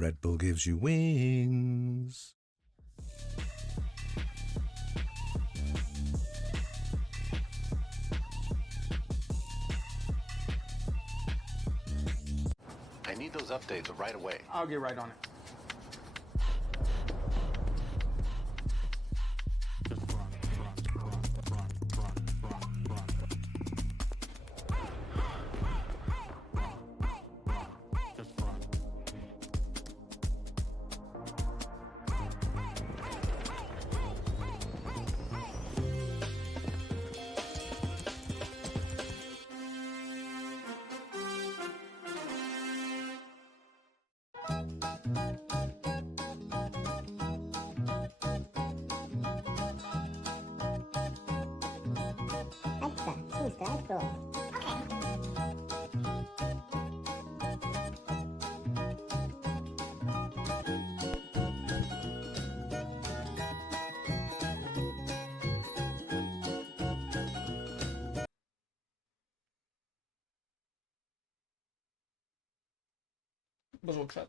Red Bull gives you wings. I need those updates right away. I'll get right on it. Bonjour chat.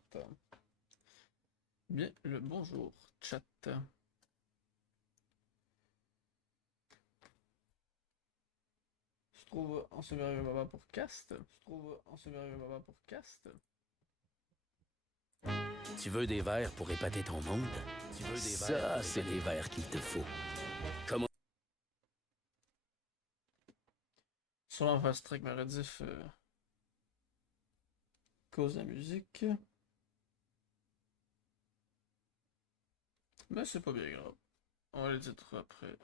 Bien le bonjour chat. Se trouve en ce merveilleux moment pour cast. Tu veux des verres pour épater ton monde? Ça, c'est les verres qu'il te faut. Comment? Sur l'envers strict ma rediff cause de la musique. Mais c'est pas bien grave. On va les dire après.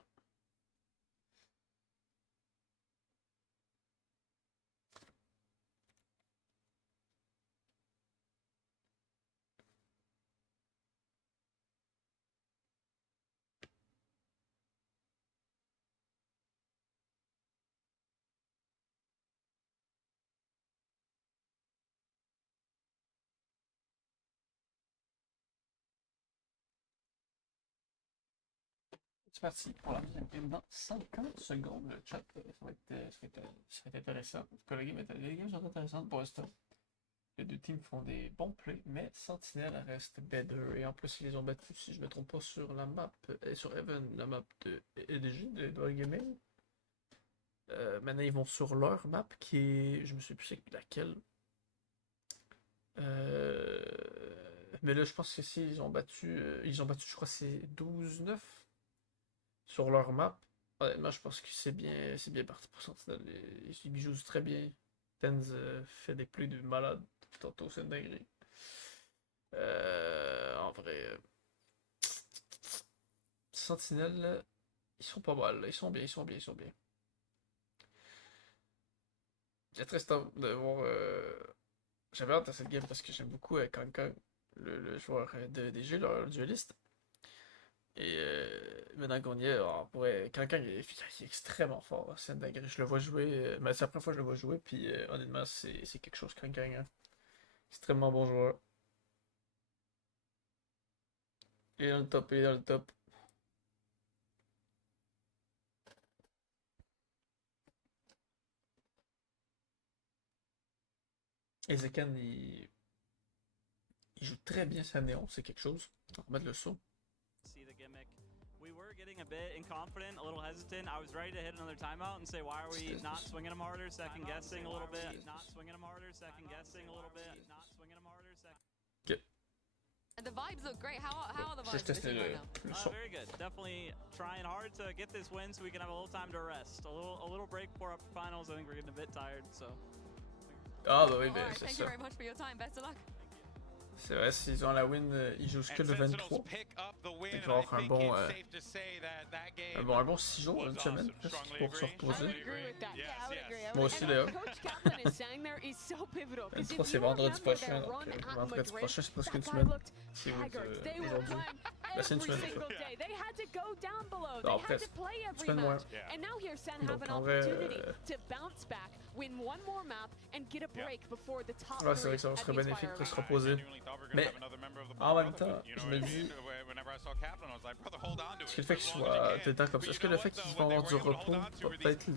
C'est parti pour la deuxième game dans 50 secondes. Le chat, ça va être intéressant. En tout cas, les games sont intéressantes pour l'instant. Les deux teams font des bons plays, mais Sentinel reste better. Et en plus, ils les ont battus, si je ne me trompe pas, sur la map, sur Even, la map de EDG, de Gaming. Maintenant, ils vont sur leur map, qui est. Je me souviens plus c'est laquelle. Mais là, je pense que si, ils ont battu, je crois, c'est 12-9 sur leur map. Honnêtement, je pense que c'est bien parti pour Sentinel. Ils jouent très bien. Tenz fait des plays de malade depuis tantôt, c'est une dinguerie. En vrai, Sentinel, ils sont pas mal, ils sont bien. J'ai très hâte de voir. J'avais hâte à cette game parce que j'aime beaucoup Kankan, le joueur de EDG, leur dueliste. Et maintenant qu'on y est, Kankan il est extrêmement fort. C'est une dinguerie. Je le vois jouer, mais c'est la première fois que je le vois jouer, puis honnêtement, c'est quelque chose, Kankan. Hein. Extrêmement bon joueur. Il est dans le top. Et Zekan, il joue très bien sa néon, c'est quelque chose. On va remettre le saut. We were getting a bit inconfident, a little hesitant. I was ready to hit another timeout and say, why are we not swinging him harder, second guessing a little bit, Ok. The vibes look great. How are the vibes right now? Very good. Definitely trying hard to get this win so we can have a little time to rest. A little break before our finals. I think we're getting a bit tired, so. Ah bah oui, Alright, c'est thank ça. you very much for your time. Best of luck. C'est vrai, s'ils ont la win, ils jouent que le 23. Ils vont avoir un bon 6 jours, une semaine, presque, pour se reposer. Moi aussi d'ailleurs. 23 c'est vendredi prochain, donc vendredi prochain c'est presque une semaine. C'est aujourd'hui. Bah, c'est une semaine en fait. Non, presque. Une semaine moins. Donc en vrai... Ouais, c'est vrai que ça serait bénéfique pour se reposer. Mais en même temps, je me dis, est-ce que le fait qu'ils soient tout le temps comme ça, est-ce que le fait qu'ils vont avoir du repos va peut-être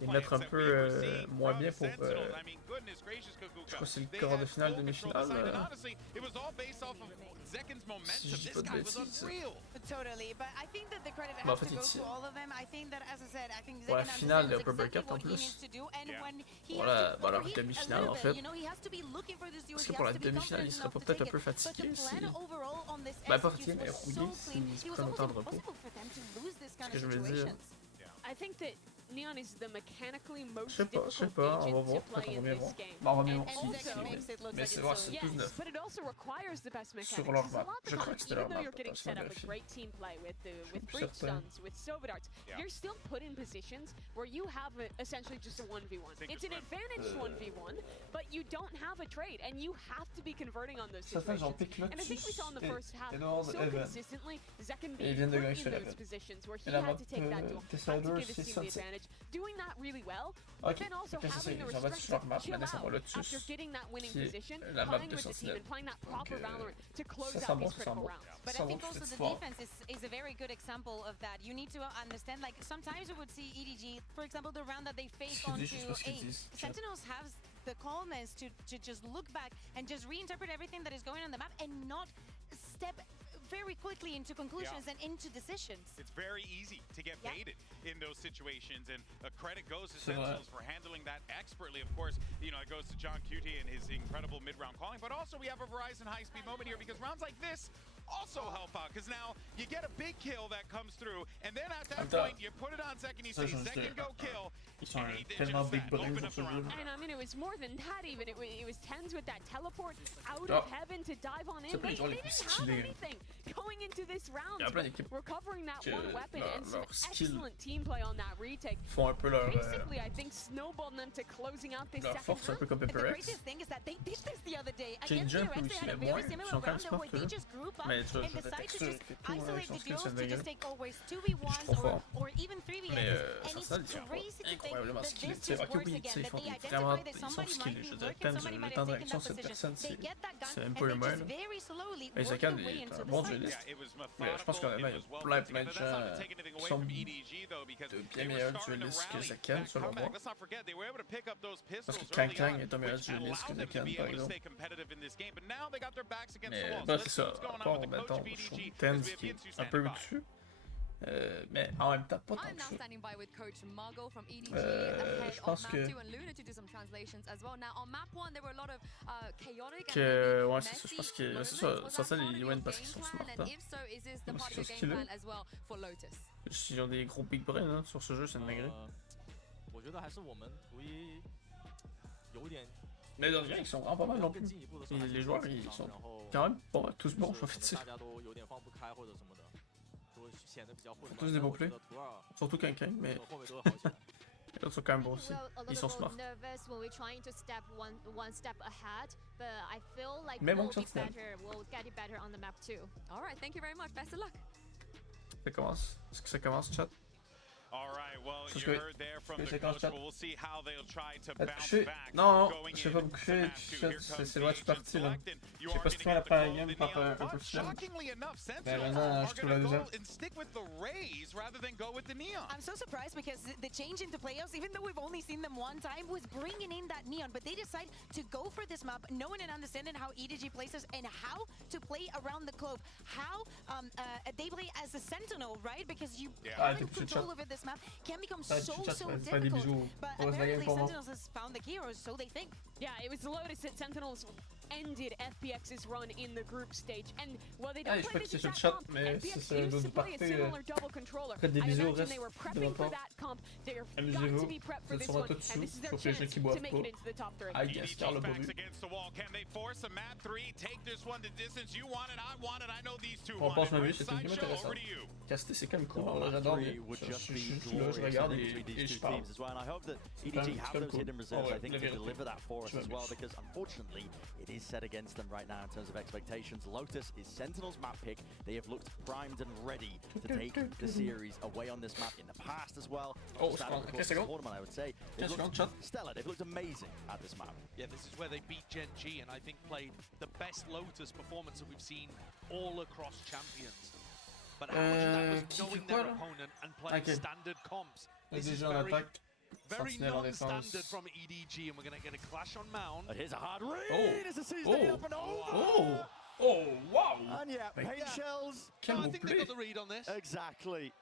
les mettre un peu moins bien pour. Je crois que c'est le quart de finale, demi-finale. Si je dis pas de bêtises. Bah, en fait, ouais, finale et upper bracket en plus. Voilà, bah, alors demi-finale en fait. Parce que pour la demi-finale, il serait peut-être un peu fatigué. Bah, pas fatigué, mais rouillé s'il se prend autant de repos. Ce que je veux dire. Je sais pas, on va voir, peut-être on va bien voir. Bah, on va bien voir mais c'est vrai, c'est plus neuf. Sur leur map, je crois que c'était leur map, parce que je suis plus certain. You're still put in positions where you have essentially just a 1v1. It's an advantage 1v1, but you don't have a trade, and you have to be converting on those situations. And I think we saw in the first half, so consistently, Zekken being put in those positions where he had to take that duel, had to get a steam advantage, doing that really well, but then also having the restraint to chill out after getting that winning position, playing with the team and playing that proper Valorant to close out these critical rounds. But I think also the defense is a very good example of that. You need to understand, like, sometimes we would see EDG, for example, the round that they face onto A. Sentinels have the calmness to just look back and just reinterpret everything that is going on the map and not step very quickly into conclusions and into decisions. It's very easy to get baited in those situations, and credit goes to Sentinels for handling that expertly. Of course, you know, it goes to John Cutie and his incredible mid-round calling, but also we have a Verizon high-speed moment here because rounds like this also help out, because now you get a big kill that comes through, and then at that point you put it on Zekken, you say Zekken go kill. Ils sont tellement big brains sur ce jeu. And I mean, it was more than that even. It was Tens with that teleport out of heaven to dive on in. They didn't have anything going into this round. Recovering that one weapon and some excellent team play on that retake. Font un peu leur basically, I think, snowballed them to closing out this second force, un peu comme The Pepper X. craziest thing is that they did this the other day Change against un the peu Reds. aussi, They had mais a moins. very similar Ils sont quand même round where smart, they eux. just group up Mais tu vois, and je decided to texture just et tout, isolate ils sont the duels skills, to c'est just dégueu. take always Je 2v1s suis trop fort. or even 3v8s. Mais And it's ça, ils sont crazy to think incroyablement that skillés. this Tu sais, just ok, works oui, tu again, sais, ils that font they des vraiment, identify that ils sont somebody might skillés. Je be veux dire, working, Tens, somebody le might temps have de taken réaction, that cette position. personne, They get that gun c'est même and pas they humain, just là. very slowly Mais work Zekken their way est into un the bon site. dueliste. Mais je pense qu'honnêtement, il y a plein de gens qui sont de bien meilleurs duelistes que Zekken, selon moi. Parce que Kang Kang est un meilleur dueliste que Zekken, par exemple. Mais bah, c'est ça. À part, mettons, je trouve Tens qui est un peu au-dessus. Mais en même temps, pas tant I'm que now ça. standing by with coach Margot from EDG ahead je of pense map que 2 and Luna to do some translations as well. Now on map 1 there were a lot of chaotic que, and ouais, c'est ça, je pense que c'est ça, ça les win parce qu'ils sont smart. Hein. if so, is this the Parce part qu'ils of sont your game skillés. plan as well for Lotus? Ils ont des gros big brains hein, sur ce jeu, c'est une dinguerie. Mais de rien, ils sont vraiment pas mal non plus. Et les joueurs, ils sont quand même pas tous bons, je vais dire. Tous des beaux plays. Surtout Kang Kang, mais les autres sont quand même bons aussi. Ils sont smart. Mais bon, ça c'est. Alright, thank you very much. Best of luck. Ça commence. Est-ce que ça commence, chat? All right, well, Parce you que- heard there from parce the que quand coach, chat- but we'll see how they'll try to Être bounce couché? back. Non, Going je vais pas me into coucher, map two, here c'est comes vrai, je suis the parti là. select, and you Je sais are pas si gonna tu vois la get the call première game in par the un but peu plus lent. shockingly enough, Mais Sentinels maintenant, je are trouve la gonna go deuxième. and stick with the Rays rather than go with the Neon. I'm so surprised because the change into playoffs, even though we've only seen them one time, was bringing in that Neon. But they decide to go for this map, knowing and understanding how EDG plays us and how to play around the clove. How they play as a sentinel, right? Because you having control over this map can become so difficult. But apparently Sentinels has found the heroes, so they think. Yeah, it was Lotus that Sentinels ended FPX's run in the group stage, and well, they don't je play crois que this c'est exact chat, comp. mais FPX c'est used to play a parfait. similar double controller. Faites des I bisous au imagine reste they were de prepping for votre that comp. They're got Amusez-vous. to be prepped for Vous êtes this sûrement one, tous and this is their sauf les gens chance qui to boivent make pas. it into the top 3. I guess Carl l'a pas backs vu. against the wall. Can they force a map 3? Take this one to distance. You want it, I want it. I know these two On want passe it. ma vie, Right c'est side une game show, intéressante. over to you. Casté, c'est quand même cool, hein, j'adore. Je suis là, je regarde et je parle. as well, and I hope that C'est EDG quand have même those cool. hidden reserves, Ouais, I think, la to vérité. deliver that for us Tu as well, m'amuses. because unfortunately, it is set against them right now in terms of expectations. Lotus is Sentinel's map pick. They have looked primed and ready to take the series away on this map in the past as well. Oh, Just out of the course of the tournament, I would say. They've looked stellar. They've looked amazing at this map. Yeah, this is where they beat Gen G and I think played the best Lotus performance that we've seen all across Champions. But how much of that was knowing their opponent and playing standard comps? This is Déjà en very attaque. Very Sentinelle en non-standard défense. from EDG, and we're going to get a clash on Mound. Here's a hard read. Oh. As the season Oh. up and over. Oh! Oh, wow! And yeah, Like, paint shells. Quel No, I beau think they play! got the read on this. Exactly.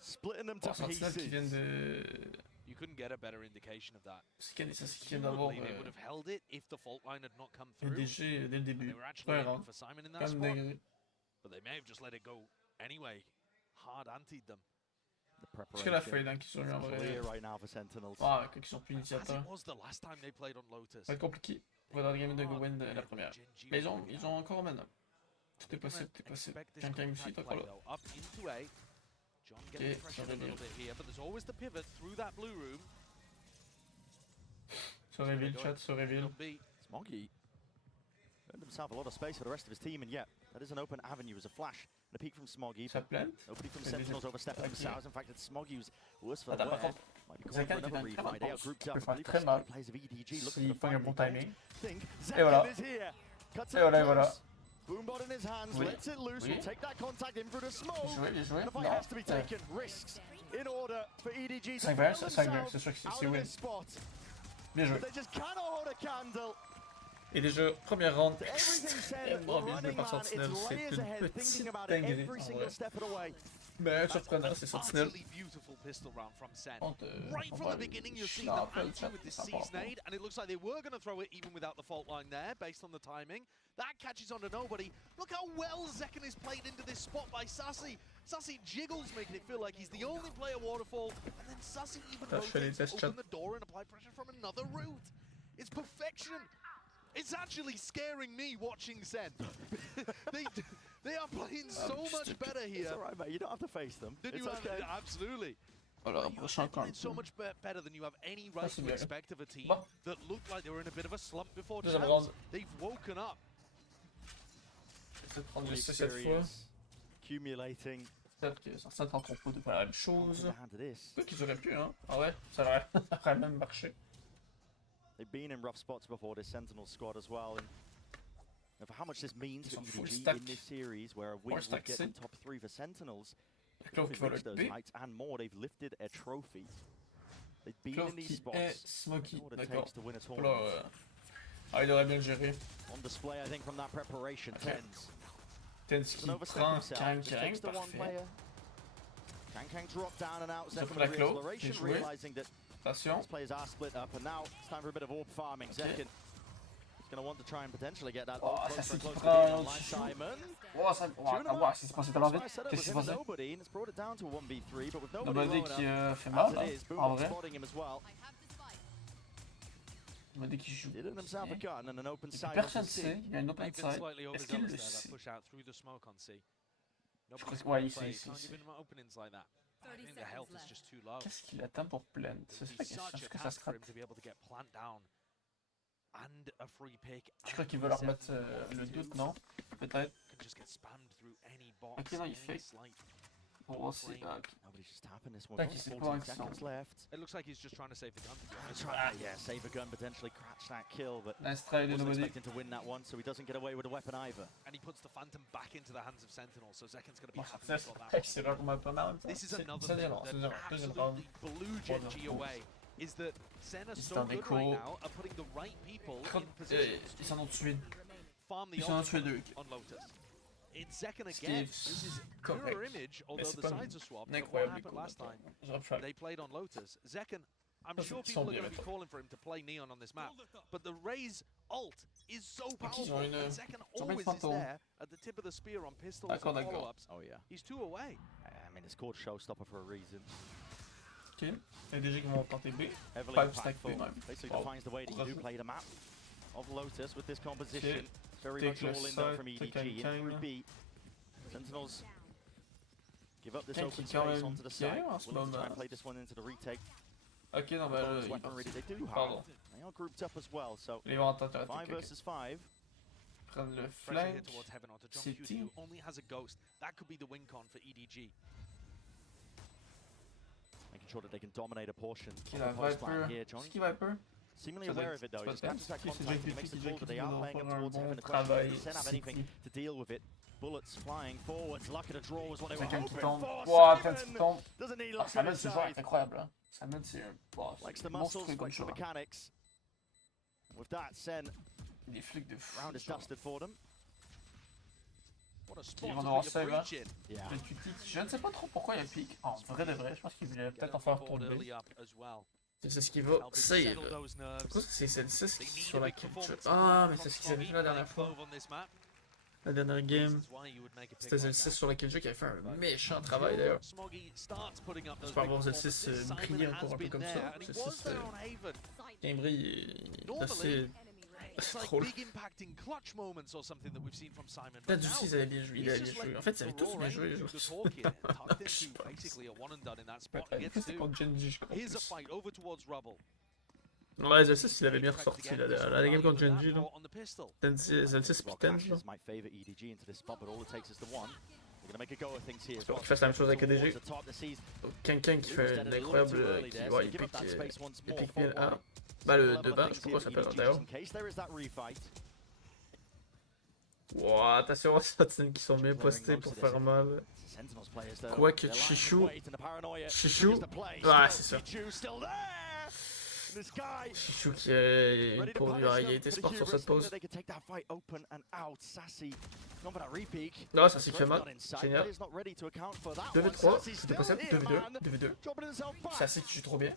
Splitting them to Oh, Sentinelle qui viennent pieces. de... You couldn't get a better indication of that. C'est qui vient d'avoir Presumably, they would have held it if the fault line had not come through. EDG dès le And début. they were actually Ouais, aiming hein. for Simon in that Comme spot, des... but they may have just let it go anyway. Hard antied them. The Parce que la preparation fade hein, qui sont eu en vrai. clear right now for Sentinels. Ah, qui sont plus As initiateurs. it was the last time they played on Lotus. Ça va être compliqué. Pour dans le game de Gowen de la première. Mais ils ont encore maintenant. Tout est possible, tout est possible. Quelqu'un aussi est encore là. Up into A. John getting Et pressured ça a little reveal. bit here, but there's always the pivot through that blue room. Se reveal, chat, se reveal. B. Smoggy earned himself a lot of space for the rest of his team, and yet that is an open avenue as a flash and a peek from Smoggy. Ça plante. Nobody from Et Sentinels les- overstepping Ok. themselves. In fact, it's Smoggy who's worse for the Attends, par wear. contre, Might be calling for Zekan qui another donne très refight. They are mal. grouped Il up. peut I faire believe très the mal. players of EDG looking S'il for the pogne un fight bon they timing. think. Et voilà. Zekan is here. Cuts Et it voilà, et voilà. close. Boombot in his hands, Oui. lets it loose, Oui. will take that contact in through the smoke. Bien joué, bien joué. The fight Non. has to be taken. Risks in order for EDG to 5 pull vers, 5 vers, themselves c'est sûr que out c'est of win. this spot. Bien joué. But they just cannot hold a candle. Et déjà, première round Everything said, extrêmement bien joué running par man, it's Sentinelle. C'est layers une ahead, thinking petite about it dinguerie every en single vrai. step of the way. Mais surprenant, c'est Sentinelle. Utterly beautiful pistol round from Sen. On te- Right on from va the beginning, you're seeing je them rappelle, anti chat, with this c'est seize important. nade, and it looks like they were going to throw it even without the fault line there, based on the timing. That catches onto nobody. Look how well Zekan is played into this spot by Sassy. Sassy jiggles, making it feel like he's the only player waterfall, and then Sassy even Attends, je fais les rotates, tests, open chat. the door and apply pressure from another route. It's perfection. It's actually scaring me watching Sen. they are playing so much better It's here. alright, mate. You don't have to face them. Than It's you have, okay. absolutely. Voilà, But prochain they're playing camp. so much better than you have any right c'est to bien. expect of a team Bon. that looked like they were in a bit of a slump before Deuxième champs. round. They've woken up. Je vais prendre The le 7 cette fois. experience accumulating. Peut-être que certains tenteront de faire la même chose. Down to this. Peut-être qu'ils auraient pu, hein. Ah ouais, ça aurait, ça aurait même marché. They've been in rough spots before, this Sentinel squad as well. And for how much this means Ils for sont full EDG stack. in this series, where a win Full would stack, get them c'est- top 3 for Sentinels. Claude They've qui va reached le those B. heights and more. They've lifted a trophy. They've been Claude in these qui est spots. Smoky. Know what it D'accord. takes to win a Là, tournament. ah, il aurait bien le gérer. On display, I think, from that preparation. Okay. Tens. Tens qui An overstep prend himself. Kang Just Kang, takes the one parfait. player. Kang drop down and out. Ils ont Zekan pris la with clos, exploration, bien joué. realizing that Attention. these players are split up, and now it's time for a bit of orb farming. Okay. Zekan is going to want to try and potentially get that Oh, orb ça, closer c'est and qui closer to prend being un online. chou. Simon. Oh, ça, oh, attends, voir, qu'est-ce qui se passe tellement vite? Nice setup Qu'est-ce qui with se him and passait? nobody, and it's brought it down to a 1v3, but with nobody Nobody low qui enough, fait mal, as it is, hein, en Boom vrai. spotting him as well. Nobody qui joue. Did himself a Ok. gun and an open Et puis side personne onto ne C. sait, il y a une open They've been side. slightly Est-ce qu'il overzealous le there, that sait? push out through the smoke on C. Je Nobody's crois que- gonna ouais, play. ici, Can't ici. give him openings like that. I think the health is just too low. Qu'est-ce qu'il attend pour plant? C'est It'd ça be la question. such Est-ce a que ça task se for rate? him to be able to get plant down and a free pick. Je crois and qu'il veut leur seven mettre on le two. doute, non? Peut-être. Can just get spammed through any box. Ok, non, il any fait. slight. Oh, c'est... ok. Nobody's just tapping this one. Tac, Only il sait pas 14 que c'est seconds bon. left. It looks like he's just trying to save the gun. to be honest. Yeah, save a gun, potentially catch that kill, but Nice try de wasn't Nobody. expecting to win that one, so he doesn't get away with a weapon either. And he puts the Phantom back into the hands of Sentinel, so Zekan's going to be Bon, happy ça, he's got that c'est one. vraiment pas mal. This is another C'est thing dur, c'est that dur. Deuxième round. absolutely blew Gen G away, is that Sen are Ils so sont good déco. right now at putting the right people in positions Ils s'en ont tué. farm the Ils s'en ont tué ultimate deux. on Lotus. It's Zekan Ce qui again. est This is correct. mirror image, Mais although c'est the pas sides are swapped. But what incroyable happened coup. last time? J'aurais pu faire. They played on Lotus. Zekan, I'm Ça, sure c'est people are bien, going to be mais- calling for him to play Neon on this map, but the Raze ult is so ils powerful, ont une- and Zekan ils ont mis always is fantôme. there at the tip of the spear on pistols D'accord, and d'accord. follow-ups. Oh yeah. He's 2 away. I mean, it's called Showstopper for a reason. Ok. Les DG qui vont tenter B. Heavily Five stack B impactful. même. Basically Wow. defines the way that you do Bravo. play the map of Lotus with this composition. Okay. Very Take much the all in though side, from take EDG. Kang In through Kang. B. Sentinels give up this Kang open qui quand space même onto the tient side. en ce Willing to try moment. and play this one into the retake. Ok, non, bah là, Opponent's ils weaponry partent. they do have. Pardon. They are grouped up as well, so Les vont tenter 5 versus 5. prendre le Pressure here flank. towards heaven onto John City. Cutie, who only has a ghost. That could be the win con for EDG. Making sure that they can dominate a portion Qui of la the post Viper. line here. Est-ce Johnny qu'il Viper? seemingly Ça doit aware être- of it though. c'est He pas just catches that Parce que c'est contact and he JPP makes qui the dit call, but they qu'ils are vont playing faire up un towards bon heaven. The question is, travail does Sen have anything City. to deal with it? Bullets flying forwards. Luck at a draw was what they were Quelqu'un qui hoping tombe. for. Wow, Ten qui Simon tombe. doesn't need Ah, luck on Simon, his ce joueur est side. incroyable. Hein. Simon, c'est wow, Likes the muscles, monstrueux comme likes the joueur. mechanics. With that, Sen, Des flics de fou. round is dusted for them. What a Ils spot vont to avoir be a save, hein. breach in. Yeah. Le tutti. Je ne sais pas trop pourquoi il y a pique. En vrai de vrai, je pense qu'il voulait peut-être en faire Board tourner. early up as well. C'est ce qui va Helping save. settle those nerves. Pourquoi c'est celle-ci They need sur a big laquelle performance Ah, mais from c'est ce qu'ils avaient Smoggy, fait la dernière playing fois. Clove on this map. La dernière game. Reasons why you would make a pick C'était like Zelsis that. sur laquelle jeu qui avait fait un méchant travail d'ailleurs. Smoggy starts putting up those J'espère big voir performances. Zelsis Simon briller has encore un peu been comme there, ça. and he Zelsis, was there on Haven. Cambry est Normally, assez It's like drôle. big impacting clutch moments or something that we've seen from Simon. Peut-être But aussi now, ils avaient bien joué. Il he's avait bien just joué. let En fait, ils avaient the tous raw bien end joué les do joueurs. the talking and tucked Je into pense. basically a one and done in that spot. He Ouais, gets c'était two. contre Genji, je crois. en Here's a plus. fight over towards Rubble. Ouais, Zelsis il avait bien ressorti la game contre Genji. Là. Zelsis puis Tenj. Là. Might favor EDG into this spot, but all it takes is the one. They're gonna make a go of things here. J'espère qu'il fasse la même chose avec EDG. Quelqu'un qui fait de l'incroyable. Ouais, il pique bien le A. Bah, le devant, je sais pas comment ça s'appelle d'ailleurs. Wow, attention aux Satsune qui sont bien postés pour faire mal. Quoique Chichou. Chichou. Ah, c'est ça. Chichou qui est pour lui, il a été sport sur cette pause. Non, ça s'est fait mal. Génial. 2v3, c'était possible. 2v2, 2v2. Ça c'est qui joue trop bien.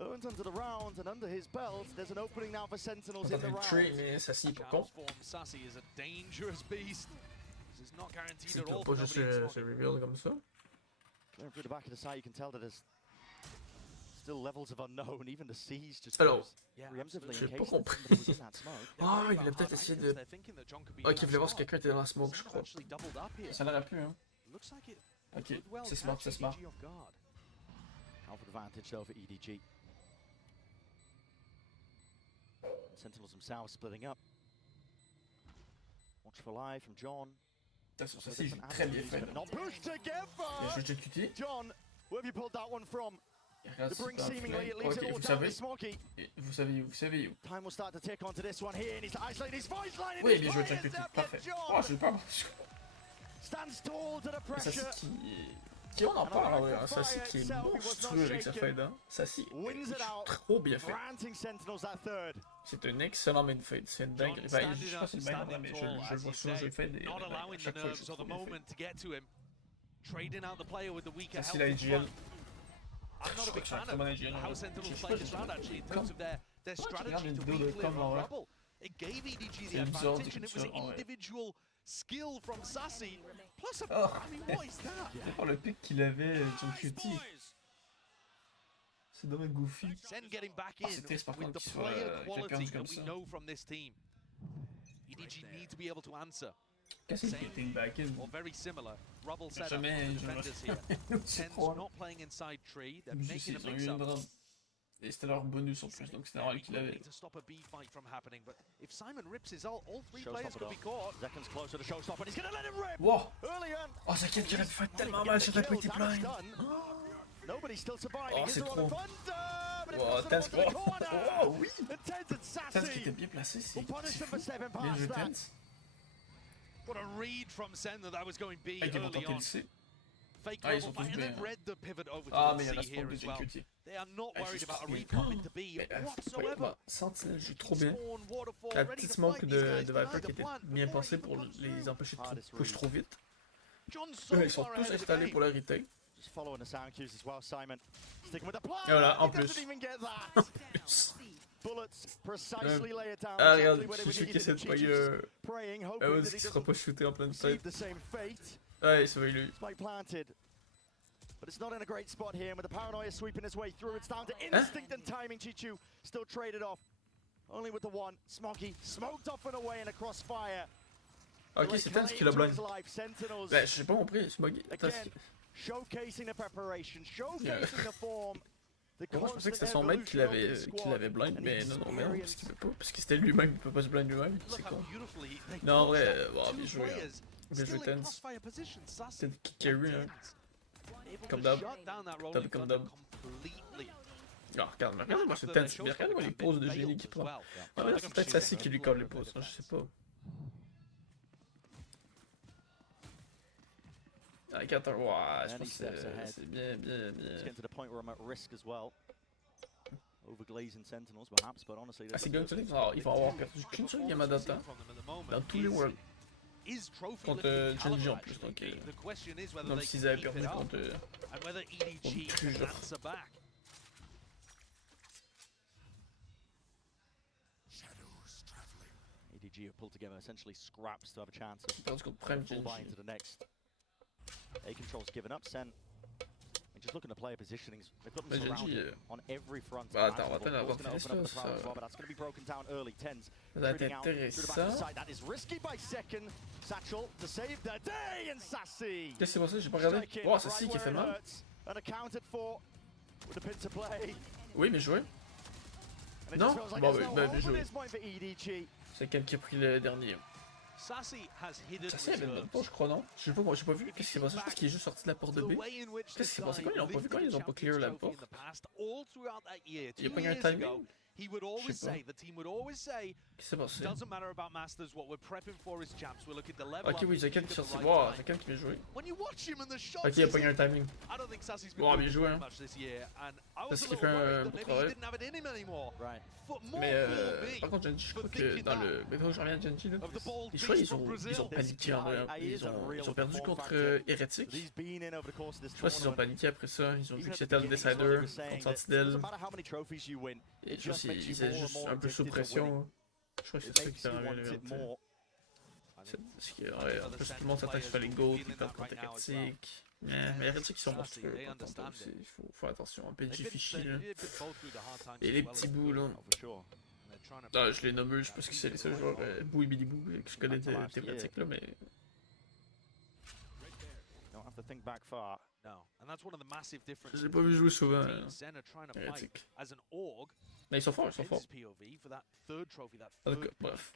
Owens under the round and under his belt, there's an opening now for Sentinels On in the a round. tree, mais ça c'est pour con. Sassy is a dangerous beast. This is not guaranteed C'est at qu'il va all pas for juste nobody in se Smoggy. reveal comme ça. Going through the back of the site, you can tell that there's still levels of unknown. Even the seas just Alors, goes preemptively j'ai in pas case compris. somebody was in that smoke. Ah, il voulait peut-être essayer de. Ok, il voulait voir si quelqu'un était dans la smoke, je crois. Ça l'aurait pu, hein. Ok, c'est smart, c'est smart. Half advantage though for EDG. Sentinels themselves splitting up. Watch for live from John. Attention, ça c'est très bien fait. Not pushed together. Bien joué JQT. John, where have you pulled that one from? Il regarde The brink super seemingly it flame. leaves Ok, it all vous down to savez. Smoggy. Vous savez où. Time will start to tick onto this one here, and he's isolating his voice line. Oui, bien joué JQT, parfait. Oh, j'ai pas. Stands tall to the Mais ça pressure. c'est qui on en parle, ouais. Ça c'est qui est monstrueux avec sa fade, hein. Ça c'est trop bien fait. Granting Sentinels that third. C'est un excellent main fade, c'est une dinguerie. Ben, je sais pas si c'est le main, mais je vois souvent je le fais des. Not À allowing the chaque fois, je nerves suis or trop the bien fait. moment to get to him. Trading out the player with the weaker Ça c'est health la in IGL. front. I'm not a big Je crois que c'est fan un très of bon IGL. how Sentinels played this round actually in terms of their strategy to be clear of Rubble. It gave EDG the advantage and it was an individual skill from Sassy. Plus, I mean, what is that? C'est pas le pic qu'il avait, John Cutie. C'est dommage goofy. Sen getting back Ah, in c'est triste par with contre the qu'il soit player qu'il ait quality perdu that comme we ça. know from this team. EDG need to be able to answer. Qu'est-ce qu'il était back in? Or very similar. Rubble set up Jamais for the je defenders here. C'est Ten's trop. not playing inside tree. They're Juste making a ils ont eu mix-up. une drame. Et c'était leur bonus en plus, donc c'était normal qu'il avait. To stop a B fight from happening, but if Simon rips his ult, all three players could be caught. Seconds closer to showstopper, and he's gonna let him rip. Wow! Early on. Oh, c'est quelqu'un qui aurait pu faire tellement mal sur la petite blind! Nobody's still surviving. Oh, Here's c'est the trop. one of Thunder, but it Oh, doesn't Tense, go to the corner. oh oui! And Ten's and Tense qui Sassy était bien placé, c'est will punish them fou. for stepping Bien past joué that. Tense. What a read from Sen that was going B Ah, ils vont early tenter on. le C. Fake Ah, ils double sont tous fight, and then bien. read the pivot over Ah, to mais il y en a C ce here de as well. JQT. They are not Ah, worried c'est about a trop recomp bien. into B Mais, whatsoever. Sentinel joue trop bien. Spawn, waterfall, La ready petite to smoke fight these de guys, Viper deny qui the était plant bien before pensée it pour even comes les through. empêcher de push trop vite. John's so Eux, ils sont far tous ahead of the installés game. pour la retake. Just following the sound cues as well, Simon. Sticking with the plan. Et voilà, en He doesn't plus. even get that. Bullets precisely lay it down. Ah, exactly regarde, where they would Chichi need qui it. essaie de Chichi's payer praying, hoping Owens that qui he sera doesn't pas shooté en pleine receive tête. the same fate. Ouais, ça va lui. Spike planted. But it's not in a great spot here, and with the paranoia sweeping his way through, it's down to instinct and timing. Chichu still traded off. Only with the one. Smoggy smoked off and away in a crossfire. Ok, c'est Tense qui l'a blind. Ben, j'ai pas compris, Smoggy. Again, showcasing the preparation, showcasing the form. Moi, je pensais que c'était son mate qui l'avait blind, mais non, non, mais non, parce qu'il peut pas, parce que c'était lui-même, il peut pas se blind lui-même, c'est con. Non, en vrai, bon, bien joué, hein. Bien joué Tense. C'est qui carry, hein. Comme d'hab. D'hab comme d'hab. Ah, regarde-moi ce Tense, regarde-moi les poses de génie qu'il prend. Ah, mais là, c'est peut-être Sassy qui lui colle les poses, je sais pas. 4-1, ouais, je And he pense steps que ahead. c'est bien, bien, It's bien. getting to the point where I'm at risk as well. Overglazing Sentinels, perhaps, but honestly, Ah, ces gars, ils vont avoir perdu qu'une seule game à date, hein, dans tous les Worlds. Contre Genji en plus, donc même s'ils avaient perdu contre Cru, genre. EDG have pulled together essentially scraps to have a chance Perdu contre of Prime full buy Genji. into the next. A control's given up, Sen. And just looking to player positionings, they've got them Mais Genji, surrounded on every front. bah attends, on va à peine Ball's avoir gonna fait open up ça, the crowd as well, ça but that's going to be broken down early. Tens va être trading out through the back of the intéressant. side. That is risky by second. Satchel to save the day, and Sassy Qu'est-ce qui s'est passé? J'ai pas regardé. striking Oh, c'est si qui a fait where it mal. hurts, and accounted for with a pin to play. Oui, mais joué. And it Non? just feels like Bon, there's bah, no bah, hope bien at joué. this point for EDG. C'est quel qui a pris le dernier? Sassy has hidden Ça, c'est même pas, je crois, non? J'ai pas vu. Qu'est-ce qui s'est passé? Je pense qu'il est juste sorti de la porte de B. Qu'est-ce qui s'est passé? Quand ils l'ont pas vu? Quand ils ont pas clear la porte? Il a pas eu un timing? He would always say, the team would always say, Qu'est-ce qui s'est passé? doesn't matter about Masters, what we're prepping for is champs. We're looking to level Ok, up. oui, Zaken qui est sorti. Wow, Zaken qui vient jouer. When you watch him in the shots, Ok, il a pas eu un timing. I don't think Sassy's been Wow, doing bien joué, very hein. much this year, and I was Parce a qu'il little fait worried un that bon maybe he travail. didn't have it in him anymore. Right. More Mais for me. par contre, Genji, je crois for que thinking dans that le. Mais quand je reviens à Genji, là, of the bold je crois beast qu'ils from ont Brazil. paniqué en vrai. Ils ont perdu contre Hérétique. He's been in over the course of this Je sais pas s'ils ont tournament. paniqué après ça. Ils ont vu Even que at the c'était le beginning, Decider he was saying contre that Sentinel. doesn't matter how many trophies you win, Et it je sais just makes ils you étaient more and juste more un peu sous addicted to winning. pression. Je crois que It c'est ça qui makes fait you ramener want le it vérité. more. Parce que, ouais, en plus, tout le monde s'attaque sur les GOAT, ils perdent contre Hérétique. Mais Hérétique, ils sont monstrueux. Par contre, aussi, il faut faire attention. PG Fishy, là. Et les petits bouts, là. Oh, for sure. Ah, je les nomme, je pense que c'est les seuls joueurs Bouy Billy Bou que je connais thématiques, là, mais. Don't have to think back far. No, and that's one of the massive differences. Je l'ai pas vu jouer souvent, Zen are trying to fight Hérétique. as an org. Mais ils sont forts, ils sont His forts. POV for that third trophy, that En tout cas, third bref.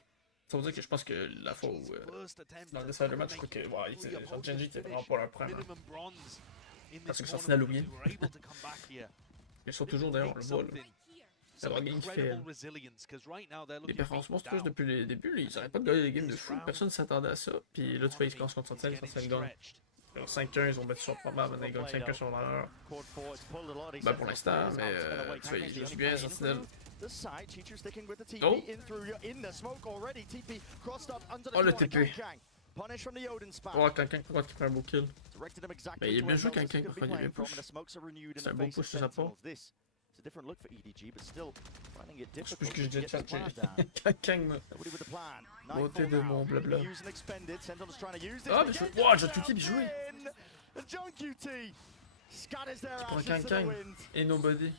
Ça veut dire que je pense que la fois où. Dans le Decider match, je crois que. Ouais, genre Genji était vraiment pas leur prime. Parce que Sentinel oublié. Ils sont toujours d'ailleurs, on le voit, là. C'est la game qui fait. Les performances monstrueuses depuis le début, là, ils arrêtent pas de gagner des games de fou. Personne ne s'attendait à ça. Puis là, tu vois, ils se lancent contre Sentinel, Sentinel gagne. Alors 5-1, ils ont battu sur pas mal, maintenant ils gagnent 5-1 sur l'heure. Ben pour l'instant, mais tu vois, ils jouent bien Sentinel. Oh! Oh le TP! Oh, Kankan croit qu'il prend un beau kill. Ben il est bien joué Kankan quand il avait push. C'est un beau push de sa part. It's a different look for EDG, but still finding it Je sais difficult plus ce que je to dis get chat, the plan down. Kankan, Nobody with the plan. beauté de mon blabla. Use and expended. Sentinel's trying to use this. Ah, bien joué! Wow, j'ai QT bien joué! And John QT scatters their Tu prends ashes to the Kankan wind. et Nobody.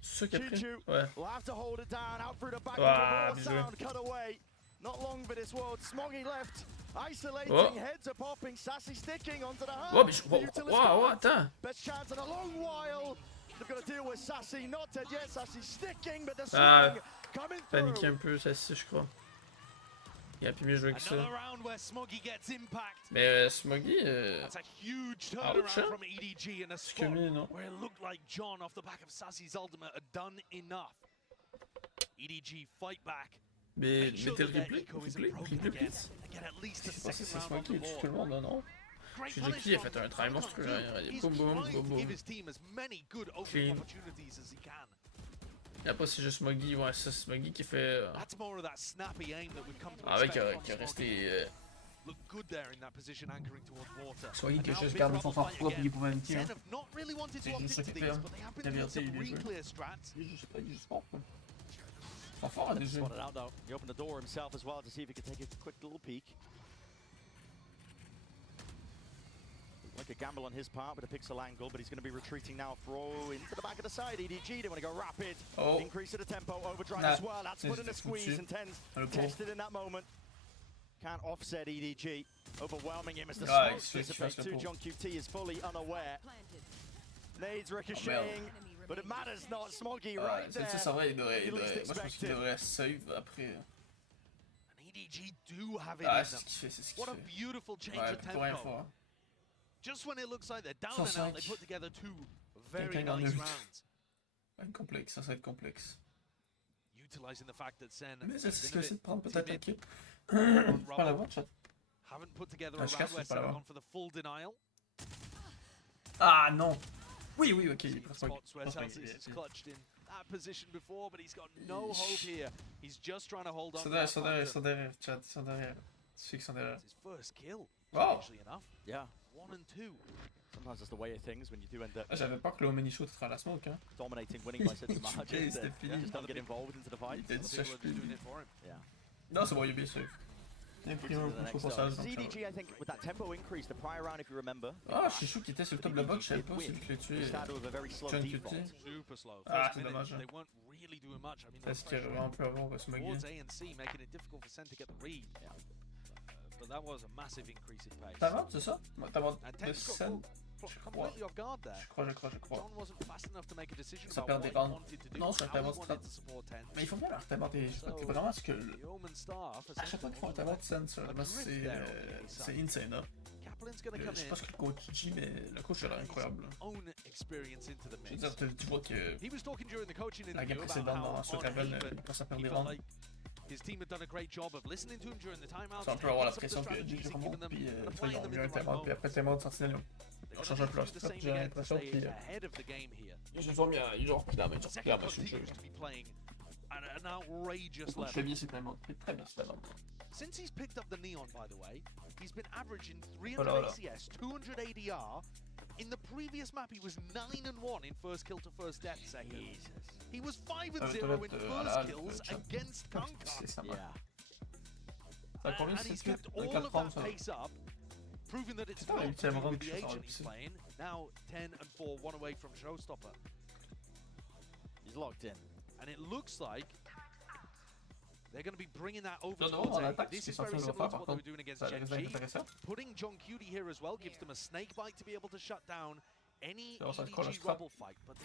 C'est sûr qu'il a pris? Chichu Ouais. will have to hold it down out through the back Ah, of the bien raw joué. sound cut away. Not long for this world. Smoggy left. Isolating, Oh. heads are popping. Sassy sticking onto the heart. Oh, mais je. Wow, attends! Best chance in a long while. They've got to deal with Sassy. Not dead yet. Sassy sticking, but the swing Ah, coming paniqué through. un peu, ça je crois. Il a pu mieux jouer que ça. Another round where Smoggy gets impact. Mais Smoggy, That's a huge turnaround ouch, hein? from EDG in a spot Scummy, non? where it looked like John off the back of Sassy's ultimate had done enough. EDG fight back. Mais Make sure mettez le that their replay, eco isn't replay, broken replay, again. please. And get at least a Je pense que second c'est round on Smoggy the qui tue board. tout le monde, non? Great Suzuki a punish fait un from travail Kankan monstrueux, too. hein. He's Boum, boum, trying boum, to boum. give his team as many good open Clean. opportunities as he can. Et après, c'est juste Smoggy, ouais, c'est Smoggy qui fait. That's more of that snappy aim that we've come to Avec expect from qui a Smoggy. resté. Look good there in that position, anchoring towards water. Smoggy qui a And juste now gardé big son bubble sang fight propre, il est again. pour vanity, Zen hein. have not really wanted to C'est opt juste ça into qui these, fait, but they have been la doing vérité, some il est joué. re-clear strats. Il est juste fort, quoi. Ils sont forts à des jeux. Spotted out though. He opened the door himself as well to see if he could take a quick little peek. Like a gamble on his part with a pixel angle, but he's going to be retreating now. Throw into the back of the side. EDG, they want to go rapid. Oh. Increase of the tempo, overdrive Nah. as well. That's put in a It's squeeze, foutu. and Tens Le pauvre. tested in that moment. Can't offset EDG, overwhelming him as the Ah, smoke il se fait dissipates le too. pauvre. John QT is fully unaware. Nades ricocheting, but it matters not. Smoggy Ouais, right there. celle-ci, ça va, il devrait. You least Moi, je pense qu'il expected. devrait save après. And EDG do have it Ah, in c'est them. ce qu'il fait, c'est ce qu'il What a fait. beautiful change Ouais, of pour rien tempo. fort. Just when it looks like they're down and out, 105. they put together two very Quelqu'un nice gagne. rounds. Complexe, ça va être complexe. Utilizing the fact that Sen Mais c'est ce have qu'il been essaie a de prendre bit peut-être timid, l'équipe. Pas la voir, chat. haven't put together Ah, a je round casse, where c'est pas Sen have grave. gone for the full denial. Ah non. Oui, oui, ok. Il est presque Spots where Celsius is clutched in that position before, but he's got no hope here. He's just trying to hold on. Ils sont derrière, chat. Ils sont derrière. Ceux qui sont derrière. It's his first kill, Wow. strangely enough. Yeah. 1 and 2. Sometimes that's the way of things when you do end up J'avais peur que le mini shoot à la smoke, hein. dominating, winning by such a margin. C'était fini. Just don't get involved into the fight. Il a dit ça, je suis Doing it for him. Yeah. Non, c'est bon, il est bien safe. Il a pris un coup de passage. EDG, I think, with that tempo increase, the prior round, if you remember. Ah, Chichou qui était sur le top de la box, je savais pas celui qui l'a tué. John Cutie. Super slow. Ah, First c'est minute, dommage. they weren't really doing much. I mean, Parce qu'il aurait pu avoir ce towards mug. A and C, making it difficult for Sen to get the read. Yeah. But that was a massive increase in pace. T'as c'est ça? T'as And de Ten's got scène? completely off guard there. Je crois. John wasn't fast enough to make a decision Ça about perd what des he rounds. wanted to do, Non, c'est un how he timeout wanted to support Ten. Mais ils font bien leur timeout et je crois que vraiment ce que. The Omen Star for À chaque fois qu'ils font un timeout, c'est insane, hein. Kaplan's gonna Je come sais in. pas ce que le coach dit, mais le coach a l'air incroyable. Own experience into the Je veux mix. dire, tu vois que He was talking during the coaching la game interview about précédente how dans ce on Raven, even quand ça perd he des felt rounds, like his team had done a great job of listening to him during the timeout. on peut avoir la pression que DJ remonte, puis ils ont eu un timeout, puis après timeout, Sentinelle, ils ont changé un peu leur strat, j'ai l'impression, puis ils ont repris la main, sur le jeu. Je fais bien ces timeouts, très bien ces timeouts. Since he's picked up the Neon, by the way, he's been averaging 300 Voilà. ACS, 200 ADR. In the previous map, he was 9 and 1 in first kill to first death second. He was 5 and 0 in first kills against Kankan. Yeah. And he's kept all of that pace up, proving that it's not to do with the agent he's playing. Now 10 and 4, one away from Showstopper. He's locked in. And it looks like they're going to be bringing that over Non, towards en A. attaque, This ce is qu'ils sont en very train de similar faire, to par what they were contre, doing against ça Gen risque d'être G. intéressant. Putting John Cutie here as well gives them a snake bite to be able to shut down any Ça va être EDG Rebel fight. But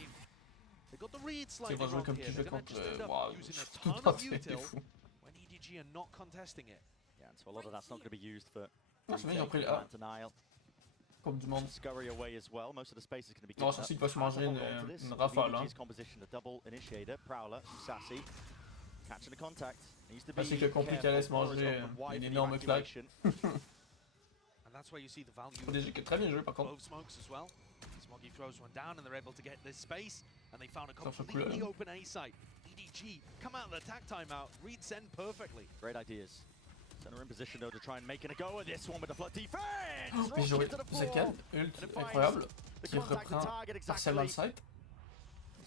they've got the read Tu sliding vas jouer on comme here. tu They're jouais going to contre. just end up Waouh, using a tout ton of c'était util fou. when EDG are not contesting it. Yeah, and so a lot of that's not going to be used for Non, c'est bien, ils ont pris le A. denial. Coupe du monde. Scurry away as well. Most of the space is going to be Non, given ça, up. il va se manger une rafale, hein. EDG's composition, the double initiator, Prowler, Sassy, catching the contact. Needs to be Parce que compris qu'elle allait se manger une énorme claque. And that's where you see the value. PDG qui est très bien joué par contre. Glove smokes as well. Smoggy throws one down and they're able to get this space and they found a Ça fait completely cool, open A site. EDG come out of the attack timeout, read Sen perfectly. Great ideas. Center in position though to try and make it a go of this one with the flood defense. Puis joué Zekan, ult incroyable, qui reprend partiellement le site.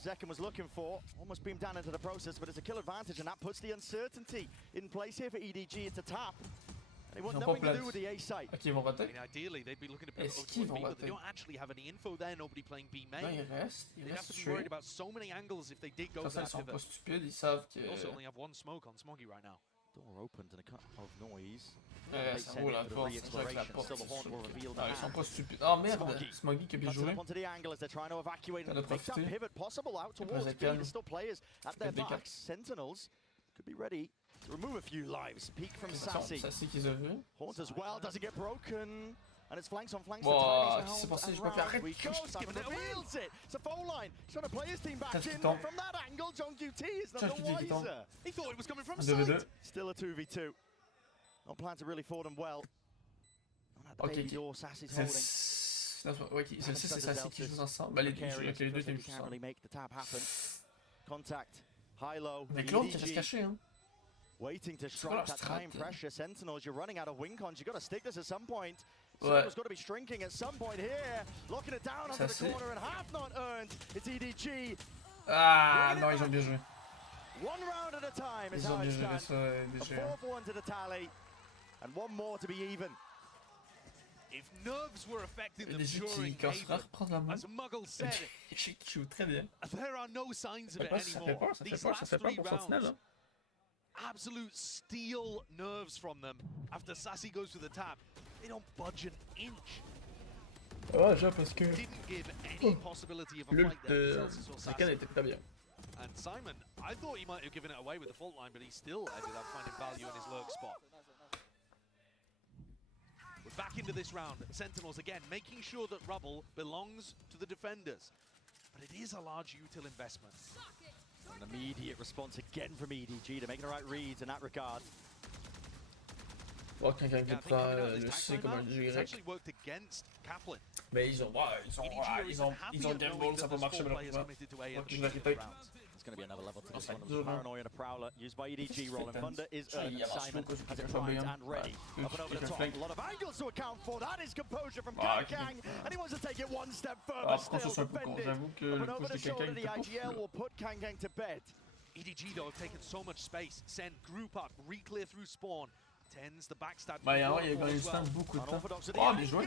Zekan was looking for, almost beamed down into the process, but it's a kill advantage and that puts the uncertainty in place here for EDG. It's a tap. And they want nothing to do with the A site. Ok, ils vont roter. I mean, ideally, they'd be looking to put it Est-ce over qu'ils towards vont B, but they roter? don't actually have any info there. Nobody playing B main. Là, ils restent They'd have to be worried about so many angles if they did go De for toute façon, that ils sont pas pivot. stupides, ils savent que. They also only have one smoke on Smoggy right now. Door opened and a cut of noise. Ouais, ça roule un peu en sachant que la porte. Still the horn will reveal Non, the ils sont hand. pas stupides. Oh merde, Smoggy qui a bien Cuts it joué. up onto the angle as they're trying to evacuate T'en and as make that profité. pivot possible out Après towards B. Zekan. There's still players at their F4. backs. Sentinels could be ready to remove a few lives. Peek from De toute façon, Sassy. ça c'est qu'ils ont vu. Haunt as well, doesn't get broken. And it's flanks on flanks. Wow, The qu'est-ce qui s'est timing's passé? now J'ai pas fait and round arrête. we go. Simon reveals it. It's a foul line. Trying to play his team back Qu'est-ce in. qui tombe? From that angle, John QT is none Qu'est-ce the qui tombe? wiser. He thought it was coming from 2v2. side. Still a 2v2. Not planned to really for them well. Not at the baby door, Sassy's holding. C'est Sassy qui joue ensemble. Bah, les deux teams jouent ensemble. Make the tap happen. Contact. High low. Mais Claude qui reste caché, hein. Waiting to pas strike leur that strat. time pressure. Sentinels, you're running out of win cons. You've got to stick this at some point. Ouais. Someone's got to be shrinking at some point here. Locking it down onto the Sassy. corner and half not earned. It's EDG. Ah non, ils ont bien joué. One round at a time is Ils ont how bien it géré stands. ça, A DG. fourth one to the tally. And one more to be even. If nerves were affecting them DG during qui commence à Haven, reprendre la main. as Muggle said, DG qui joue très bien. there are no signs of it Ça fait anymore. peur, ça fait These peur, ça last fait peur 3 pour Sentinelle, rounds, hein. absolute steel nerves from them. After Sassy goes for the tap, they don't budge an inch. Ouais, déjà parce que Didn't give any possibility of a l'ult fight there de for Celsius or Zekan Sassy. était très bien. And Simon, I thought he might have given it away with the fault line, but he still ended up finding value in his lurk spot. We're back into this round. Sentinels again, making sure that rubble belongs to the defenders. But it is a large util investment. An immediate response again from EDG to make the right reads in that regard. voir quelqu'un qui prend le C comme un Y. Mais ils ont Gamble, ça peut marcher malheureusement. Je le retake. It's going to be another level to this one. There was Paranoia and a Prowler used by EDG. Rolling Thunder is Simon has it primed and ready. Up and over the top. A lot of angles to account for. That is composure from Kang, and he wants to take it one step further. Still defended. Up and over the shoulder, the IGL will put Kang to bed. EDG though have taken so much space. Send group up, re-clear through spawn. Tens the backstab. Bah, il a gagné du temps, beaucoup de temps. Oh, bien joué.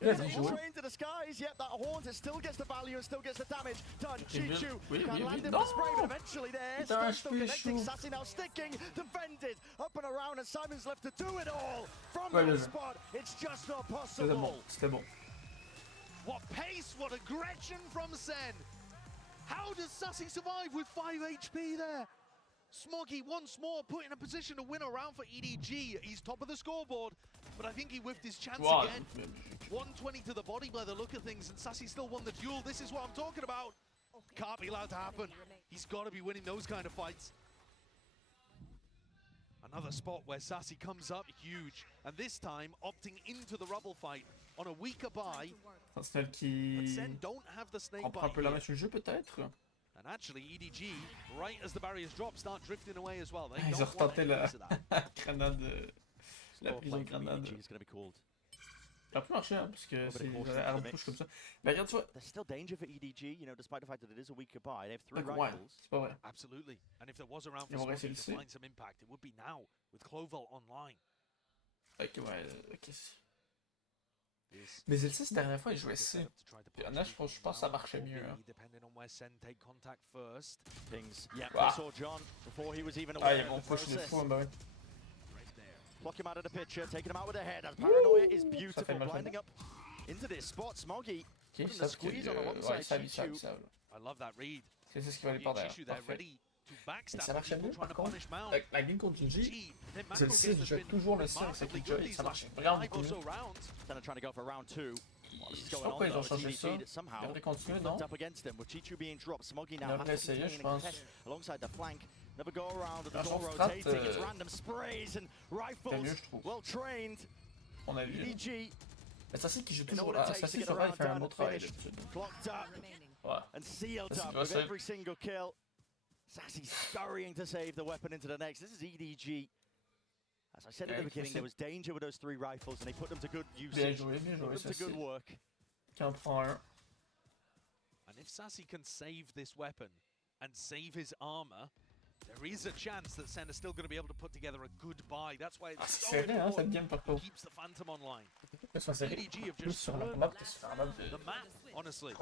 Bien joué. To the skies. Yep, that haunt it still gets the value and still gets the damage done. Chichu can land him with spray, but eventually there. Still connecting. Sassy now sticking, defended, up and around, and Simon's left to do it all from that spot. It's just not possible. C'était bon. What pace, what aggression from Sen. How does Sassy survive with 5 HP there? Smoggy once more put in a position to win a round for EDG. He's top of the scoreboard, but I think he whiffed his chance again. 120 to the body by the look of things, and Sassy still won the duel. This is what I'm talking about. Can't be allowed to happen. He's got to be winning those kind of fights. Another spot where Sassy comes up huge, and this time opting into the rubble fight on a weaker buy. Celle qui don't have the snake prend un peu la main sur le jeu peut-être. And actually, EDG, right as the barriers drop, start drifting away as well. Ils ont retenté la grenade, la prison grenade. Ça peut marcher, hein, parce que c'est une arme push comme ça. Mais regarde, tu vois. There's still danger for EDG, you know, despite the fact that it is a weaker buy. They have 3 Ouais, rifles. c'est pas vrai. Absolutely. And if there was a round for Smoggy to find some impact, it would be now with Clovel online. Ok, ouais, ok. Mais LC, cette dernière fois, il jouait C. Là, je pense que ça marchait mieux. Hein. Ah, il y a mon push de fou, bah oui. Block him out of the picture, taking him out with a head. As Paranoia is beautiful, blinding up into this spot. Smoggy Ok, ça squeeze on alongside Chichu. I love that read. C'est ce qui va aller par derrière. Parfait. Et ça marchait mieux par contre. Avec la game contre GG, celle-ci, je joue toujours le 5 avec sa Killjoy et ça marchait vraiment beaucoup mieux. Je sais pas pourquoi ils ont changé ça. Ils devraient continuer, non? Ils devraient essayer, je pense. Franchement, Strat, c'est mieux, je trouve. On a vu. Mais ça, c'est qui joue toujours là. Ça, c'est qui va faire un bon travail d'habitude. Ouais. Ça, c'est pas Sassy scurrying to save the weapon into the next. This is EDG. As I said at the beginning, there was danger with those 3 rifles, and they put them to good usage. Put them to good work. Qui en prend un. And if Sassy can save this weapon and save his armor, there is a chance that Sen is still going to be able to put together a good buy. That's why it's so important he keeps the Phantom online. EDG have just sur la map, sur la map de... the map, honestly. It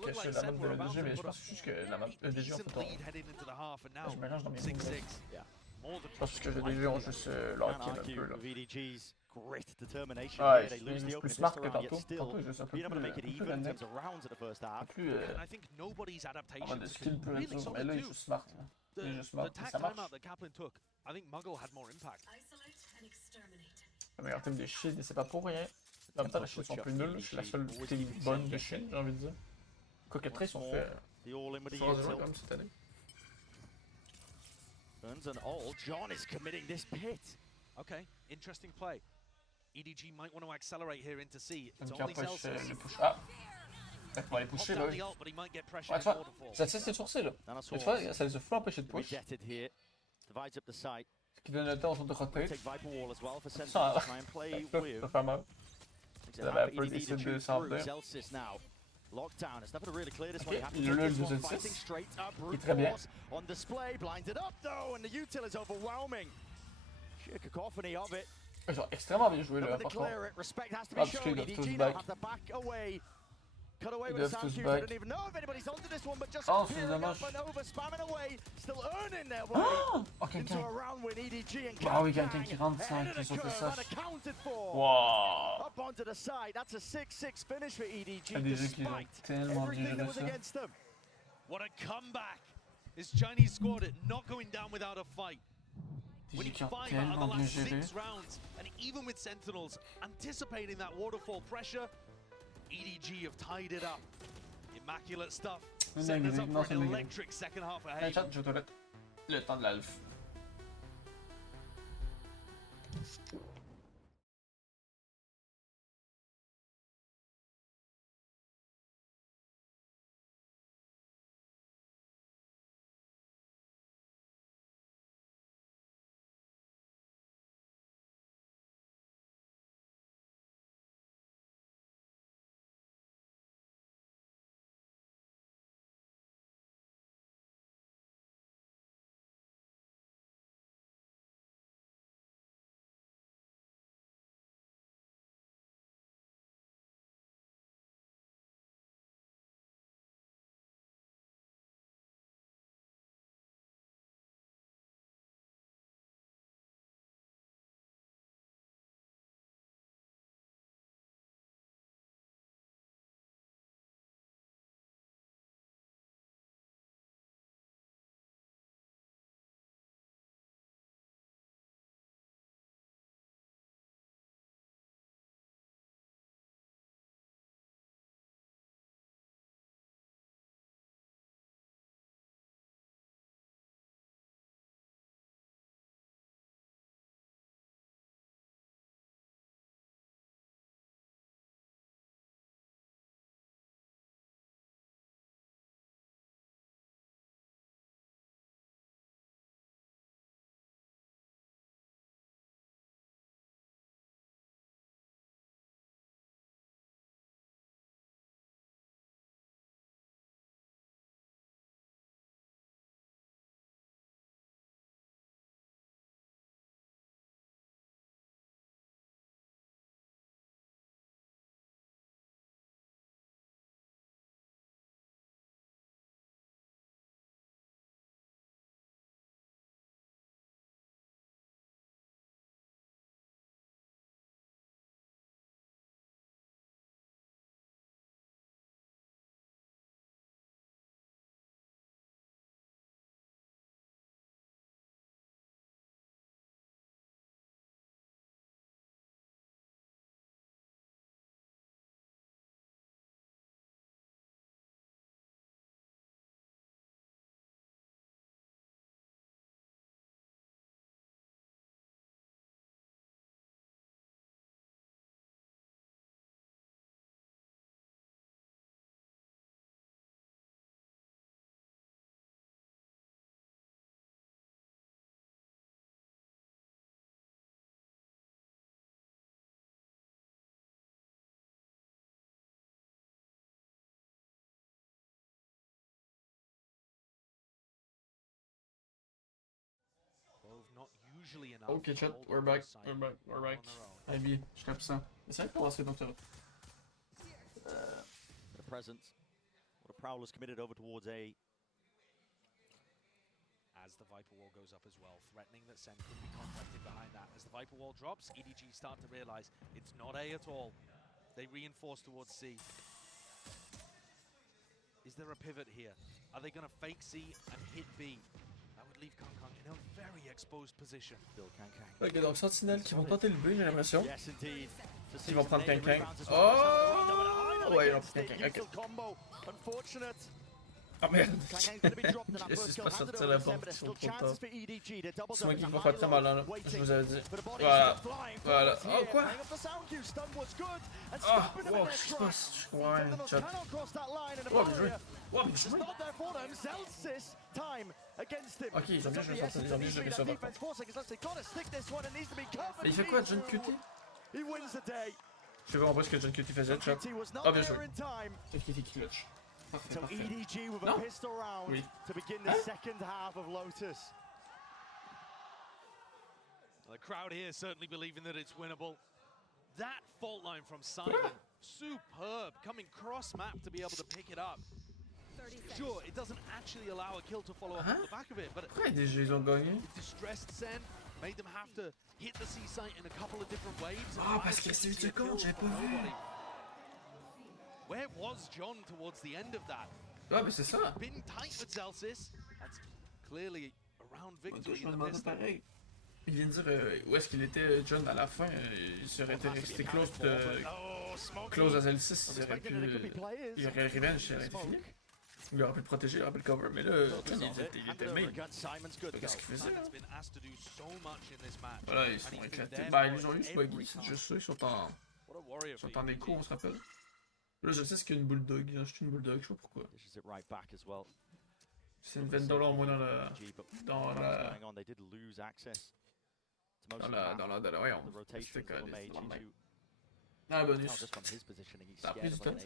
looked like Sen were about to put up a decent lead heading into the half, and now 6-6. Yeah. Je pense que les DG ont juste leur team un peu là. Great determination. Ouais, They lose the plus opening smart this que go round, yet tantôt. still Tantôt, je sais un peu being able to make it plus even in redneck. terms of rounds at the first half. Plus And I think nobody's en adaptations mode skill peut really être sûr, mais solid là il too. joue smart. Il joue The smart, tag ça marche. timeout that Kaplan took, I think Muggle had more impact. Le meilleur team de Chine, et c'est pas pour rien. En même temps, les Chine sont plus nuls. Je suis la seule team bonne de Chine, j'ai envie de dire. Quoique très, ils ont fait. Comme cette année. Burns and all. John is committing this pit. Okay, interesting play. EDG might want to accelerate here into C. It's Donc only après, Celsius. le push. Ah! Pour aller pusher là, oui. But he might get pressure Ouais, in tu vois, waterfall. ça c'est sourcé là. Et tu vois, ça les a full empêché de push. Here. Divides up the site. Ce qui donne le temps aux autres de rotate. Take Viper Wall as well for Sen to Ça try and play va with. faire mal. Ils avaient un peu décidé de s'en venir. Celsius now. Lockdown. It's never really clear this one. Ok, il le 2-6. Il est très bien. On display, blinded up though, and the util is overwhelming. Sheer cacophony of it. Ils ont extrêmement bien joué là, par contre. Respect has to be Ah, parce qu'ils shown. doivent tous EDG back. now have to back away. Cut away Ils with a doivent tous sound cue. back. Don't even know if anybody's onto this one, but just Oh, c'est clearing dommage. up and over, spamming away, still earning their way Oh, into quelqu'un. a round win. EDG and Ah oui, quelqu'un qui rentre sans ahead of qu'ils the ont fait curve, ça. unaccounted for. Wow! Up onto the side. That's a 6-6 finish for EDG, EDG qui ont despite tellement bien everything that géré was ça. against them. What a comeback! This Chinese squad not going down without a fight. Winning EDG qui ont 5 out of the tellement bien last géré. 6 rounds, and even with Sentinels anticipating that waterfall pressure, EDG have tied it up. Immaculate stuff. Setting us up for an electric second half ahead. Chat, je te laisse le temps de l'alpha. Ok, chat, we're back. We're back. IB, je suis absent. Essaye de commencer donc ça. The presence. What a Prowler's committed over towards A. As the Viper Wall goes up as well, threatening that Sen could be contacted behind that. As the Viper Wall drops, EDG start to realize it's not A at all. They reinforce towards C. Is there a pivot here? Are they going to fake C and hit B? That would leave Kang in a very exposed position. Ok, donc Sentinelle qui vont tenter le B, j'ai l'impression. Yes, indeed. Ils vont prendre Kang. Oh! Ouais, ils vont prendre Kang. Combo. Unfortunate. Ah merde! Kang going to be dropped in that Laisse first pas kill. Handed sortir over la to Sen, bombe, but there's ils still sont trop chances tard. for EDG. They're double C'est moi qui down va the faire high très low, mal là, waiting je vous avais dit. for the bodies Voilà. to still flying Voilà. forwards Oh here. quoi? Playing up the sound cue. Stun was good. And Ah! stopping them in Wow, their qu'est-ce qui se tracks. passe? Ouais, Sentinels chat. cannot cross that line and a Oh, bien joué! barrier. Oh, bien It's joué! not there for them. Zelsis time against him. Ok, ils ont bien joué Sentinelle, ils ont bien joué ça par contre. Mais il fait quoi, John Cutie? Je sais pas en vrai ce que John Cutie faisait, chat. Ah, bien joué. John Cutie clutch. Parfait, parfait. Non? Oui. The crowd here certainly believing that it's winnable. That fault line from Simon, superb, coming cross map to be able to pick it up. Sure, it doesn't actually allow a kill to follow up on the back of it, but Pourquoi déjà ils ont gagné? it distressed Sen, made them have to hit the C site in a couple of different waves. Ah, parce qu'il restait 8 secondes, j'avais pas vu. Where was John towards the end of that? Ah, mais c'est ça. Been tight with Zelsis. That's clearly around victory. Je me demandais pareil. Il vient de dire où est-ce qu'il était, John, à la fin. Il serait resté close à Zelsis. Il aurait pu. Il aurait revenge, ça aurait été fini. Il aurait pu le protéger, il aurait pu le cover, mais là, il était main. Qu'est-ce qu'il faisait, hein? Voilà, ils sont éclatés. Bah, ils ont eu ce buggy, c'est juste ça, ils sont en écho, on se rappelle. Là, je sais ce qu'il y a une bulldog, il a acheté une bulldog, je sais pas pourquoi. C'est une $20 au moins voyons, c'était quoi, ah, bonus. Ça a pris du temps,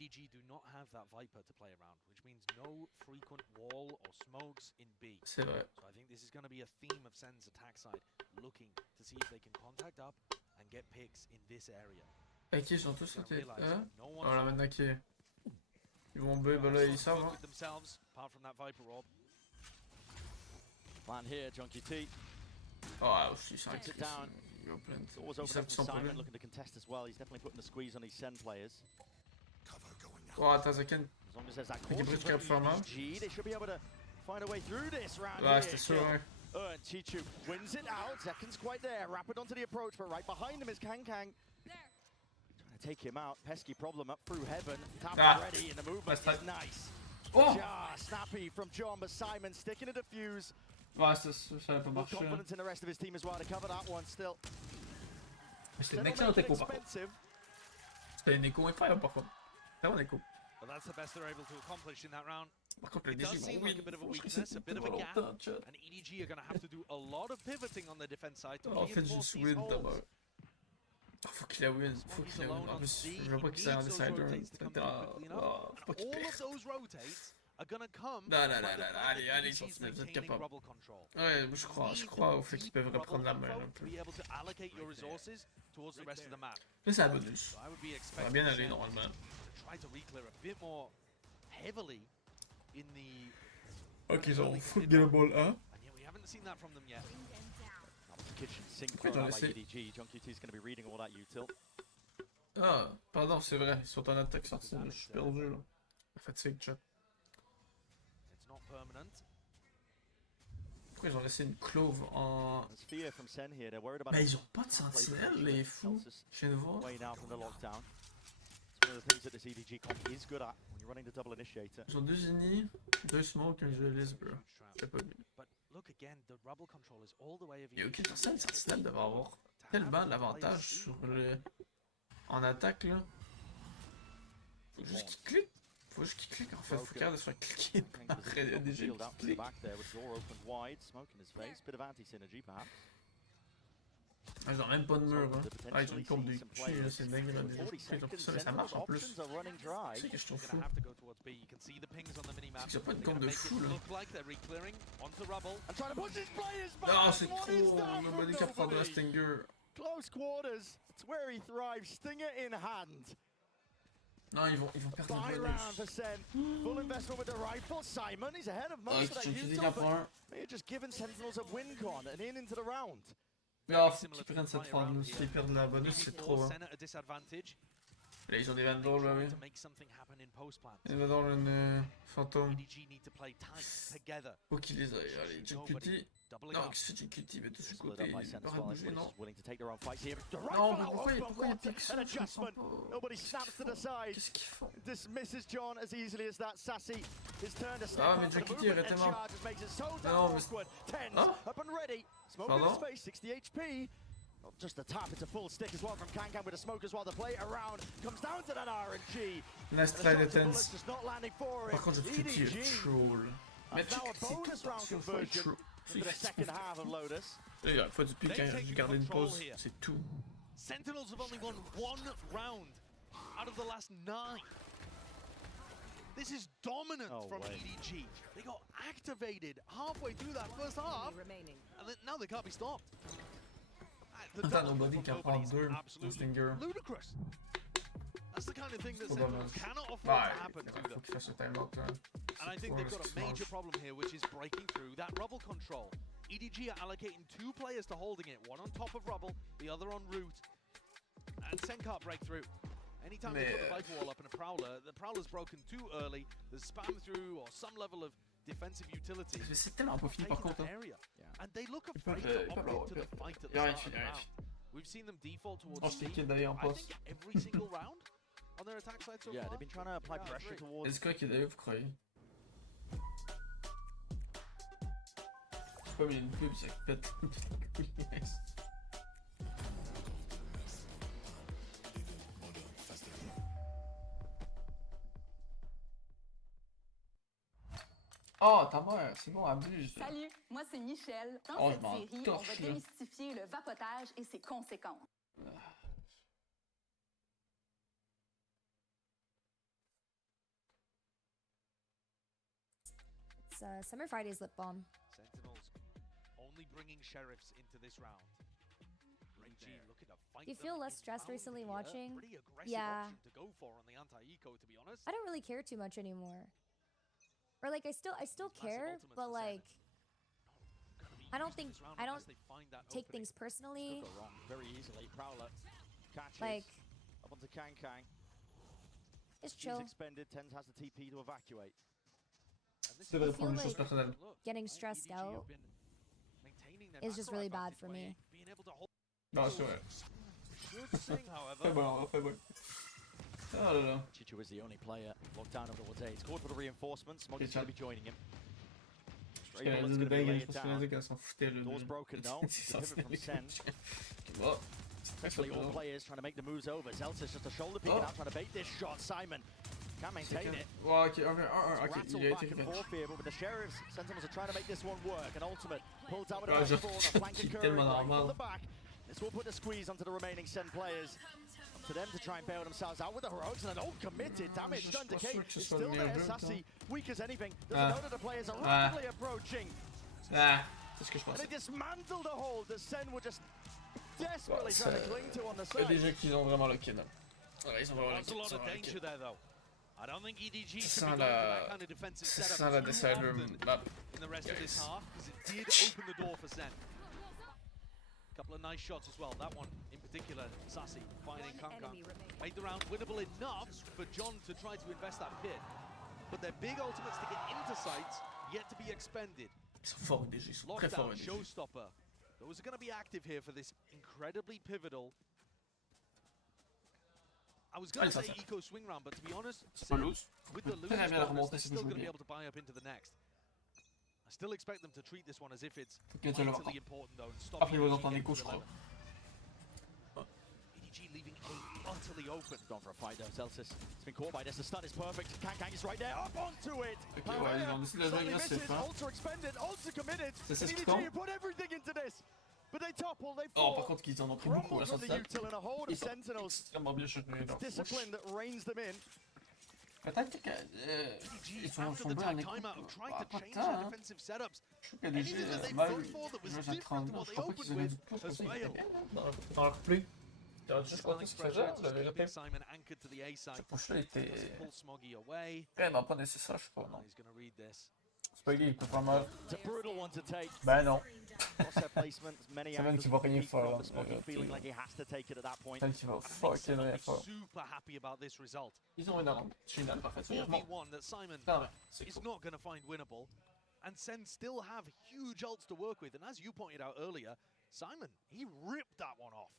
EDG do not have that Viper to play around, which means no frequent wall or smokes in B. C'est vrai. So I think this is going to be a theme of Sen's attack side, looking to see if they can contact up and get picks in this area. Ok, ils sont tous sautés. Voilà, maintenant qu'ils vont B, bah là ils savent. Plan here, Junkie T. Ah, aussi, ils sont Takes it down. Always open up Simon, looking to contest as well. He's definitely putting the squeeze on these Sen players. Oh, attends, Zaken. As long as there's that caution from EDG, they should be able to find a way through this round. Ouais, c'était sûr, ouais. And Chichu wins it out. Zeken's quite there. Rapid onto the approach, but right behind him is Kang Kang. Trying to take him out. Pesky problem up through heaven. Tap ready, and the movement is nice. Oh! Snappy from John, but Simon sticking a defuse. Ouais, ça n'a pas marché. Confidence in the rest of his team as well to cover that one still. C'était une excellente écho, par contre. C'était une écho incroyable, par contre. Très bon écho. But that's the best they're able to accomplish in that round. Par contre, le It does DG, seem like a bit of a weakness, a bit of a gap, and EDG are going to have to do a lot of pivoting on the defense side to reinforce these holes. Oh, faut qu'il la win, faut qu'il la win. En plus, je veux pas qu'il s'aille en decider. Faut pas qu'il perde. Non, allez, ils sont peut-être capables. Ouais, je crois au fait qu'ils peuvent reprendre la main un peu. Là, c'est la bonus. Ça va bien aller normalement. Ok, ils ont full get a ball 1. Pourquoi ils ont laissé? Ah, pardon, c'est vrai, ils sont en attaque sortie, je suis perdu là. Fatigue, chat. Pourquoi ils ont laissé une clove en... Mais ils ont pas de sentinelle, les fous. Je viens de voir. Ils ont 2 unis, 2 smokes, un duelist, bro. C'est pas bien. Et ok, personne sentinelle devrait avoir tellement d'avantages sur le... En attaque, là. Faut juste qu'il clique. Faut juste qu'il clique en fait, faut qu'il arrête de se faire cliquer par des jeux qui cliquent. Ah, ils ont même pas de mur, hein. Ah, ils ont une courbe de cul, c'est dingue, là, ils ont tout ça, mais ça marche en plus. C'est ce que je trouve fou. C'est qu'ils ont pas une courbe de fou, là. Non, c'est trop, nobody can prendre Stinger. Close quarters, it's where he thrives, Stinger in hand. Non, ils vont perdre le bonus. Full investment with the rifle. Simon, he's ahead of most of that Utah, but they're just giving Sentinels a win con and in into the round. Ah, faut qu'ils prennent cette round, s'ils perdent la bonus, c'est trop, hein. Là, ils ont des vandals, là, oui. Des vandals, une fantôme. Faut qu'ils les aillent. Allez, JQT. Non, qu'est-ce que JQT? Il va tout sur le côté. Il va pas bouger, non. Non, mais pourquoi il pique ça? Je comprends pas. Qu'est-ce qu'ils font? Ah, mais JQT aurait tellement... Non, mais... Ah? Pardon? Not just the tap, it's a full stick as well from Kankan with a smoke as well. The play around comes down to that RNG. Nice try defense. Par contre, JQT est troll. Mais JQT est troll. Second half of Lotus. Il y a pas du pic, hein. J'ai gardé une pause. C'est tout. Sentinels have only won 1 round out of the last 9. This is dominant from EDG. They got activated halfway through that first half, and now they can't be stopped. Attends, nobody can prendre 2 au Stinger. Ludicrous. That's the kind of thing that Sentinels cannot afford to happen to them. Faut qu'il fasse un timeout, hein. And I think they've got a major problem here, which is breaking through that rubble control. EDG are allocating 2 players to holding it, one on top of rubble, the other on route. And Sen can't break through. Anytime they put the Viper wall up in a Prowler, the Prowler's broken too early, there's spam through or some level of defensive utility. C'est tellement pas fini par contre. And they look afraid to opt into the fight at the start of the round. We've seen them default towards Oh, je C, t'ai d'ailleurs en I poste. think every single round on their attack side so Yeah, far. they've been trying to apply pressure towards... Est-ce qu'il d'ailleurs, vous croyez? J'ai pas mis une pub, ça pète. Oh, ta mère, c'est bon, abuse. Salut, moi c'est Michel. Dans Oh, cette je m'en série, on va torche, là. démystifier le vapotage et ses conséquences. It's Summer Friday's lip balm. Sentinels only bringing sheriffs into this round. Reggie looking to fight Do you them feel less inbound stressed recently here. watching? Pretty aggressive Yeah. option to go for on the anti-eco, to be honest. I don't really care too much anymore. Or like I still care, ultimates but for like Gonna be I don't used think this round I don't unless they find that take opening. things personally. Could go wrong very easily. Prowler catches. Like Up onto Kang Kang. it's He's chill. expended. Tens has the TP to evacuate. And this C'est is vrai, feel prendre les choses like- personnelles. look, Getting right, stressed EDG have out been maintaining their is just macro really bad advantage for by me. being able to hold. Non, c'est vrai. Should sing, Fais however. bon, fais bon. Oh là là. Chichu is the only player locked down over towards A. He's called for the reinforcements. Smoggy's going to be joining him. Parce qu'elle a dit Bullet's des going to be bagues, laid je pense down. qu'elle s'en foutait le. Door's broken though. C'est The censé pivot from Sen. Bon. Especially all players trying to make the moves over. Zelt's just a shoulder peek out, trying to bait this shot. Simon can't maintain it. Ouais, ok, ok, Rattled il a back été and revenge. forth here, but with the Sheriffs, Sentinels are trying to make this one work. An ultimate pulls out with Ah, a je- rifle, a flank c'est occurring tellement right from normal. the back. This will put a squeeze onto the remaining Sen players. Up to them to try and bail themselves out with the heroics, and an uncommitted damage Je done suis to pas sûr Kate. que ce It's soit still le there, meilleur jeu, Sassy, weak as anything. Doesn't Ah. know that the players are Ah. rapidly approaching. Ah, c'est ce que je And pensais. they dismantled the hold that Sen were just desperately trying to cling to on the Il y a des side. jeux qui ont vraiment le kill. Ouais, ils ont vraiment le There's a kill. lot Ils ont of vraiment le danger kill. there, though. I don't think EDG Ça should sent be going for la... that kind of defensive Ça setup sent la too Decider often map. in the rest of this Yikes. half, because it did open the door for Sen. Couple of nice shots as well. That one in particular, Sassy finding Kang Kang. Made the round winnable enough for John to try to invest that pit. But their big ultimates to get into sights yet to be expended. Ils sont forts EDG, ils sont très forts Lockdown, EDG. Showstopper. Those are going to be active here for this incredibly pivotal. I was going to Allez, say ça. eco swing round, but to be honest, C'est pas Sen, loose. with the losers Très bien la bonus, remonter they're si still vous going to be jouez able to buy up into the next. I still expect them to treat this one as if it's Faut que tu le vitally vois. important though and stop Après, ils vont EDG entendre getting l'écho, to je the crois. level. EDG leaving A utterly open. Gone for a fight though, Zeltis. It's been caught by this. The stun is perfect. Kang Kang is right there. Up onto it. Ok, ouais, ils ont décidé de jouer Slightly agressif. misses. Hein. Ultra expended. Ultra committed. C'est ce And qu'ils EDG font. have put everything into this. But they topple. They Oh, fall. par contre, ils en ont pris beaucoup à Crumble la from the sortie. util and a hold Ils of sont Sentinels. extrêmement bien soutenus. It's discipline that reins them in. Peut-être que EDG, ils sont after the bons en écho. timeout, have tried Ah, to pas change tant, their hein. defensive setups. Je trouve qu'EDG Anything that they've mal gone for that was joué à different 30 to what Je they crois pas qu'ils opened auraient with dû plus has parce qu'ils étaient failed. bien dans leur play. T'aurais dû juste voir Stunning ce qu'ils faisaient, pressure, la just vérité. keeping Simon anchored to the A side. Ce push-là était Doesn't pull Smoggy away. vraiment pas nécessaire, je sais pas, non. He's going to read this. Spaggy, il peut faire mal. It's a brutal one to take. Ben non. Crosshair placement. Many C'est même angles qu'il va rien peak faire. from the Smoggy Hein, feeling like he has to take it at that point. Celle qui va I think fucking Sen will rien be faire. super happy about this result. Ils ont une arme. Finale, parfait. C'est bon. 4v1 that Simon Non, mais c'est is cool. not going to find winnable. And Sen still have huge ults to work with. And as you pointed out earlier, Simon, he ripped that one off.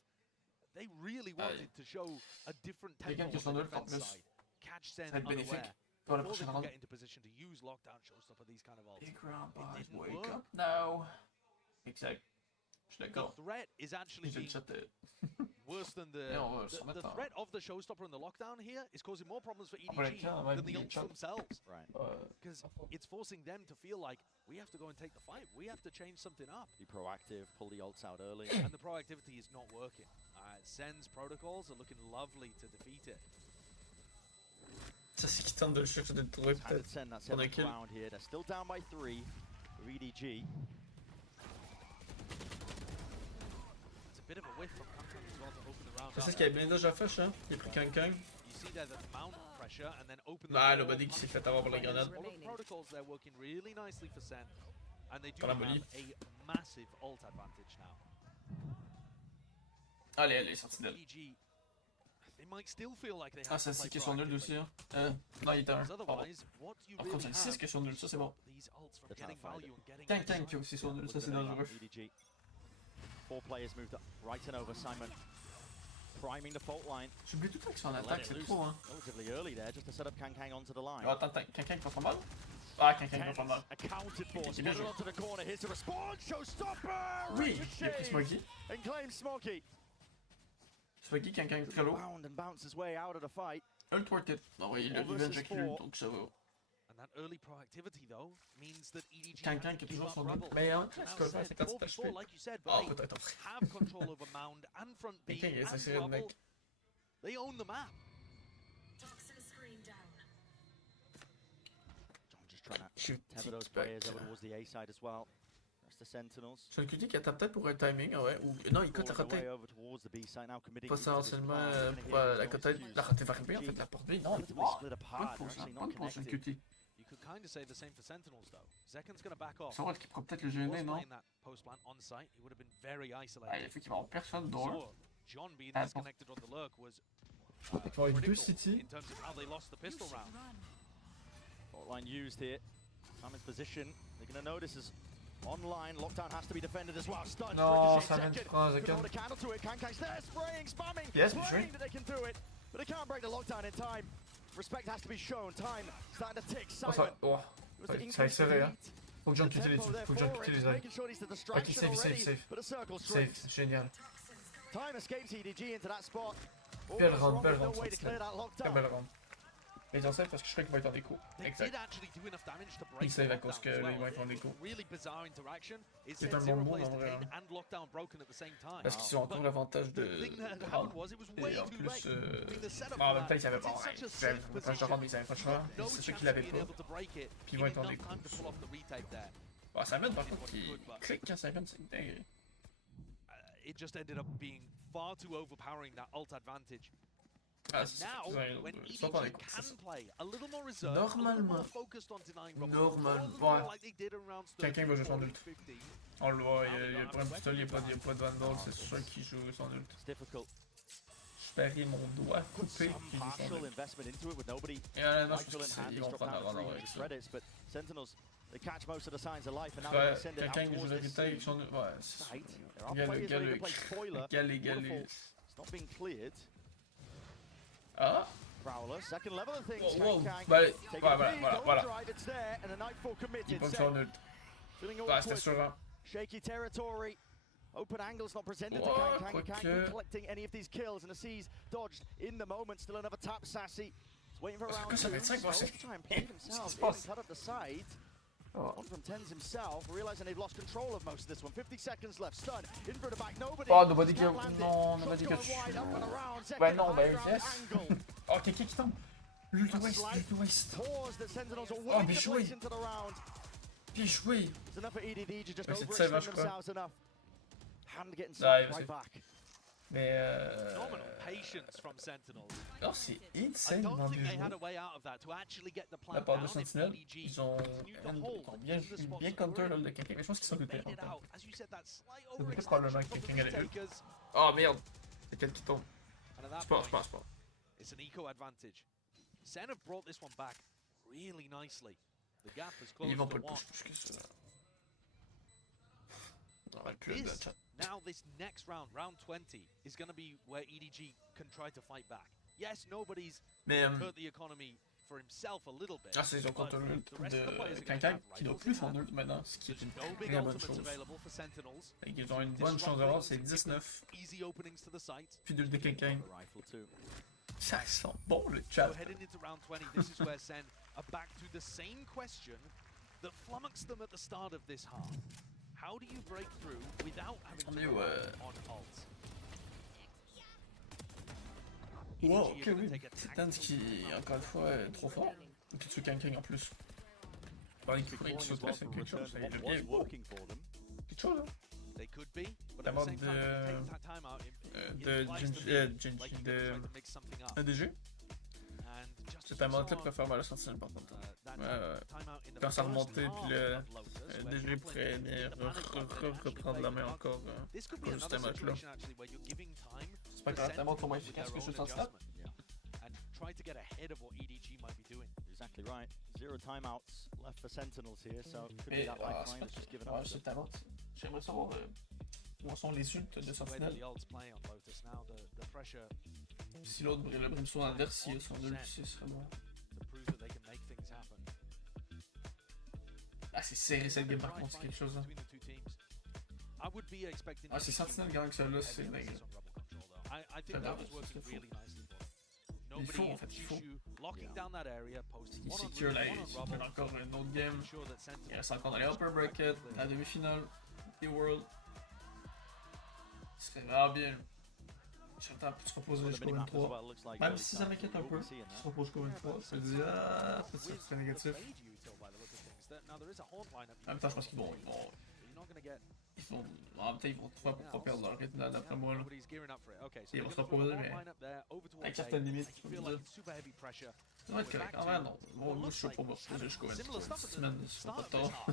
They really wanted to show a different tempo Quelqu'un qui on s'en the donne par defense plus. side. Catch Sen Ça va être bénéfique unaware pour la before they prochaine can round. get into position to use lockdown showstopper these kind of ults. Big round boys, didn't wake work. up now. Exact. Je suis The d'accord. threat is actually J'ai le being chat. worse than the, Et on va se the remettre en- threat of the showstopper and the lockdown here is causing more problems for Après le EDG cas, même than the il ults chat. themselves. Right. Because it's forcing them to feel like we have to go and take the fight. We have to change something up. Be proactive. Pull the ults out early. And the proactivity is not working. Sen's protocols are looking lovely to defeat it. Ça, c'est qui tente de le chercher de le trouver, Handed peut-être. Sen that On a 7th kill. round here. They're still down by 3 for EDG. It's a bit of a whiff from Kang Kang as well to open the round C'est up. ce qu'il y a blindage à fâche, hein. Il a pris Kang Kang. You see there the mount pressure and then open the Ah, le door, body qui s'est punish fait avoir par la players. grenade. All of the protocols they're working really nicely for Sen. And they do Par la have molly. a massive ult advantage now. Allez, allez, sentinelle. EDG, they might still feel like they Ah, have c'est to play 6 questions nulles aussi, proactively. hein. Non, il était un. Because Pardon. otherwise, what you Par really contre, il y a 6 have questions nulles, ça c'est bon. these ults from They're trying getting to find value it. and getting Kang inside. Kang qui est aussi son nul, ça c'est Looking at dangereux. EDG. 4 players moved up, right and over. Simon priming the fault line. J'oublie tout le temps qu'ils sont en attaque, c'est trop, hein. Relatively early there, just to set up Kang onto the line. Oh, attends, quelqu'un qui va faire mal? Ah, quelqu'un qui va faire mal. Accounted for. C'est bien joué. Onto the corner. Here's the response. Showstopper. Oui, il a pris Smokey. And claims Smokey. Smokey, quelqu'un très low. Round and bounce his way out of the fight. Ult worth. Non, ouais, il a revenge avec l'ult, donc ça va. And that early proactivity though means that EDG Quelqu'un qui a toujours son ult. Mais hein, c'est quoi ça, 50 HP. like you said, but Oh, they peut-être après. have control over Mound and front B Quelqu'un qui a and essayé de Rubble. mec. They own the map. John just trying to tether those players over towards the A side as well. Rest the Sentinels. Sur le QT qui attaque peut-être pour un timing, ouais. Ou non, il cote à rater. Pas ça seulement pour la cote la rater vers B en fait, la porte B. Non, bonne pour sur le QT. You could kind of say the same for Sentinels though. Zekken's going to back off. C'est vrai qu'il pourrait peut-être le gêner, non? Post plant on site, he would have been very isolated. Ah, il fait qu'il va avoir personne d'or. John being Ah, disconnected on the lurk was Il va avoir deux City. in terms of how they lost the pistol round. Fault line used here. Simon's position. They're going to know this is online. Lockdown has to be defended as well. Stun. Non, Simon prend Could hold a Zekken. candle to it. Kang's there, spraying, spamming. Yes, bien joué. Praying that they can do it, but they can't break the lockdown in time. Respect has to be shown. Time starting to tick. Oh, Simon. oh, ça a accéléré, hein. Faut que John quitte les faut que John quitte les ailes. Ok, save. Save, génial. Time escapes EDG into that spot. Belle round, belle No round. way to clear that Très lockdown. belle round. Mais ils en savent parce que je crois qu'il va être en déco. Exact. Il save à cause que là, il va être en déco. C'est un bon move en vrai. Parce qu'ils ont encore l'avantage de round. Et en plus, en même temps, ils savaient pas. Quand je rentre, ils savaient pas le choix. C'est ceux qui l'avaient pas. Puis ils vont être en déco. Bon, Simon, par contre, il clique quand Simon, c'est dingue. It just ended up being far too overpowering, that ult advantage. Ah, Now, when EDG can play a little more reserved, normalement, quelqu'un va jouer son ult. On le voit, il y a pas de pistolet, il n'y a pas de vandal, c'est sûr qu'il joue son ult. Je parie mon doigt coupé qu'il joue son ult. Et là, non, je pense qu'ils vont prendre la vandal avec ça. Ouais, quelqu'un qui joue le retail avec son ult, ouais, c'est galé. Ah! Wow, voilà. Il pomme son ult. Ah, c'était sûr, hein. Shaky territory. Open angles not presented to Kang. He can't be collecting any of these kills, and the C's dodged in the moment. Still another tap, Sassy. He's waiting for round 2. Try and play themselves. Cut up the side. On from Tens himself, realizing they've lost control of most of this one. 50 seconds left. Stun. In for the back. Nobody. Oh, nobody kill. Non, nobody kill. Ouais, non, bah, yes. Oh, quelqu'un qui tombe. L'ult waste. Oh, bien joué. Bien joué. Ouais, c'est de save, je crois. Ah, il va mais non, c'est insane dans des jeux. La part de Sentinel, ils ont bien counter l'ult de quelqu'un. Mais je pense qu'ils sont doutés en même temps. C'est douté probablement que quelqu'un allait ult. Oh merde! C'est quelqu'un qui tombe. Je pense pas. It's an eco advantage. Sen have brought this one back really nicely. The gap has closed. Ils vont pas le push plus que ça. Now this next round, round 20, is going to be where EDG can try to fight back. Yes, nobody's hurt the economy for himself a little bit. Ah, c'est ils ont contre l'ult de quelqu'un qui doit plus son ult maintenant, ce qui est une très bonne chose. Et ils ont une bonne chance d'avoir, c'est 19. Puis d'ult de quelqu'un. Ça sent bon le chat. Heading into round 20, this is where Sen are back to the same question that flummoxed them at the start of this half. How do you break through without having to rely on ult? Wow, ok, oui. C'est Tens qui, encore une fois, est trop fort. Et puis tu quelqu'un en plus. Pendant qu'il pourrait qu'il sauterait, c'est quelque chose. Il a bien. Quelque chose, hein. La mort de EDG. C'est un mort qui préfère mal à Sentinel par contre. Quand ça remontait, puis le EDG pourrait bien reprendre la main encore pour juste un match là. C'est pas grave, la mort est moins efficace que sur Sentinel. Exactly right. 0 timeouts left for Sentinels here, so it could be that lifeline that's just given up. C'est ta mort. J'aimerais savoir Où sont les ults de Sentinelle? Si l'autre le Brimstone adverse, s'il a son ult, ce serait bon. Ah, c'est serré cette game par contre, c'est quelque chose là. Ah, c'est Sentinelle gagne que celle-là, c'est dingue. Il faut en fait, il faut. Il secure là, il mène encore une autre game. Il reste encore dans les upper bracket, la demi-finale des Worlds. Ce serait vraiment bien. J'attends pour se reposer jusqu'au 23. Même si ça m'inquiète un peu, qu'il se repose jusqu'au 23, ça me dit ah, peut-être ça serait négatif. En même temps, je pense qu'ils vont. En même temps, ils vont trouver pour pas perdre leur rythme là, d'après moi. Là. Ils vont se reposer, mais avec certaines limites, je peux vous dire. Ça va être correct. En vrai, non. Moi, je suis chaud pour me reposer jusqu'au 23. Cette semaine, je ne pas tard.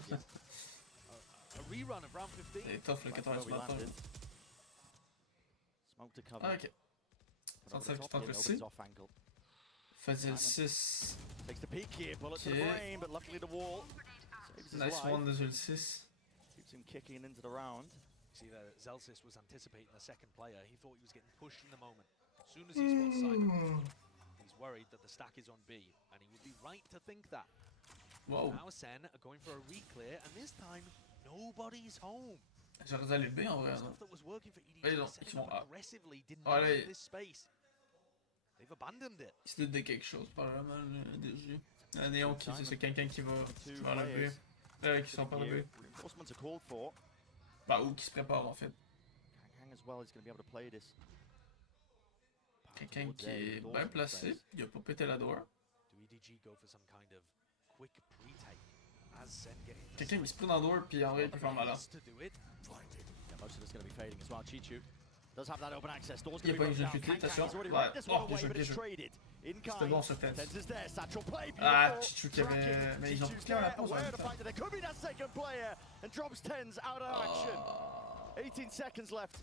C'est tough le 4h du matin. Ah, ok. Sentinelle qui tente le C. Faisait le 6. Ok. Nice one de le 6. Keeps him kicking into the round. See that Zelsis was anticipating the second player. He thought he was getting pushed in the moment. As soon as he spots Simon, he's worried that the stack is on B, and he would be right to think that. Wow. Now Sen are going for a reclear, and this time nobody's home. J'aurais allé B en vrai. Stuff that was working for EDG, Ils vont A. aggressively did Ah, not là, this space. They've abandoned it. Il se doute de quelque chose, probablement le DG. Néon qui c'est quelqu'un qui va à la B. Qui sont par la B. Bah, ou qui se prépare en fait. Quelqu'un qui est bien placé, il a pas pété la door. Quelqu'un qui se prend dans la door puis en vrai il peut faire mal. Il a pas une jeu de attention. Ouais, oh, il joue bien joué. C'était bon ce test. Ah, Chichu qui avait. Mais ils ont pris à la pause en même temps. 18 seconds left.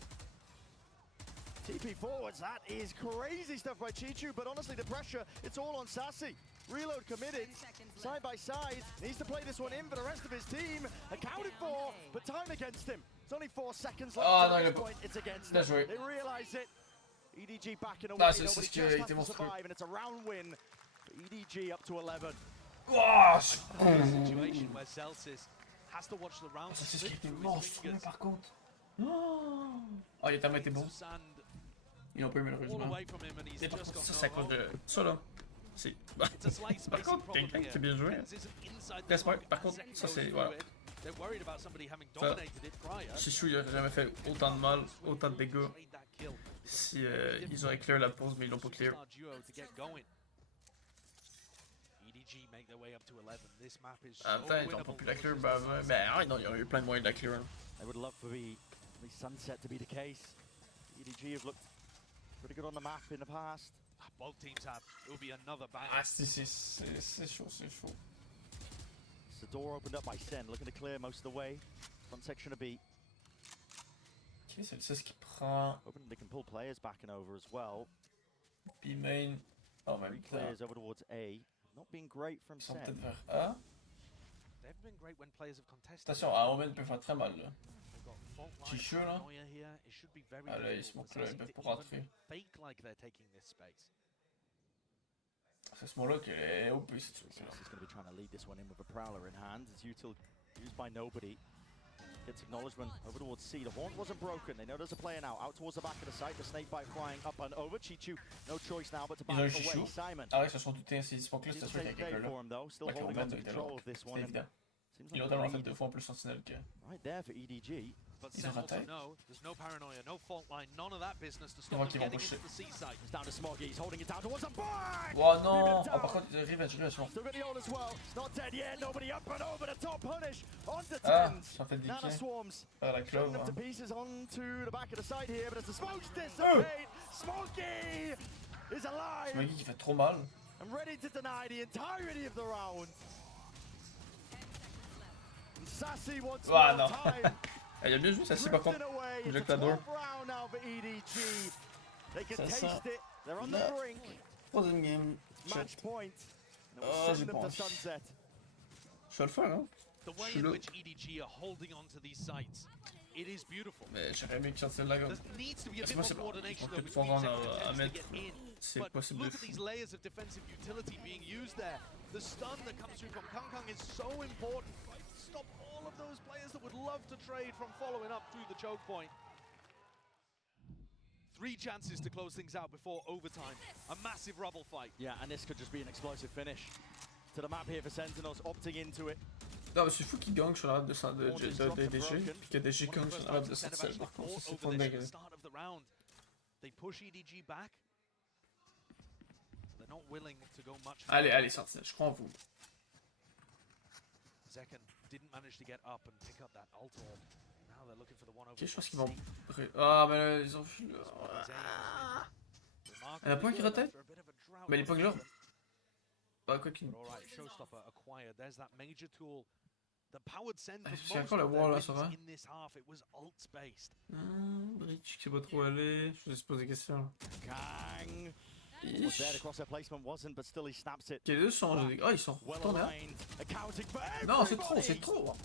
TP forwards, that is crazy stuff by Chichu, but honestly the pressure, it's all on Sassy. Reload committed, side by side, needs to play this one in for the rest of his team. Accounted for, but time against him. It's only 4 seconds left at this point, it's against them. They realize it. EDG backing away, nobody just has to survive, and it's a round win for EDG up to 11. Situation where Celsius has to watch the round. Ça c'est ce qui est monstrueux par contre. Oh, les timers étaient bons. Ils n'ont pas eu malheureusement. Et par contre, ça c'est à cause de ça là. C'est. Par contre, quelqu'un qui a bien joué. Par contre, ça c'est. Voilà. Chichou il a jamais fait autant de mal, autant de dégâts. Si ils auraient clear la pause, mais ils l'ont pas clear. En même temps, ils n'ont pas pu la clear, mais non, il y aurait eu plein de moyens de la clear. I would love for the sunset to be the case. EDG have looked pretty good on the map in the past. Both teams have. It will be another bang. Ah, c'est chaud, c'est chaud. It's the door opened up by Sen, looking to clear most of the way. Front section of B. Ok, c'est le 6 qui prend. Hoping they can pull players back and over as well. B main. En même temps. Clears over towards A. Not been great from Sen. Ils sont peut-être vers A. They've been great when players have contested. Attention, A Omen peut faire très mal là. Chichu là. Ah là, ils se montrent là, ils peuvent pas rentrer. C'est ce moment-là que est OP si tu veux. He's going to be trying to lead this one in with a prowler in hand. It's util used by nobody. Gets acknowledgement over towards C. The horn wasn't broken. They know there's a player now. Out towards the back of the site. The snake bite flying up and over. Chichu, no choice now but to back away. Simon. Ah ouais, ils se sont doutés ainsi. C'est pas que là, c'était sûr qu'il y a quelqu'un là. Like, on va c'était évident. Il a notamment fait 2 fois en plus Sentinelle que. Right there for EDG. Ils ont raté. There's no paranoia, no fault line, none of that business to stop them getting into the seaside. It's down to Smoggy. He's holding it down towards the back. Oh non! Oh, par contre, Revenge bon. Still got the ult as well. It's not dead yet. Nobody up and over the top punish. Onto Ah, tens. ça fait Nana swarms. La clove. Them to pieces onto the back of the side here, but as the smokes dissipate, Smoggy is alive. Smoggy qui fait trop mal. I'm ready to deny the entirety of the round. And Sassy wants more time. Il a bien joué Sassy par contre. Il a que la door. C'est ça. Troisième game. Oh, j'ai pas envie. Je vais le faire hein. The way in which EDG are holding on to these sites It is beautiful. Mais j'aurais aimé qu'ils sortent celle-là comme. There needs to be a C'est bit more possible. Ils coordination vont though peut-être between pouvoir Second à attempts to mettre. get in. C'est But possible de look at fou. these layers of defensive utility being used there. The stun that comes through from Kang Kang is so important. Stop all of those players that would love to trade from following up through the choke point. 3 chances to close things out before overtime. A massive rubble fight. Yeah, and this could just be an explosive finish to the map here for Sentinels, opting into it. Non, mais c'est fou qu'ils gagnent sur la map de DG, puis que DG gagne sur la map de Sorcel. Par contre, c'est pas une dinguerie. They push EDG back. They're not willing to go much. Allez, allez, Sorcel, je crois en vous. Zekken didn't manage to get up and pick up that ult orb. Now they're looking for the one over. Ok, je pense qu'ils vont. Ah, mais là, ils ont vu. Il y en a pas un qui rotate? Mais il est pas que genre. Bah, quoi qu'il. Showstopper acquired. There's that major tool. The powered send C'est encore le wall là, ça va? in this half. It was ult based. Breach qui sait pas trop aller. Je vais se poser des questions. Kang was there, the crosshair placement wasn't, but still he snaps it. Ok, les deux sont. Ah, ils sont retournés là. Non, c'est trop, c'est trop.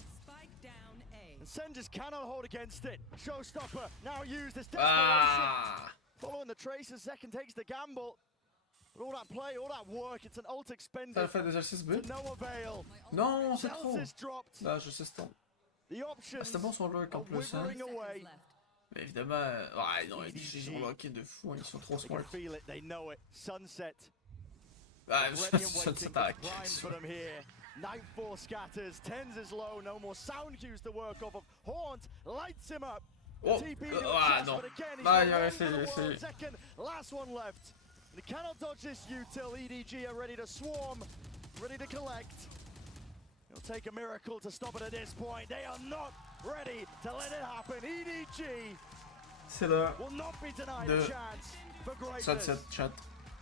And Sen just cannot hold against it. Showstopper now used as desperation. Following the traces, Zekken takes the gamble. But all that play, all that work, it's an ult expended. T'as fait des exercices B? To no avail. Non, c'est trop. Dropped. Là, je sais ce temps. The options C'était bon son lock en plus. Hein. away. Mais évidemment, ouais, non, ils ont locké de fou, hein, ils sont trop smart. Feel it, they know it. Sunset. Ah, Sunset attack. Nightfall scatters, Tens is low, no more sound cues to work off of. Haunt lights him up. Oh, ah non. Ah, il a essayé. Second, last one left. They cannot dodge this util. EDG are ready to swarm, ready to collect. It'll take a miracle to stop it at this point. They are not ready to let it happen. EDG c'est l'heure de Sunset chat.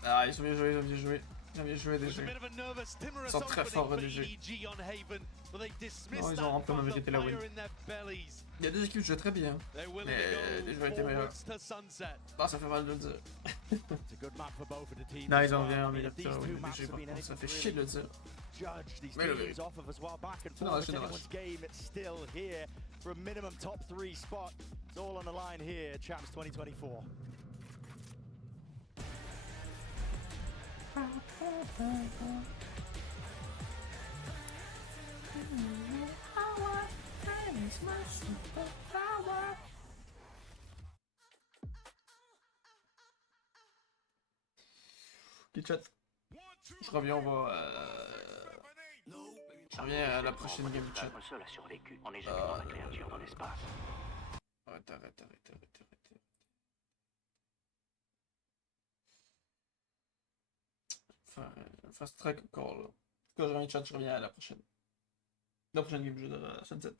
Ah, ils ont bien joué, ils ont bien joué. Ils ont bien joué DG. Ils sont très forts DG. Non, ils ont amplement mérité la win. Il y a deux équipes qui jouent très bien, mais les joueurs étaient meilleurs. Ah, ça fait mal de le dire. Non, ils ont bien mérité la win DG par contre, ça fait chier de le dire. Mais le vérité. C'est dommage, c'est dommage. For a minimum top 3 spot. It's all on the line here, Champs 2024. Ok chat. Je reviens, on va... Je reviens à la prochaine game chat. Seul a survécu. On n'est jamais dans la créature dans l'espace. Arrête. Fast track encore là. En tout cas, je reviens chat, je reviens à la prochaine. La prochaine game, je donne Sunset.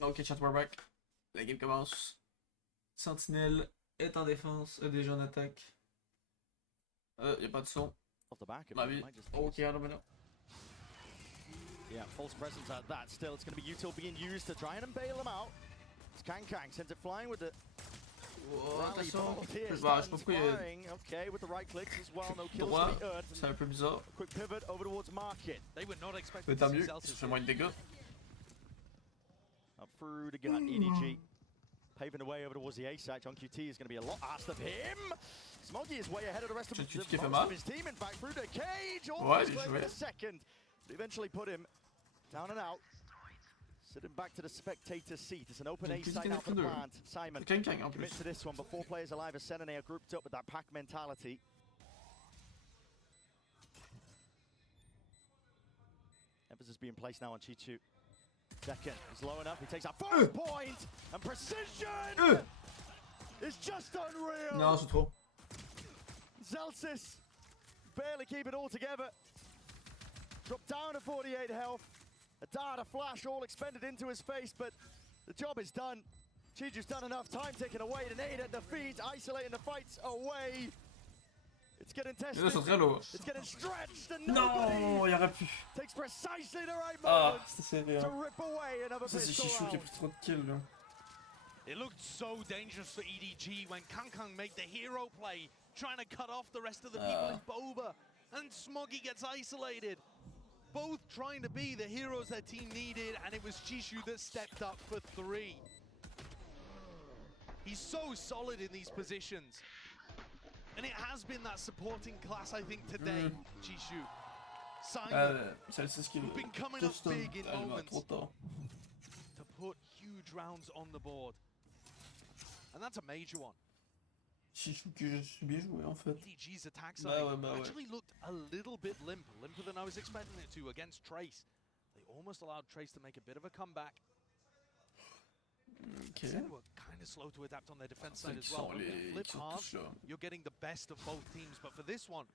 Ok, chat, we're back. La game commence. Sentinelle est en défense, est déjà en attaque. Y'a pas de son. Off the back of Ma it, vie. might just think Ok, it's- alors maintenant. Yeah, false presence at that. Still, it's going to be util being used to try and bail him out. It's Kang sends it flying with the rally Attention. ball here. Je sais pas Stan's pourquoi il y a firing. Okay, with the right clicks as well. No kills droit. to be earned. C'est un peu bizarre. Quick pivot over towards Market. They were not Mais expecting tant to see mieux, Celsius ça fait moins de dégâts. Up through the gut, EDG. Paving the way over towards the A side. John QT is going to be a lot asked of him. Smoggy is way ahead of the rest of, Tu the, qui fait most mal. of his team. In fact, through the cage. Ouais, Almost bien claimed joué. a second. But eventually put him down and out. Sitting back to the spectator seat. It's an open A side now for the plant. Simon Kang en commits plus. to this one, but 4 players alive as Sen and A are grouped up with that pack mentality. Emphasis being placed now on Chichu. Second, he's low enough, he takes that first point, and precision is just unreal. Non, c'est trop. Celsius barely keep it all together. Dropped down to 48 health. A dart, a flash, all expended into his face, but the job is done. Chiju's done enough, time taken away, the nade at the feet, isolating the fights away. It's getting tested. Là, c'est très lourd. It's getting stretched, and Non, nobody il aurait pu. takes precisely the right Ah, moment c'était serré. to Hein. rip away another Ça, c'est pistol Chichou qui a round. pris trop de kills là. It looked so dangerous for EDG when Kang made the hero play, trying to cut off the rest of the people in Boba, and Smoggy gets isolated. Both trying to be the heroes their team needed, and it was Chishu that stepped up for 3. He's so solid in these positions. And it has been that supporting class, I think, today, Chishu. Simon, Celle-ci, ce qui who've been coming up Justin, big in elle va moments trop tard. to put huge rounds on the board. And that's a major one. Chichou que je suis bien joué en fait. EDG's attack Bah side ouais, bah ouais. actually looked a little bit limper than I was expecting it to against Trace. They almost allowed Trace to make a bit of a comeback. Ok. Sen were kind of slow to adapt on their defense C'est side qui as well. sont les Flip qui hard, touchent là. you're getting the best of both teams, but for this one,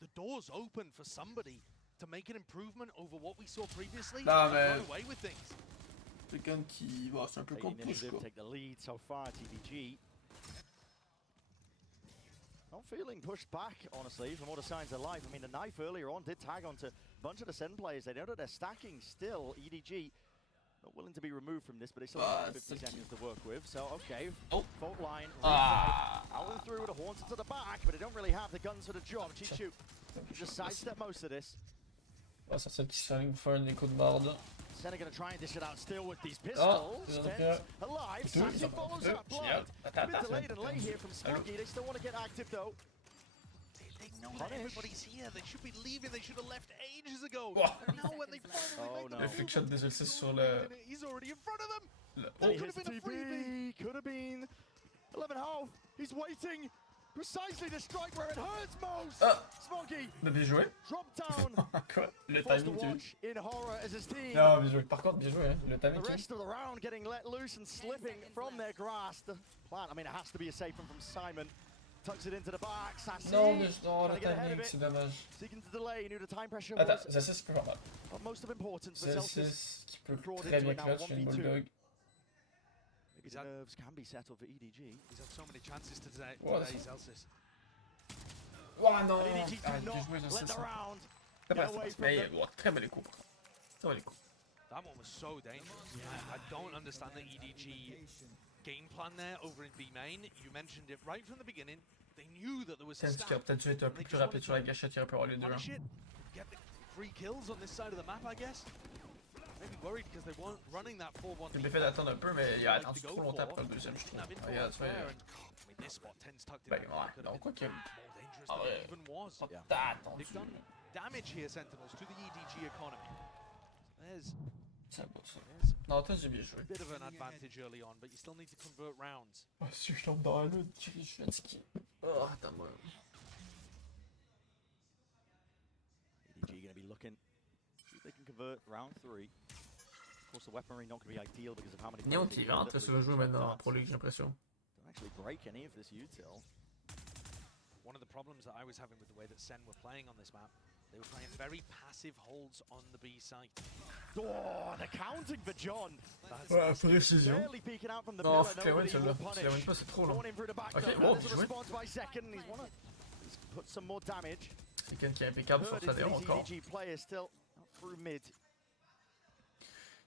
the door's open for somebody to make an improvement over what we saw previously Non, and mais- run away with things. Quelqu'un qui. Bon, c'est un peu Take comme the push initiative, quoi. take the lead so far, TVG. Not feeling pushed back, honestly, from all the signs of life. I mean, the knife earlier on did tag onto a bunch of the Sen players. They know that they're stacking still. EDG not willing to be removed from this, but they still have 50 seconds to work with. So, okay, Oh. fault line. Ah. Out and through with a haunted to the back, but they don't really have the guns for the job. Chichu just sidestep most of this. Ah, c'est celle qui se fait faire des coups de barde. Sen are going to try and dish it out still with these Oh, pistols. ils en ont Tens fait alive. deux, Sassy ils en ont follows fait deux. up. Génial. Blood. Attends, A bit attends, delayed and late attends. here from Smoggy. They still want to get active though. They know that Punish. everybody's here. They should be leaving. They should have left ages ago. Oh. And now when they finally Oh, make no. the Le flick shot des L6 sur move, le. he's already in front of them. le- That He could hits have the been a freebie. TP. Could have been 11 half. He's waiting. Precisely the strike where it hurts most. Ah. Smoggy Mais bien joué. drop down. Quoi? Le Forced to timing tu. watch in horror as his team. Non, bien joué. Par contre, bien joué. Hein. Le The timing tu. rest of the round getting let loose and slipping from their grasp. The plant, I mean, it has to be a safe one from Simon. Tucks it into the back. Sassy. Non, mais non, trying le to get ahead of timing, it. c'est dommage. Seeking to delay. He knew the time pressure Attends, was Celle-ci, peut faire mal. of most of importance for Celsius. Celle-ci qui peut Brought très into bien it now, clutch une 1v2. bulldog. Maybe the nerves can be settled for EDG. He's had so many chances today, Ouais, today c'est- Celsius. Ouah non! And EDG Ah, do bien joué, not je let sais the ça. round C'est get pas away ça. from Mais them. ouais, très bel coup. Très bel coup. That one was so dangerous. I don't understand the EDG game plan there over in B main. You mentioned it right from the beginning. They knew that there was a Peut-être qu'il stack. aurait peut-être dû être un peu plus rapide sur la gâchette, il aurait pu avoir les deux. Punish it, get the 3 kills on this side of the map, I guess. Maybe worried because they weren't running that 4-1. J'ai bien fait d'attendre un peu, mais il a attendu trop longtemps pour le deuxième, je trouve. Regarde, tu vois. This spot 10's tucked in. Ben ouais, donc quoi que. More dangerous Ah than ouais. it even was. T'as attendu. They've done damage here, Sentinels, to the EDG economy. There's C'est beau ça. There's Non, toi j'ai bien joué. a bit of an advantage early on, but you still need to convert rounds. Oh, si je tombe dans la lutte, je suis fatigué. Oh, attends-moi. EDG going to be looking, see if they can convert round 3. Of course, the weaponry not going to be ideal because of how many Néon players qui they end rentre up sur le with. jeu maintenant en Pro League, j'ai l'impression. Don't actually break any of this util. One of the problems that I was having with the way that Sen were playing on this map They were playing very passive holds on the B site. Oh, the counting for John. Ouais, précision. Barely peeking out from the Non, pillar, faut que la win nobody celle-là. will Si la win punish. pas, c'est trop long. Drawn in through the back, Ok, though. wow, That is a bien joué. response by Second. He's wanna put some more damage. C'est Ken qui est impeccable sur sa déo encore. EDG player still through mid.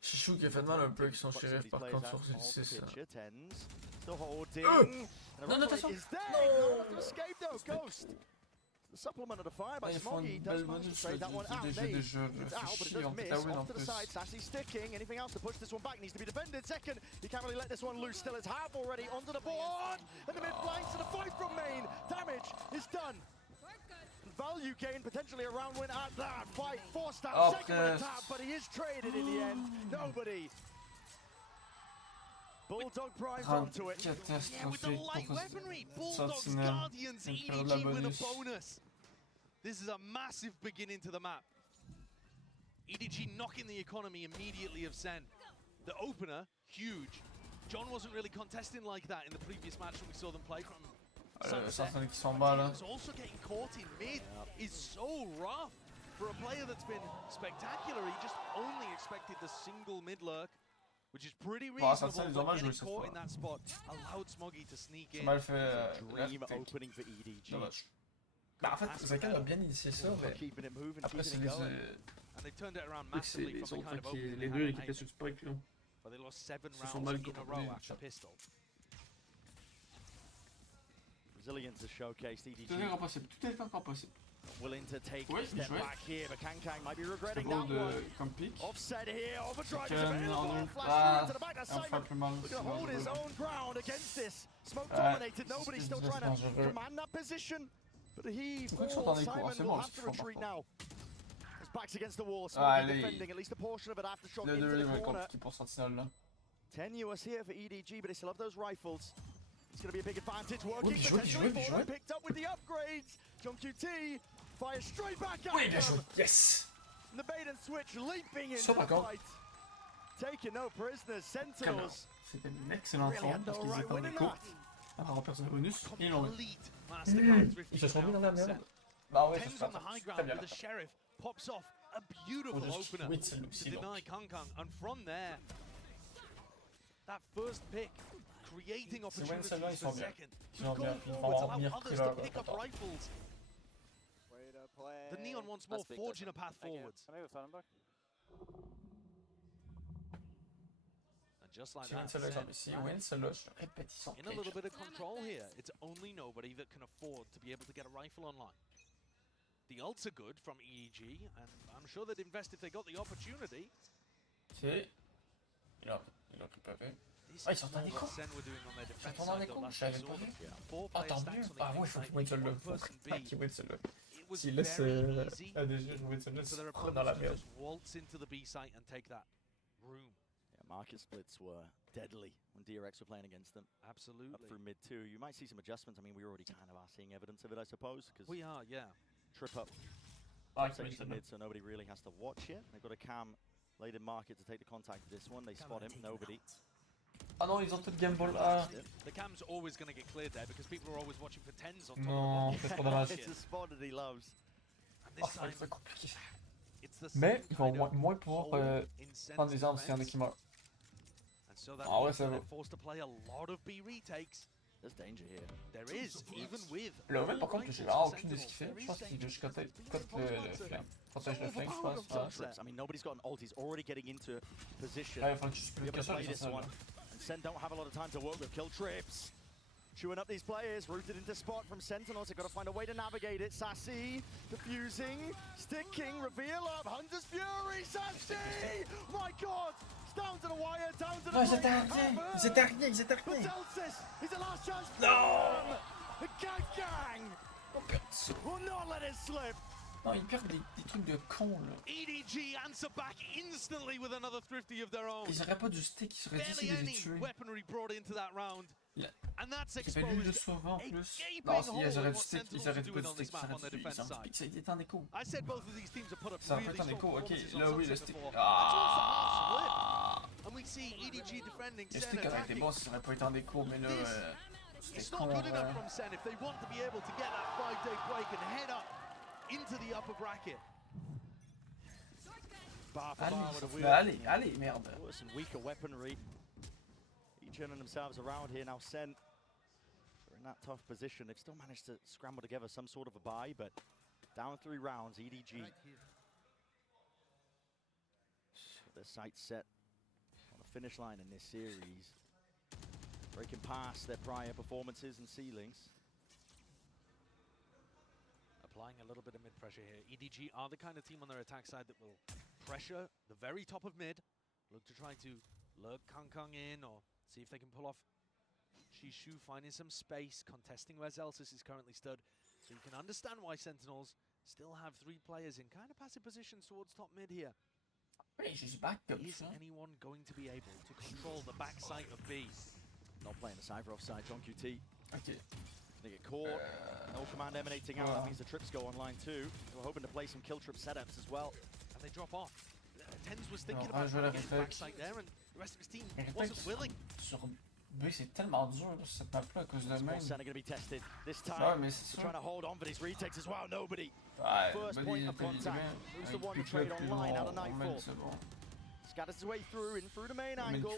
Chichou qui a fait de mal un peu avec son shérif par contre sur celui 6. Still holding. Non, attention. No! Escape though, Ghost. The supplement of the fire by Ils font Smoggy une does belle manage to bonus trade that one out. déjà It's out, but it réfléchi does en fait miss. la win en Off to the plus. side, Sassy sticking. Anything else to push this one back needs to be defended. Second, he can't really let this one loose. Still has half already onto the board. And the mid flanks to the fight from main. Damage is done. Value gain potentially a round win at that fight. Forced out second with a tap, but he is traded in the end. Nobody. Bulldog Prime's onto it. Yeah, with the light weaponry, Bulldogs Guardians EDG with a bonus. This is a massive beginning to the map. EDG knocking the economy immediately of Sen. The opener, huge. John wasn't really contesting like that in the previous match when we saw them play from Sunset. Qui sont bas là. Also getting caught in mid is so rough for a player that's been spectacular. He just only expected the single mid lurk, which is pretty reasonable, but getting caught in that spot allowed Smoggy to sneak in. Mal fait Dream opening for EDG. Dommage. Bah en fait, Zakan a bien initié ça, mais après c'est les And they turned it around massively from the kind of opening les deux qui étaient sur le spike là. But they lost 7 Se sont rounds mal in a row coordonnés. after pistol. Resilience is showcased. Tout est EDG encore possible, tout est encore possible. willing to take Oui, a step joué. back here, but Kang might be C'est regretting beau that de one. comme pick. Offset here, overdrive is Ken available. en Flash ah, through into the back. That's on Simon fera plus mal. looking to hold his own ground against this. Smoke Ouais, dominated. Nobody's still c'est trying to dangereux. command that position. But he Pourquoi ils sont dans falls. les cours? Simon C'est will bon, have ce to qu'ils font retreat par now. His back's against the wall. Ah, Smokey allez. defending at least a portion of it after shot Le into 2 the est corner. compliqué pour Sentinel là. Tenuous here for EDG, but they still have those rifles. It's going to be a big advantage working. Oui, bien joué, Potentially bien for them, joué. picked up with the upgrades. John QT fires straight back at Oui, bien them. joué. Yes. And the bait and switch leaping into Ça, par the contre. fight. Taking no prisoners. Sentinels. C'était une excellente Really forme had no parce qu'ils right étaient en winning écho. that. Alors en personne bonus, ils l'ont eu. Complete masterclass drifting Ils se sont mis dans down la from merde. Sen. Bah ouais, Tens ça on the high se très ground bien. with the sheriff pops off a beautiful Faut juste opener win celle-là to aussi, donc. deny Kang Kang, and from there, that first pick creating C'est win opportunities celle-là, ils for sont bien. second. Ils sont To bien, go ils vont forwards, avoir allow bien others pris to leur pick up temps. rifles. The Neon once more forging a path forwards. And just like Si win that, celle-là, Sen, si win celle-là, je le répète, ils sont in a little pick. bit of control here. It's only nobody that can afford to be able to get a rifle online. The ults are good from EEG, and I'm sure they'd invest if they got the opportunity. Ok. Il a préparé. This Ah, ils is sont en not écho. what Sen were doing on their Ils defense sont en side, écho, though, je savais last pas we vu. saw them. Four Ah, players tant stacked mieux. on the Ah A ouais, faut side, qu'ils win celle-là. one Faut person pas B. qu'ils win celle-là. It was S'ils laissent very easy ADG jouer celle-là, for their c'est trop dans la opponents to merde. just waltz into the B site and take that room. Yeah, market splits were deadly when DRX were playing against them. Absolutely. Up through mid 2. You might see some adjustments. I mean, we already kind of are seeing evidence of it, I suppose. Because We are, yeah. trip up. Ah, Switch to mid, so nobody really has to watch it. They've got a cam laid in market to take the contact of this one. They spot him. Nobody. Ah non, ils ont tout game ball. Ah. The cam's always going to get cleared there because people are always watching for tens on top Non, of the c'est box. trop dommage. It's a spot that he loves. And Oh, this ça va time, être compliqué. it's the Mais same ils vont kind of moins pouvoir hole in Sen's prendre des armes s'il y en a defense. qui meurent. And so that Ah ouais, means ça that va. they're forced to play a lot of B retakes. There's danger here. There is, even with Le Oven, par full contre, j'ai rifles vraiment for aucune idée de ce qu'il Sentinels, fait. Je pense there qu'il is veut juste danger. cote le flame. Protège le flame, je pense. Ouais. Trips. I mean, nobody's got an ult. He's already getting into position. Ah, il faudrait que je Be able to ça, play les this one. sentinelles. And Sen don't have a lot of time to work with. Kill trips. Chewing up these players, rooted into spot from Sentinels. They've got to find a way to navigate it. Sassy, diffusing, sticking, reveal up, Hunter's Fury, Sassy! My God! It's down to the wire, down to the Non, ils étaient brink. arrivés. Hammer. Ils étaient arrivés, ils étaient But arrivés. Delsis is the last chance for No! them. The gang will not let it slip. Non, ils perdent des trucs de con là. EDG answer back instantly with another thrifty of their own. Ils auraient pas dû stick, ils auraient dû Barely essayer de les any tuer. weaponry brought into that round. Yeah. And that's J'ai fait lui le exposed sauver en a plus. gaping Non, hole ils auraient in dû what stick, Sentinels ils auraient are dû doing pas on this stick, map ils on their auraient dû defense side. ça a été en écho. I said both of these teams have put up Ça aurait really fait un strong écho, ok, performances on là oui, le Sunset stick. before. Ah! And we see EDG defending Le Sen stick aurait été attacking. bon si ça aurait pas été en écho, mais là, It's c'était not con. good enough from Sen if they want to be able to get that 5-day break and head up into the upper bracket. bar for bar with a wheel. Allez, merde. Oh, some weaker weaponry. Each turning themselves around here now. Sen are in that tough position. They've still managed to scramble together some sort of a buy, but down 3 rounds, EDG. Their sights set on the finish line in this series, breaking past their prior performances and ceilings. Applying a little bit of mid-pressure here. EDG are the kind of team on their attack side that will pressure the very top of mid, look to try to lurk Kang in or see if they can pull off Shishu, finding some space, contesting where Zelsis is currently stood. So you can understand why Sentinels still have 3 players in kind of passive positions towards top mid here. Is anyone going to be able to control the backside of B? Not playing the Cypher offside, John QT. Okay. Gonna get caught. No command emanating out. That means the trips go online too. We're hoping to play some kill trip setups as well. And they drop off. Tens was thinking about trying to get backside there, and the rest of his team wasn't willing. Sur B, c'est tellement dur cette map-là à cause de main. Sen are going to be tested this time. Ouais, mais c'est sûr. Trying to hold on for these retakes as well. Nobody. Ouais, First point of contact. Who's the one to trade online out of Nightfall? Scatters his way through, in through the main angle.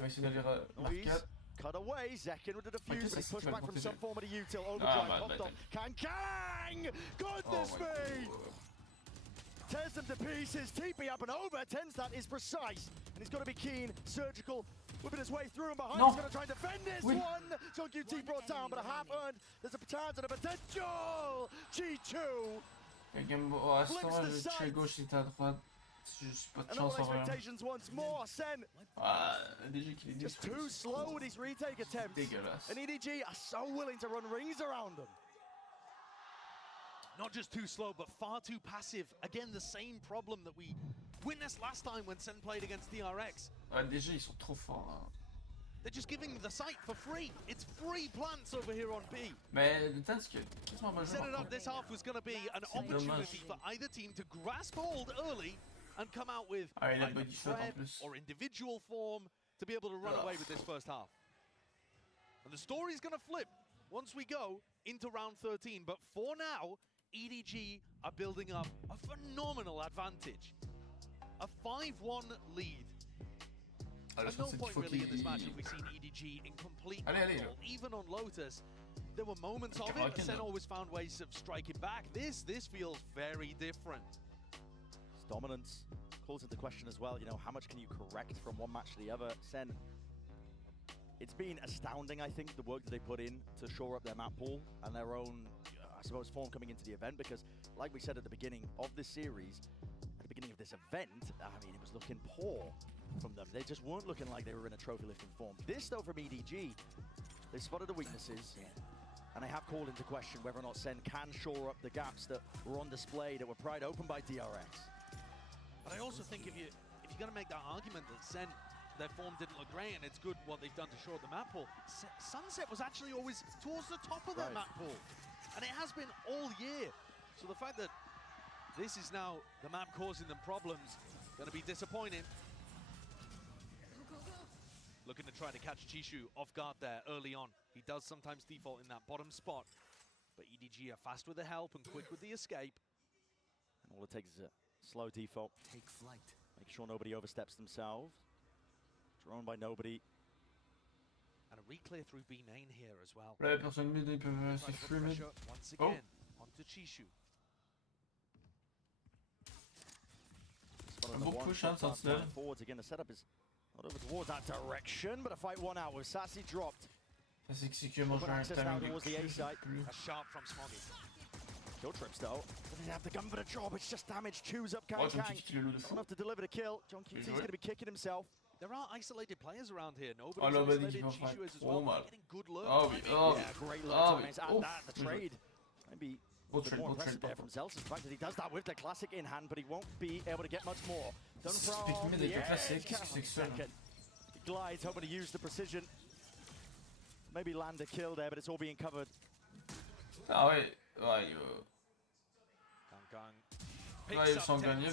Louise, cut away. Zekin with the diffuse. He pushed back from some form of the util. Overdrive popped off. Kang! Goodness me! Tears them to pieces. TP up and over. Tenstat is precise. And he's got to be keen, surgical, whipping his way through and behind. He's going to try and defend this one. John QT brought down, but a half earned. There's a chance and a potential. Chi-Chu. Je suis à gauche, si t'es à droite. Juste pas de chance en vrai. Once more. Sen. EDG qui les just too slow with his retake attempts. Dégueulasse. And EDG are so willing to run rings around them. Not just too slow, but far too passive. Again, the same problem that we witnessed last time when Sen played against DRX. EDG, ils sont trop forts là. They're just giving the site for free. It's free plants over here on B. Mais le temps, c'est que set it up this half was going to be an opportunity for either team to grasp hold early and come out with either threat or individual form to be able to run away with this first half. And the story's going to flip once we go into round 13. But for now, EDG are building up a phenomenal advantage. A 5-1 lead. At no point really in this match have we seen EDG in complete control. Even on Lotus, there were moments of it, but Sen always found ways of striking back. This feels very different. His dominance calls into question as well. You know, how much can you correct from one match to the other? Sen, it's been astounding, I think, the work that they put in to shore up their map pool and their own, I suppose, form coming into the event. Because, like we said at the beginning of this series, at the beginning of this event, I mean, it was looking poor from them. They just weren't looking like they were in a trophy lifting form. This, though, from EDG, they spotted the weaknesses. And they have called into question whether or not Sen can shore up the gaps that were on display that were pried open by DRX. But I also think if you're going to make that argument that Sen, their form didn't look great and it's good what they've done to shore up the map pool, Sunset was actually always towards the top of their map pool. And it has been all year. So the fact that this is now the map causing them problems, going to be disappointing. Looking to try to catch Chishu off guard there early on. He does sometimes default in that bottom spot. But EDG are fast with the help and quick with the escape. And all it takes is a slow default. Take flight. Make sure nobody oversteps themselves. Drawn by nobody. And a re-clear through B main here as well. Ouais, personne mid, ils peuvent se free mid. Once again, onto Chishu. Un beau push, hein, Sentinel. Forwards again, the setup is not over towards that direction, but a fight one out with Sassy dropped. Ça s'exécute, moi je vais un timing towards the A side. A sharp from Smoggy. Kill trips though. Doesn't have the gun for the job, it's just damage. Chews up Kang. Enough to deliver the kill. John QT's going to be kicking himself. There are isolated players around here. Nobody's isolated. Chishu is as well. Getting good lurk timing. Yeah, great lurk timing. And that, the trade. Maybe a bit more impressive there from Zelsis. The fact that he does that with the classic in hand, but he won't be able to get much more. Done from the second. He glides, hoping to use the precision. Maybe land a kill there, but it's all being covered. Ah ouais, ouais, Ils sont gagnés,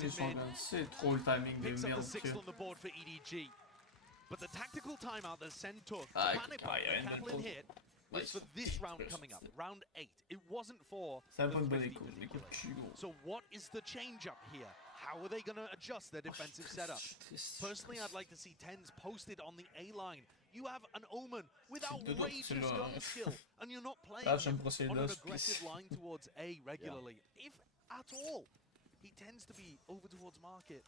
c'est trop le timing des merdes. Sixth on the board for EDG. But the tactical timeout that Sen took to panic the Kaplan hit was for this round coming up, round 8. It wasn't for Ça the va pas une bonne 50 écho, une écho de particularly. cul, gros. So what is the change up here? How are they going to adjust their defensive setup? Personally, I'd like to see 10s posted on the A line. You have an Omen with outrageous gun skill, and you're not playing him on an aggressive line towards A regularly. If at all, he tends to be over towards market,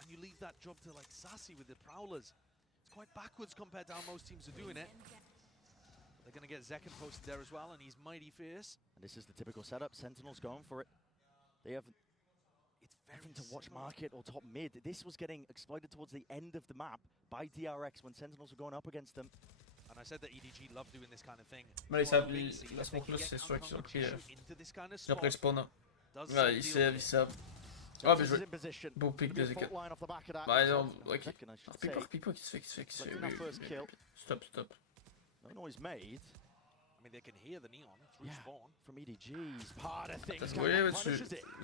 and you leave that job to like Sassy with the Prowlers. It's quite backwards compared to how most teams are doing it. They're going to get Zekken posted there as well, and he's mighty fierce. And this is the typical setup. Sentinels going for it. They have nothing to watch market or top mid. This was getting exploited towards the end of the map by DRX when Sentinels were going up against them. And I said that EDG love doing this kind of thing. Mais ils savent, la smoke là, c'est sûr qu'ils ont pris. J'ai après le spawn. Ouais, ils savent. Ah, bien joué. Beau pick de Zekken. Bah non, ok. Pick pas, qui se fait. Stop. No noise made. I mean, they can hear the neon through spawn. From EDG's part of things. Vous voyez, vous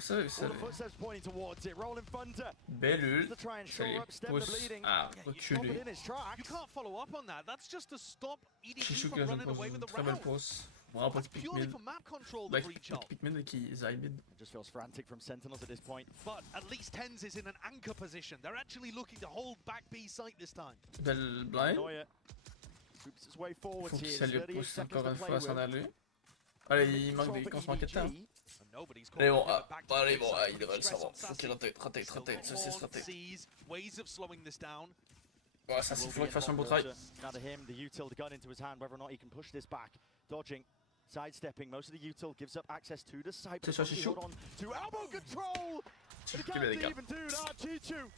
savez. Footsteps pointing towards it. Rolling Thunder. Belle ult. To try and shore up, stem the bleeding. Ah, reculé. You can't follow up on that. That's just to stop EDG Chichou from qui a running away with the très belle round. pause. Vraiment pas de pick Purely mid. for map control, the Bah, breach pas up. de pick mid mais qui zaille mid. Just feels frantic from Sentinels at this point. But at least Tens is in an anchor position. They're actually looking to hold back B site this time. Belle blind. Il faut qu'il s'allie pousse encore une fois à s'en aller. Allez, il manque des cons manquent de temps. Allez bon, il devrait le savoir. Faut qu'il rotate, ça c'est rotate. Ouais, ça c'est faut qu'il fasse un beau travail. Now to him, the util gun into his hand, whether or not he can push this back. Dodging, sidestepping, most of the util gives up access to the site. C'est ça, Chichou. To elbow control! Chichou qui met des gars. Chichou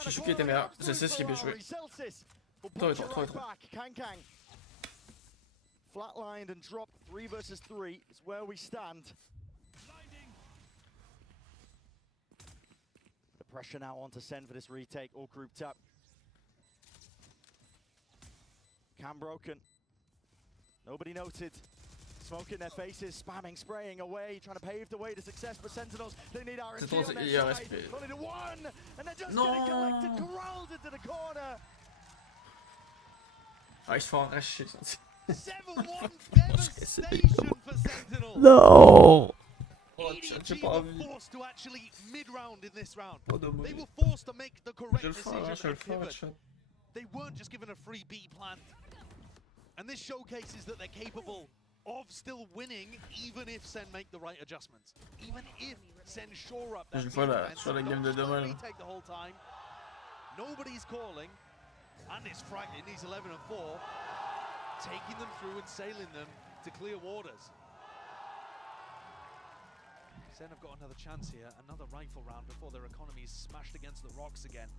Chichou qui était meilleur, c'est ce qui est bien joué. Trop. Kang. Flatlined and dropped 3 versus 3 is where we stand. The pressure now on to Sen for this retake, all grouped up. Cam broken. Nobody noted. Smoke in their faces, spamming, spraying away, trying to pave the way to success for Sentinels. They need RSP on their side. Only to one, and they're just getting collected, corralled into the corner. Ah, ils se font arracher. 7-1 devastation for Sentinels. No! EDG were forced to actually mid-round in this round. They were forced to make the correct decision and pivot. They weren't just given a free B plant. And this showcases that they're capable of still winning, even if Sen make the right adjustments. Even if Sen shore up that defense, retake the whole time. Nobody's calling. And it's frightening, he's 11 and 4, taking them through and sailing them to clear waters. Sen have got another chance here, another rifle round before their economy is smashed against the rocks again.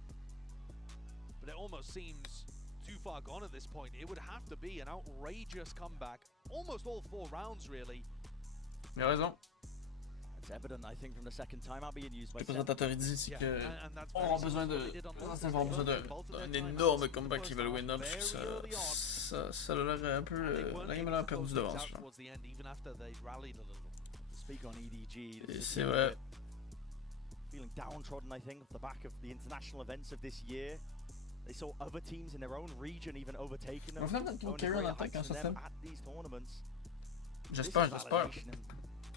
But it almost seems too far gone at this point. It would have to be an outrageous comeback, almost all 4 rounds really. Il a raison. It's evident, I think, from the second time out being used by Le présentateur il dit c'est que on aura besoin d'un énorme comeback qui va le win up parce que ça l'aurait un peu l'air perdu d'avance. Et c'est vrai. Feeling downtrodden, I think, off the back of the international events of this year. They saw other teams in their own region even overtaking them. At these tournaments. J'espère.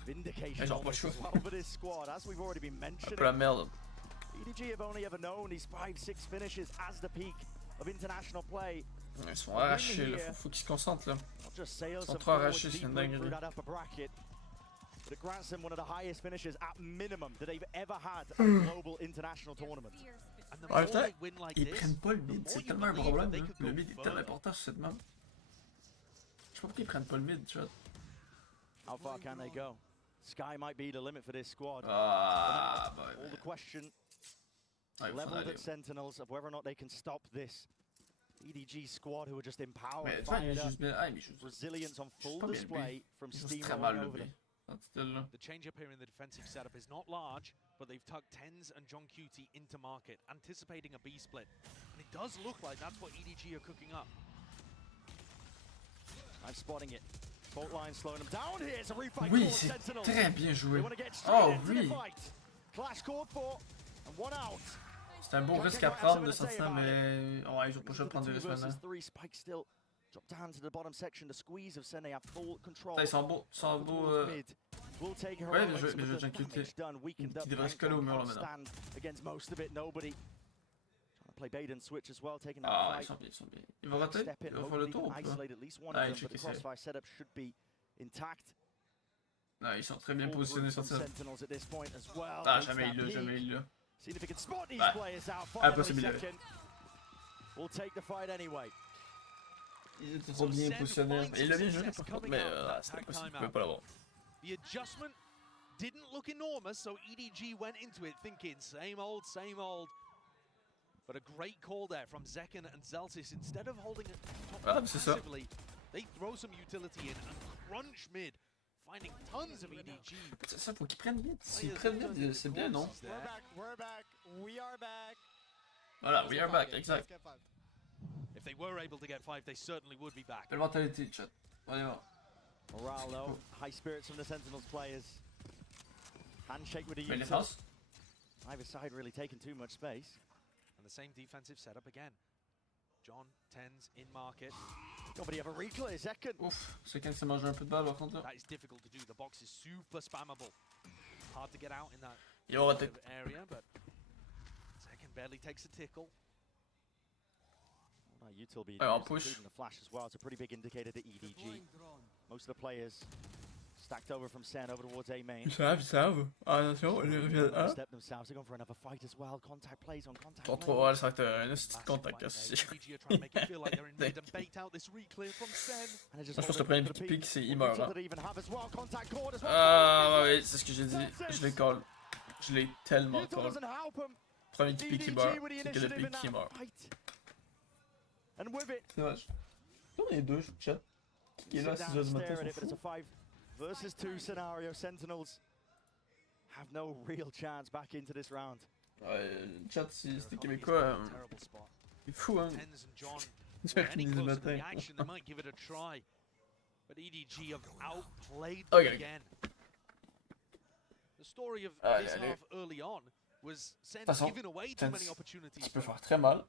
Vindication Ils ont pas le choix. for this squad, as we've already been mentioning. Un peu la merde. EDG have only ever known these 5-6 finishes as the peak of international play. Ils sont arrachés là, faut qu'ils se concentrent là. Ils sont trop arrachés, c'est une dinguerie. But it grants them one of the highest finishes at minimum that they've ever had at a global international tournament. En même temps, ils prennent pas le mid, c'est tellement un problème. Hein. Le mid est tellement important sur cette map. Je sais pas pourquoi ils prennent pas le mid, tu vois. How far can they go? Sky might be the limit for this squad. Ah, all the question leveled at Sentinels of whether or not they can stop this EDG squad who are just empowered. Resilience on full display from Steam all over them. The change up here in the defensive setup is not large, but they've tucked Tens and John Cutie into market, anticipating a B split. And it does look like that's what EDG are cooking up. I'm spotting it. Fault line slowing them down here. It's a refight. Oui, c'est très bien joué. Oh oui. C'est un beau risque à prendre de Sentinel, mais ouais, ils ont pas le choix de prendre des risques maintenant. Drop down to the bottom section. The squeeze of Sen, they have full control. Putain, ils sont beaux. Ils sont beaux. We'll take her Ouais, on, mais je some of the Junk damage done, weakened up. qui devrait se coller au mur là maintenant. Stand against most of it. Nobody. Trying to play bait and switch as well, taking that Ah, fight. ils sont bien, ils sont bien. Ils vont rater? Step in, Ils vont faire hopefully le tour ou can pas? isolate at least one Ah, of il them, but the check ici. crossfire setup should be intact. Ah, ils sont très bien Full positionnés group sur from ça. Sentinels at this point as well. Ah, Takes jamais that il l'a, peek. jamais il l'a. See if he can spot these Ouais. players out. Impossible Finally d'y aller. second. We'll take the fight anyway. Il était trop bien positionné. Il l'a bien joué par contre, mais c'était impossible, il pouvait pas l'avoir. The adjustment didn't look enormous, so EDG went into it thinking same old, same old. But a great call there from Zekken and Zelsis. Instead of holding it passively, they throw some utility in and crunch mid, finding tons of EDG. C'est ça, faut qu'ils prennent vite. S'ils prennent vite, c'est bien, non? We're back, we are back. Voilà, we are back, exact. If they were able to get 5, they certainly would be back. Belle mentalité, chat. On y va. Morale though, high spirits from the Sentinels players. Handshake with the Belle util. défense. Either side really taking too much space. And the same defensive setup again. John, tens in market. Nobody have a reclay, Zekken. Ouf, Zekken s'est mangé un peu de balle par contre. That is difficult to do. The box is super spammable. Hard to get out in that Il va rater. area, but Zekken barely takes a tickle. Util being Alors, used, push. including the flash as well. It's a pretty big indicator to EDG. Most of the players stacked over from Sen over towards A main. Ils savent. Attention, ils reviennent A. Step themselves, they're going for another fight as well. Contact plays on contact. Trop trop, ouais, ça va être un petit contact aussi. EDG are trying to make it feel like they're in mid and bait out this reclear from Sen. Je pense que le premier qui pique, c'est il meurt là. Contact cord as well. Ah ouais, c'est ce que j'ai dit. Je l'ai call. Je l'ai tellement call. Premier qui pique, il meurt. C'est que le pique qui meurt. C'est dommage. On est deux, chat. Qui est là à 6h du matin, c'est fou. Versus 2 scenario, Sentinels have no real chance back into this round. Ouais, chat, si c'était québécois, c'est fou, hein. C'est fini du matin. But EDG have outplayed Okay. again. The story of Allez, this allez. half early on was Sen De toute façon, giving away too many opportunities. tu peux faire très mal.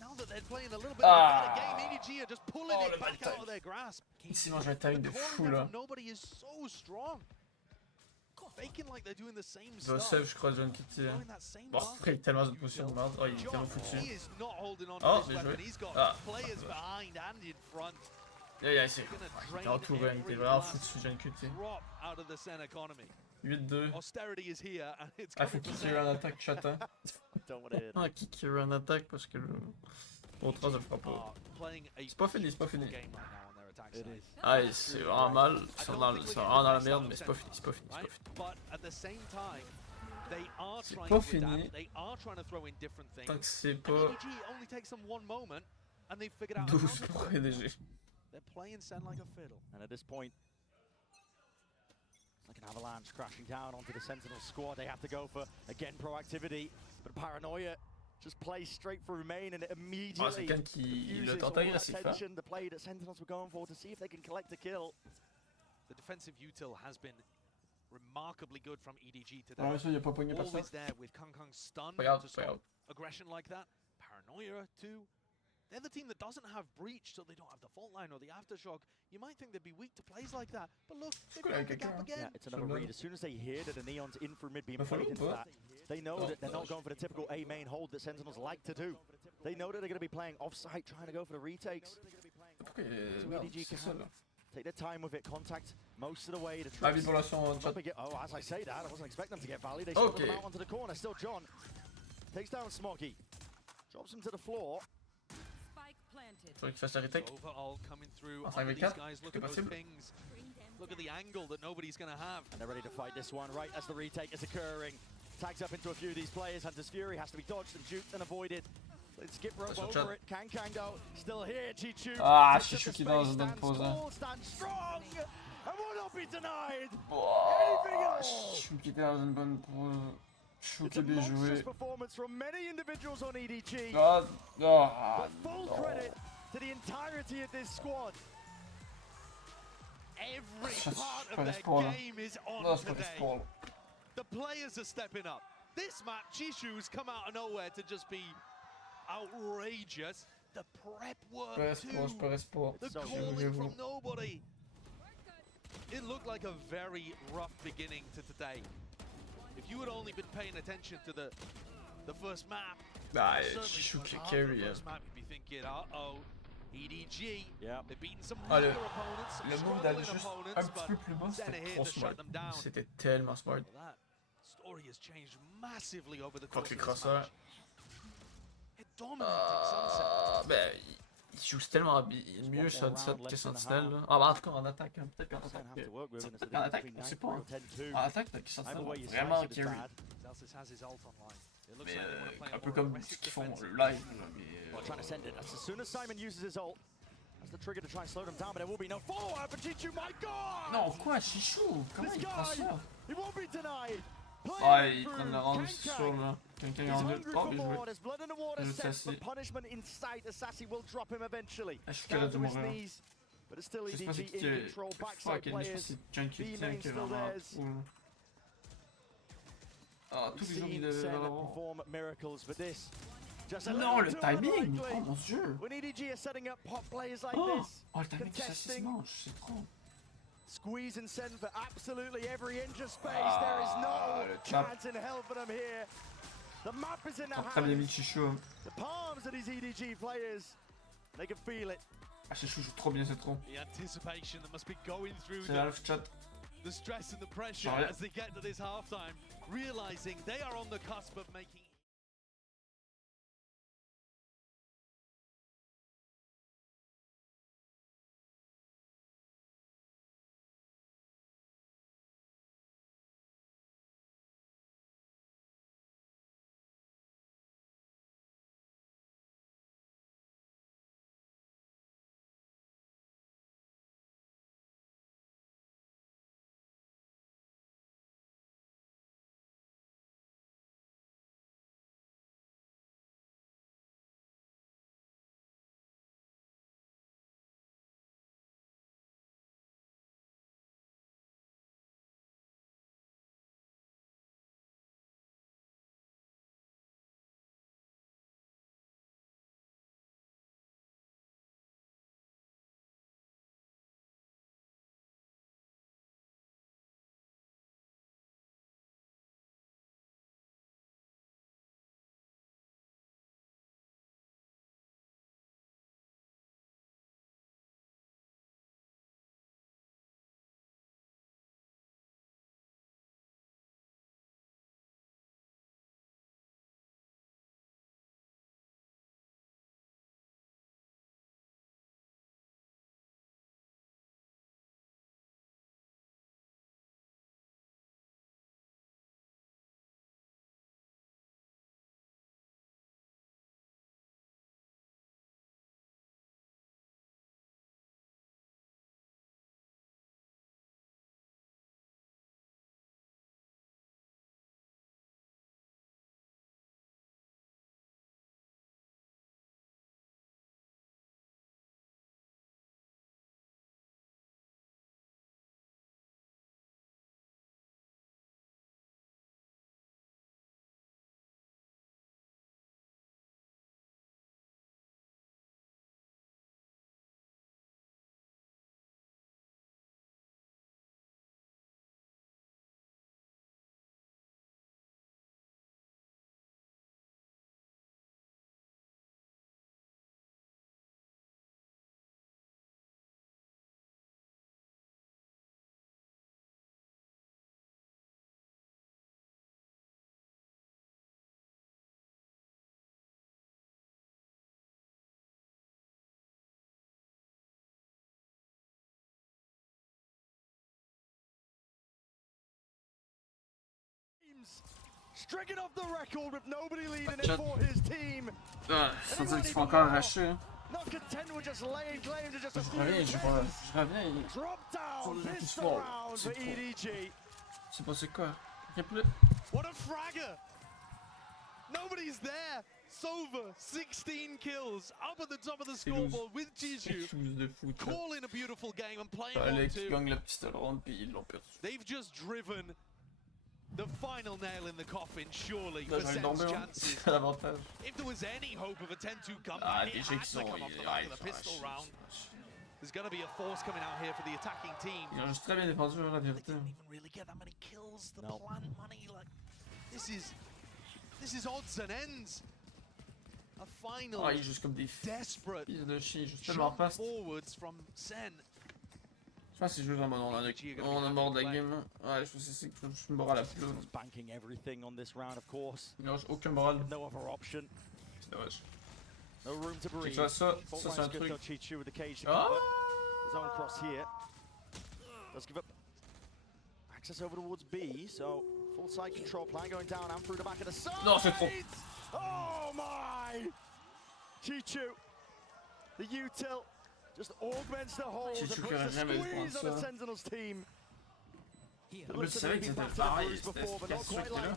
Now that they're playing a little bit of a better game, EDG are just pulling Oh, it le back bad out of their grasp. Il s'est mangé un time de The fou corner là. from nobody is so strong. Faking like they're doing the same Il va stuff. save, je crois, John Kitty. Throwing that same Bon, mark. après, il est tellement dans une position de merde. Oh, il est tellement John, foutu. he is not holding on to Oh, this bien weapon. joué. He's got Ah. players behind and in front. Yeah, c'est. Il était entouré, il était vraiment foutu, John Kitty. Drop out of the Sen economy. 8-2. Austerity is here and it's Ah, faut coming qu'il for tire en Sen. attaque, chat, hein. Don't want to hear that. Ah, qui tire en attaque parce que le. Au 3, ça le fera pas. C'est pas fini, c'est pas fini. Ah, c'est vraiment mal. Ils sont vraiment dans la merde, mais c'est pas fini, c'est pas fini, c'est pas fini. But at the same time, they are C'est trying pas to fini. adapt. They are trying to throw in different things. Tant que c'est And pas EDG only takes them one moment and they've figured out 12 how to pour play. EDG. They're playing Sen like a fiddle. And at this point, it's like an avalanche crashing down onto the Sentinel squad. They have to go for, again, proactivity. But Paranoia just plays straight through main and it Ah, immediately c'est quelqu'un qui le diffuses tente all that agressif, hein. tension, the play that Sentinels were going for to see if they can collect a kill. The defensive util has been remarkably good from EDG today. Ah, mais ça, il a pas pogné personne. Always there with Kang Kang's stun Regarde, to stop regarde. aggression like that. Paranoia too. They're the team that doesn't have breach, so they don't have the fault line or the aftershock. You might think they'd be weak to plays like that, but look, they've got the gap again. Yeah, it's another read. As soon as they hear that the Neon's in through mid being But played into follow, that, they know that they're not going for the typical A main hold that Sentinels like to do. They know that they're going to be playing off-site, trying to go for the retakes. Pourquoi So merde, EDG c'est ça là. take their time with it, contact most of the way. The Ah, trips. vibration chat. Oh, as I say that, I wasn't expecting them to get Valley. They struggle them Okay. out onto the corner. Still John takes down Smoggy, drops him to the floor. Faudrait qu'il fasse la retake. Overall coming through. Ah, on these 5v4, guys, look c'est at those possible. pings. Look at the angle that nobody's going to have. And they're ready to fight this one right as the retake is occurring. Tags up into a few of these players. Hunter's Fury has to be dodged and juked and avoided. Let's skip rope Attention, over chat. it. Kang though, still here. Chichu. Ah, picks up Chichu the qui est dans space, une bonne stands pose, hein. tall, stands strong, and will not be denied. Oh, Anything else? Chou qui était dans une bonne pose. Chou It's qui a a bien monstrous joué. performance from many individuals on EDG. Ah, ah, But full credit to the entirety of this squad. Every Je part suis of pas their l'espoir là. game is on Non, je suis pas today. l'espoir là. The players are stepping up. This map, Chishu's come out of nowhere to just be outrageous. the prep work Pas the calling from nobody. It looked like a very rough beginning to today. If you had only been paying attention to the first map, Ah, certainly Chichou the qui first carry. map, you'd be thinking, uh-oh, EDG, they've beaten some Ah, weaker opponents, some le move struggling d'aller juste opponents, un petit peu but plus bas, Zen are c'était here trop to smart. shut them down. C'était tellement smart. Well, that story has changed massively over the Fuck course les of this crosseurs. match. It dominating Sunset. Ben, il joue tellement mieux Sunset que Sentinel. Là. Ah, bah en tout cas en attaque, hein. Peut-être qu'en attaque. En attaque, on sait pas. Hein. En attaque, peut-être que Sentinel va vraiment carry. Celsius has his ult online. It looks Mais like they want to play a un peu more comme ce aggressive qu'ils font defensive live. game. Là, mais, Trying to send it. As soon as Simon uses his ult, that's the trigger to try and slow them down, but there will be no follow-up. But Chichu, my God! Non, quoi, Chichou? Comment il prend ça? He won't be denied. Ah, il prend le round, c'est sûr, là. Quelqu'un en deux. Oh, bien joué. There's blood in the water Juste set, assis. but punishment in sight. Assassi will drop him eventually. Ah, je suis capable de Down to his mourir. knees, but it's still Je sais pas c'est EDG qui in control. Backside fuck, je pense que players. c'est Junkie B Tian main qui est still vraiment theirs. cool. Ah, tous We've les jours il seen devait Sen l'avoir. perform miracles, but this just a Non, little le too timing! unlikely. Oh mon dieu! When EDG are setting up pop players like Oh, this, oh le timing de ça se contesting, mange, c'est trop. squeeze and send for absolutely every inch of space. Ah, There is no le trap. chance in hell for them here. The map is in their Très bien mis hands. Chichou. The palms of these EDG players, they can feel it. Ah, Chichou joue trop bien cette tronc. The anticipation that must be going through C'est là le chat. the stress and the pressure Sorry. as they get to this halftime, realizing they are on the cusp of making. Stricken off the record with nobody leading it for his team. Ah, ça veut dire qu'il faut encore arracher. Hein. Not content with just laying claim to just a Je few reviens, je reviens. drop Sur down le this sport. round C'est for trop. EDG. C'est passé quoi? Replay. What a fragger! Nobody's there. Sova, 16 kills, up at the top of the scoreboard with Jiju, de foot, calling a beautiful game and playing Fallait on qu'ils two. gagnent la pistole ronde puis ils l'ont perdu. They've just driven the final nail in the coffin, surely, Là, for je vais le Sen's tomber, hein. chances. C'est l'avantage. If there was any hope of a 10-2 comeback, Ah, it déjà had qu'ils to sont... come off the back of the pistol round. There's going to be a force coming out here for the attacking team. Ils ont juste très bien défendu, la They vérité. didn't even really get that many kills. The plant money, like, this is odds and ends. A final Ah, ils jouent comme des desperate fils de chien, ils jouent tellement jump fast. forwards from Sen. Je pense qu'ils jouent vraiment on a mort de la game. Ouais, je pense que c'est que je suis moral à plus. Banking everything on this round, of course. Non, j'ai aucun moral. No other option. C'est dommage. No room to breathe. Tu vois ça c'est un truc. Chichu with the cage to Ah! cover. His own cross here. Does give up access over towards B, so full side control plan going down and through the back of the side. Non, c'est trop. Oh my! Chichu, the util just augments the holes and Chichu puts qui aurait the jamais dû squeeze prendre on the ça. Sentinels team. En plus, tu savais que c'était pareil, c'était efficace ce truc-là.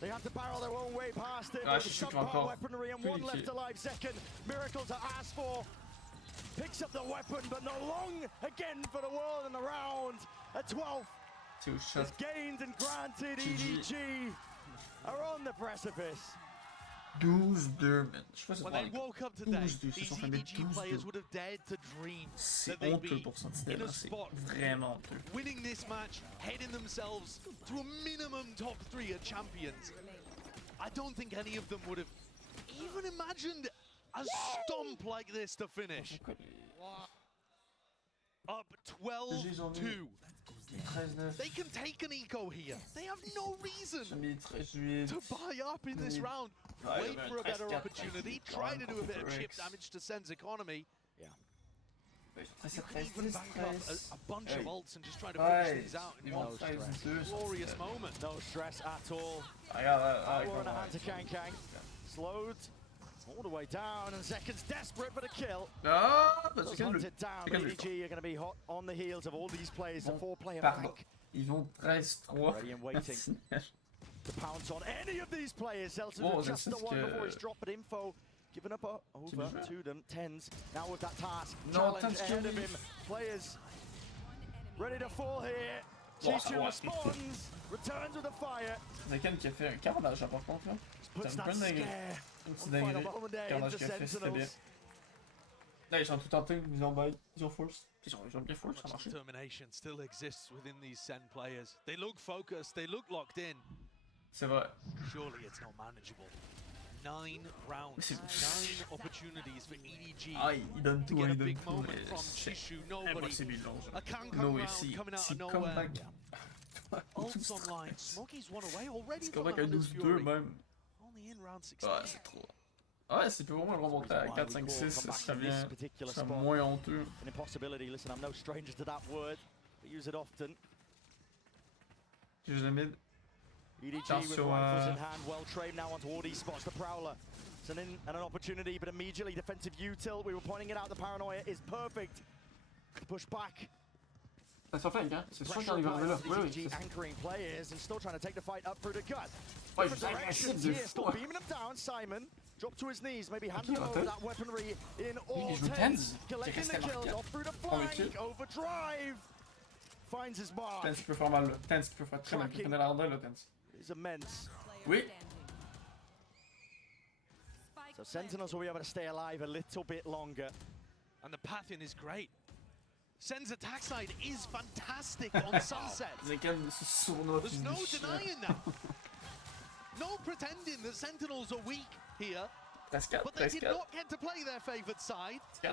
They have to barrel their own way past it. Ah, With Chichu qui va subpar encore weaponry and plus one left liquide. alive second. Miracle to ask for. Picks up the weapon, but no long again for the world in the round. At 12th. Two shots. Gained and granted. EDG are on the precipice. 12-2, man. Je sais pas si When c'est they woke up today, 12-2, ils se these sont fait mettre EDG players 12-2. would have dared to dream C'est that they'd honteux be pour Sentinel, in a c'est spot vraiment honteux. winning this match, heading themselves to a minimum top 3 at champions. I don't think any of them would have even imagined a stomp like this to finish. Up 12-2. They can take an eco here. They have no reason to buy up in this round. Wait for a better opportunity. Try to do a bit of chip damage to Sen's economy. Yeah. You can even bank up a bunch of ults and just try to finish these out in one glorious moment. No stress at all. Regarde, Power on the hand to Kang Kang. Slowed all the way down, and Zekan's desperate for the kill. Ah, bah c'est Hunted down, but EDG are going to be hot on the heels of all these plays. A four-player Pardon. flank. Ils vont 13-3. Ready and waiting to pounce on any of these players. Zeltz Oh, was just the one que- before he's dropped info. Giving up over to them. Tens now with that task. No, Challenge Tens ahead of killed him. Players ready to fall here. Oh, ça Chichu va. responds. Returns with a fire. Zekan qui a fait un carnage par contre là. Puts C'est that un peu dingue. scare. Un petit One final dingue. moment there Carnage into qu'il a fait, c'était bien. Sentinels. Là, ils sont tout tentés, ils ont buy, ils ont force. Ils ont bien force, ça a marché. Determination still exists within these Sen players. They look focused, they look locked in. C'est vrai. Surely it's not manageable. 9 rounds, 9 opportunities for EDG Ah, il donne to tout, get a il donne big tout, moment mais from c'est Chishu. Nobody. impossible, ils l'ont. A Kang No, round si coming out of come nowhere. back. Ults online. Smokey's one away already. C'est from comme un His 12-2 Fury. même. Only in round 16. Ouais, c'est trop. Ouais, s'il peut vraiment le remonter à 4-5-6, ça serait bien. Ça serait moins honteux. An impossibility. Listen, I'm no stranger to that word. I use it often. J'ai jamais. EDG with Attention rifles in à. hand, well trained now onto all these spots. The Prowler. It's an in and an opportunity, but immediately defensive util. We were pointing it out. The paranoia is perfect. To push back. Ça se fait, hein? C'est sûr Pressure qu'il va arriver là. applies Oui, as oui. EDG anchoring players and still trying to take the fight up through the gut. Ouais, Different je directions de here, still fou. beaming them down. Simon drop to his knees, maybe hand Ok, him over attends. that weaponry in all il joue tens. Tens. Collecting Qui the reste kills marqué. off through the Prends le flank. kill. Overdrive finds his mark. Tens qui peut faire mal là. Tens qui peut faire très mal. Qui connaît la rondelle là, Tens. It's immense. Oui. So Sentinels will be able to stay alive a little bit longer. And the pathing is great. Sen's attack side is fantastic on Sunset. Zekan se sournoie. There's no denying that. No pretending that Sentinels are weak here. Presque 4, But they presque did 4. not get to play their favoured side. 4.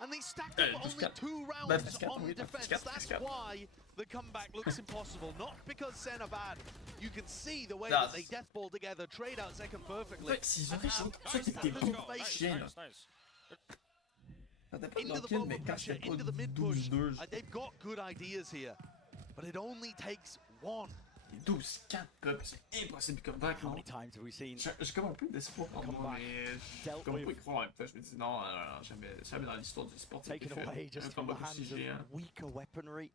And they stacked up only 4. 2 rounds Presque 4, on oui, defense. presque 4, That's presque 4. why the comeback looks impossible. Not because Sen are bad. You can see the way Non, that they deathball together, trade out second perfectly. Ouais, s'ils auraient chanté ça, c'était pas chien là. Ça dépend Into dans the quel, moment mais quand pressure, c'est pas into the mid push. 12-2. They've got good ideas here, but it only takes one. 12-4, c'est impossible comme back. How many times have we seen J'ai comme un peu d'espoir en moi, mais je dealt comme pas y with, croire en même temps. Je me dis non, jamais dans l'histoire du sport. taken away just from the hands géant. of weaker weapery?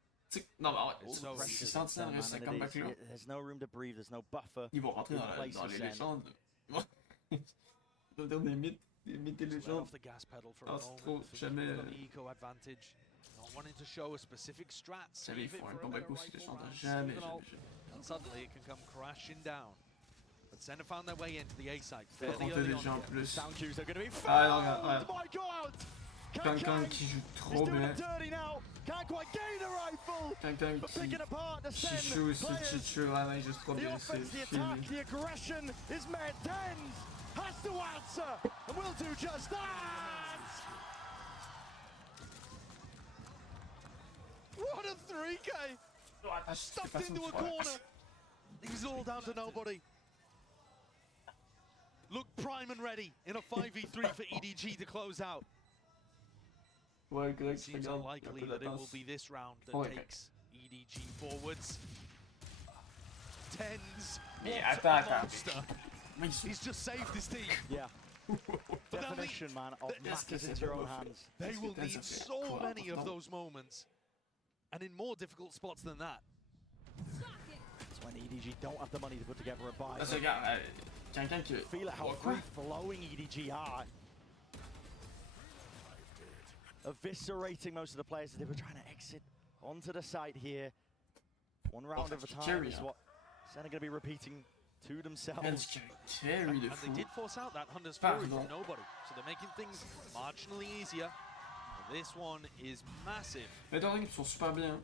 Non, mais All the ouais, si pressure Sentinel on reste ce Sen, and comeback là, there's no room to breathe, there's no buffer. ils vont rentrer in dans place les of Sen. légendes. Ils vont dire des mythes et Let légendes. off the gas pedal for Ah, a c'est moment. trop, Forget jamais. about the eco advantage. Not wanting to show a specific strat. Vous savez, ils font un combat aussi, les gens jamais. And suddenly it can come crashing down. But Senna found their way into the A site. Faut compter des gens en plus. Sound cues are going to be Ah non, regarde, my God! Kankan qui joue trop bien. Can't quite gain the rifle. Kankan qui Chichou, c'est Chichou, ah non, il joue trop bien, c'est fini. The aggression is met. Tens has to answer and will do just that. What a 3K! Stuffed into a corner. It was all down to nobody. Look prime and ready in a 5v3 for EDG to close out. Ouais, Greg, Seems unlikely that it will be this round that takes EDG forwards. Tens. Mais attends. He's just saved his team. Yeah. Definition, man, of matters into your own hands. They will need so many of those moments. And in more difficult spots than that. It's when EDG don't have the money to put together a buy. Parce que regarde, quelqu'un qui... Feel it how free-flowing EDG are. Eviscerating most of the players as they were trying to exit onto the site here. One round at a time is what Senna going to be repeating to themselves. And they did force out that Hunter's Fury from nobody. So they're making things marginally easier. And this one is massive. Les deux règles sont super bien.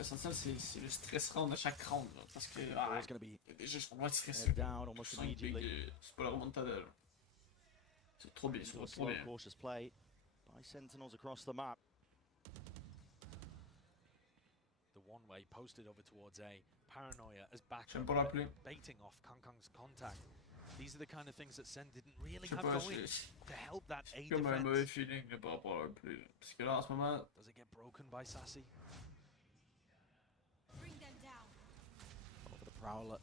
Essentiel, c'est le stress round à chaque round. Là, parce que déjà, je comprends être stressé. C'est pas la remontada. C'est trop bien, c'est trop bien. Cautious play by Sentinels across the map. The one-way posted over towards A. Paranoia as backup, baiting off Kankang's contact. These are the kind of things that Sen didn't really have going to help that A defense. Un mauvais feeling par rapport à play. Parce que là, en ce moment... Does it get broken by Sassy? Over the Prowler.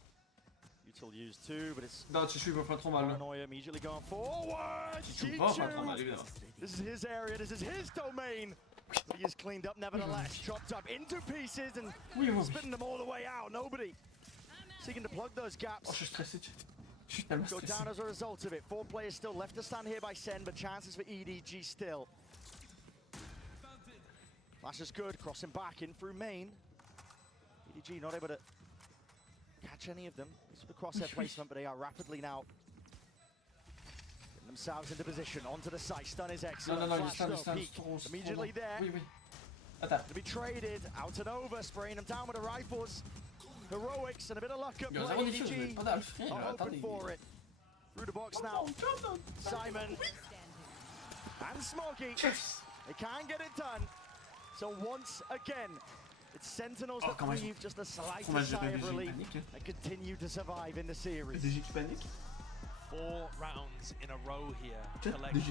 Util used too, but it's... Non, Chichu va faire trop mal. Paranoia immediately going forward. Chichu va faire trop mal, évidemment. This is his area, this is his domain. But he is cleaned up nevertheless. Chopped up into pieces and spitting them all the way out. Nobody seeking to plug those gaps. Oh, je suis stressé. Je suis tellement Go stressé. down as a result of it. 4 players still left to stand here by Sen, but chances for EDG still. Flash is good, crossing back in through main. EDG not able to catch any of them. It's the crosshair placement, but they are rapidly now getting themselves into position. Onto the site, stun is excellent. Flash peak immediately there. To be traded, out and over, spraying them down with the rifles. Heroics and a bit of luck at play. EDG are hoping for it. Through the box now. Simon and Smokey. They can't get it done. So once again, it's Sentinels that breathe just a slight sigh of relief and continue to survive in the series. 4 rounds in a row here. Collected.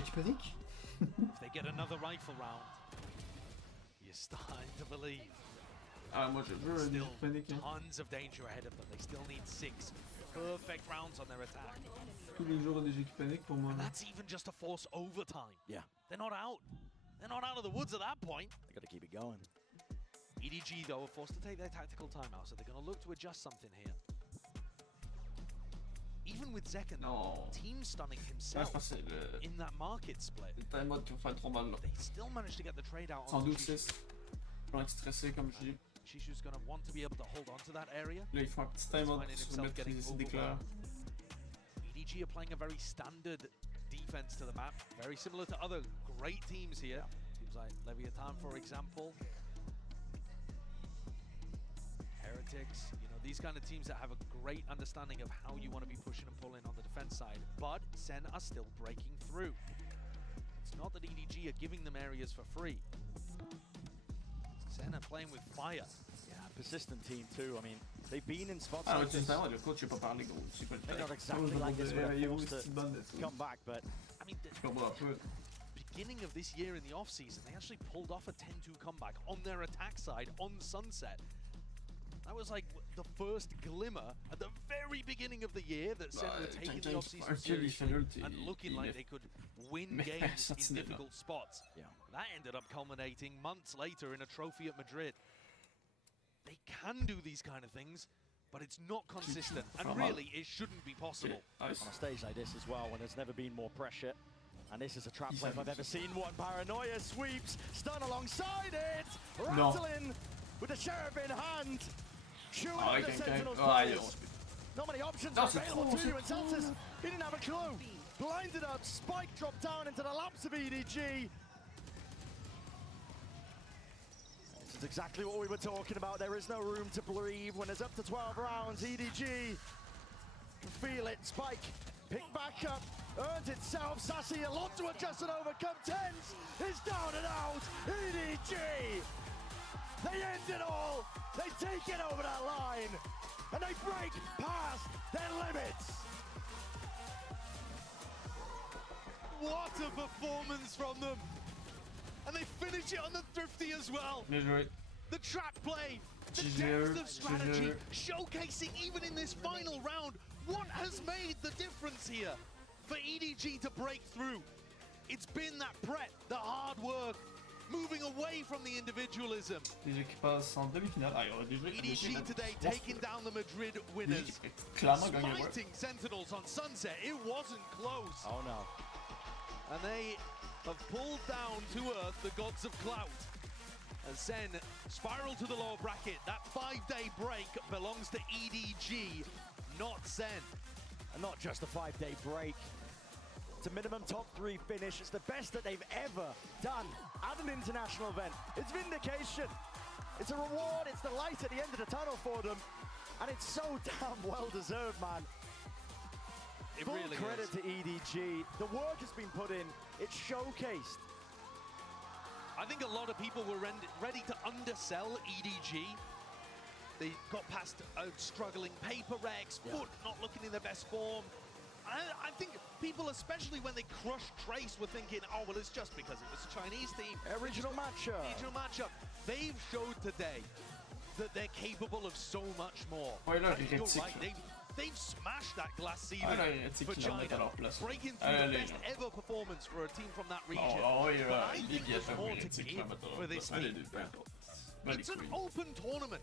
If they get another rifle round, you're starting to believe. Moi je veux still tons of danger ahead of them. They still need 6 perfect rounds on their attack. Tous les jours des qui paniquent pour moi. And that's even just to force overtime. Yeah. They're not out. They're not out of the woods at that point. They got to keep it going. EDG though are forced to take their tactical timeout, so they're going to look to adjust something here. Even with Zekken, team stunning himself in that market split, T'as un mode qui va faire trop mal là. they still managed to get the trade out. Sans doute 6. Ils vont être stressés comme je dis. Shishu's going to want to be able to hold on to that area. Là ils font un petit timeout pour se maîtriser ses déclars. EDG are playing a very standard defense to the map, very similar to other great teams here. Teams like Leviathan, for example. Heretics, you know, these kind of teams that have a great understanding of how you want to be pushing and pulling on the defense side. But Sen are still breaking through. It's not that EDG are giving them areas for free. Sen are playing with fire. Yeah, persistent team too. I mean, they've been in spots Ah, like this. le coach pas parlé gros. C'est quoi le They're not exactly like this, but they're forced to come back. But I mean, the beginning of this year in the off-season, they actually pulled off a 10-2 comeback on their attack side on Sunset. That was like the first glimmer at the very beginning of the year that Sen were taking the off-season seriously and looking like they could win games in difficult spots. Yeah. That ended up culminating months later in a trophy at Madrid. They can do these kind of things, but it's not consistent, and really it shouldn't be possible. On a stage like this as well, when there's never been more pressure, And this is a trap play if I've ever seen one. Paranoia sweeps, stun alongside it. No. Rattling with the sheriff in hand. Chewing Ah, the quelqu'un. Sentinel's Ah, players. Not many options Non, c'est available trop, to c'est you. And trop. Celtics, he didn't have a clue. Blinded up, Spike dropped down into the laps of EDG. This is exactly what we were talking about. There is no room to breathe when there's up to 12 rounds. EDG can feel it. Spike picked back up, earned itself. Sassy, a lot to adjust and overcome. Tens is down and out. EDG, they end it all. They take it over that line, and they break past their limits. What a performance from them! And they finish it on the thrifty as well. Bien joué. The trap play, the GG, depth of strategy, GG. showcasing even in this final round what has made the difference here for EDG to break through. It's been that prep, the hard work, moving away from the individualism. EDG qui passe en demi-finale. Ah, il y aura déjà EDG today taking down the Madrid winners. Clairement gagné, ouais. Fighting Sentinels on Sunset, it wasn't close. Oh no. And they have pulled down to earth the gods of clout. And Sen spiral to the lower bracket. That 5-day break belongs to EDG, not Sen. And not just a 5-day break. It's a minimum top 3 finish. It's the best that they've ever done at an international event. It's vindication. It's a reward. It's the light at the end of the tunnel for them. And it's so damn well deserved, man. It Full really credit is. to EDG. The work has been put in. It's showcased. I think a lot of people were ready to undersell EDG. They got past a struggling Paper Rex, Foot not looking in their best form. I think people, especially when they crushed Trace, were thinking, oh, well, it's just because it was a Chinese team. Regional matchup. Regional matchup. They've showed today that they're capable of so much more. Ouais, là, And you're Hérétique, right, là. they've smashed that glass ceiling Ah, là, Hérétique for qui la mettent à China, leur place. breaking through Allez, the allez, best là. ever performance for a team from that region. Oh, il But va. I Il think vient there's faire more to Hérétique qui give la mettre à for leur this place. Allez, team. peu importe. Pas les It's an couilles. open tournament.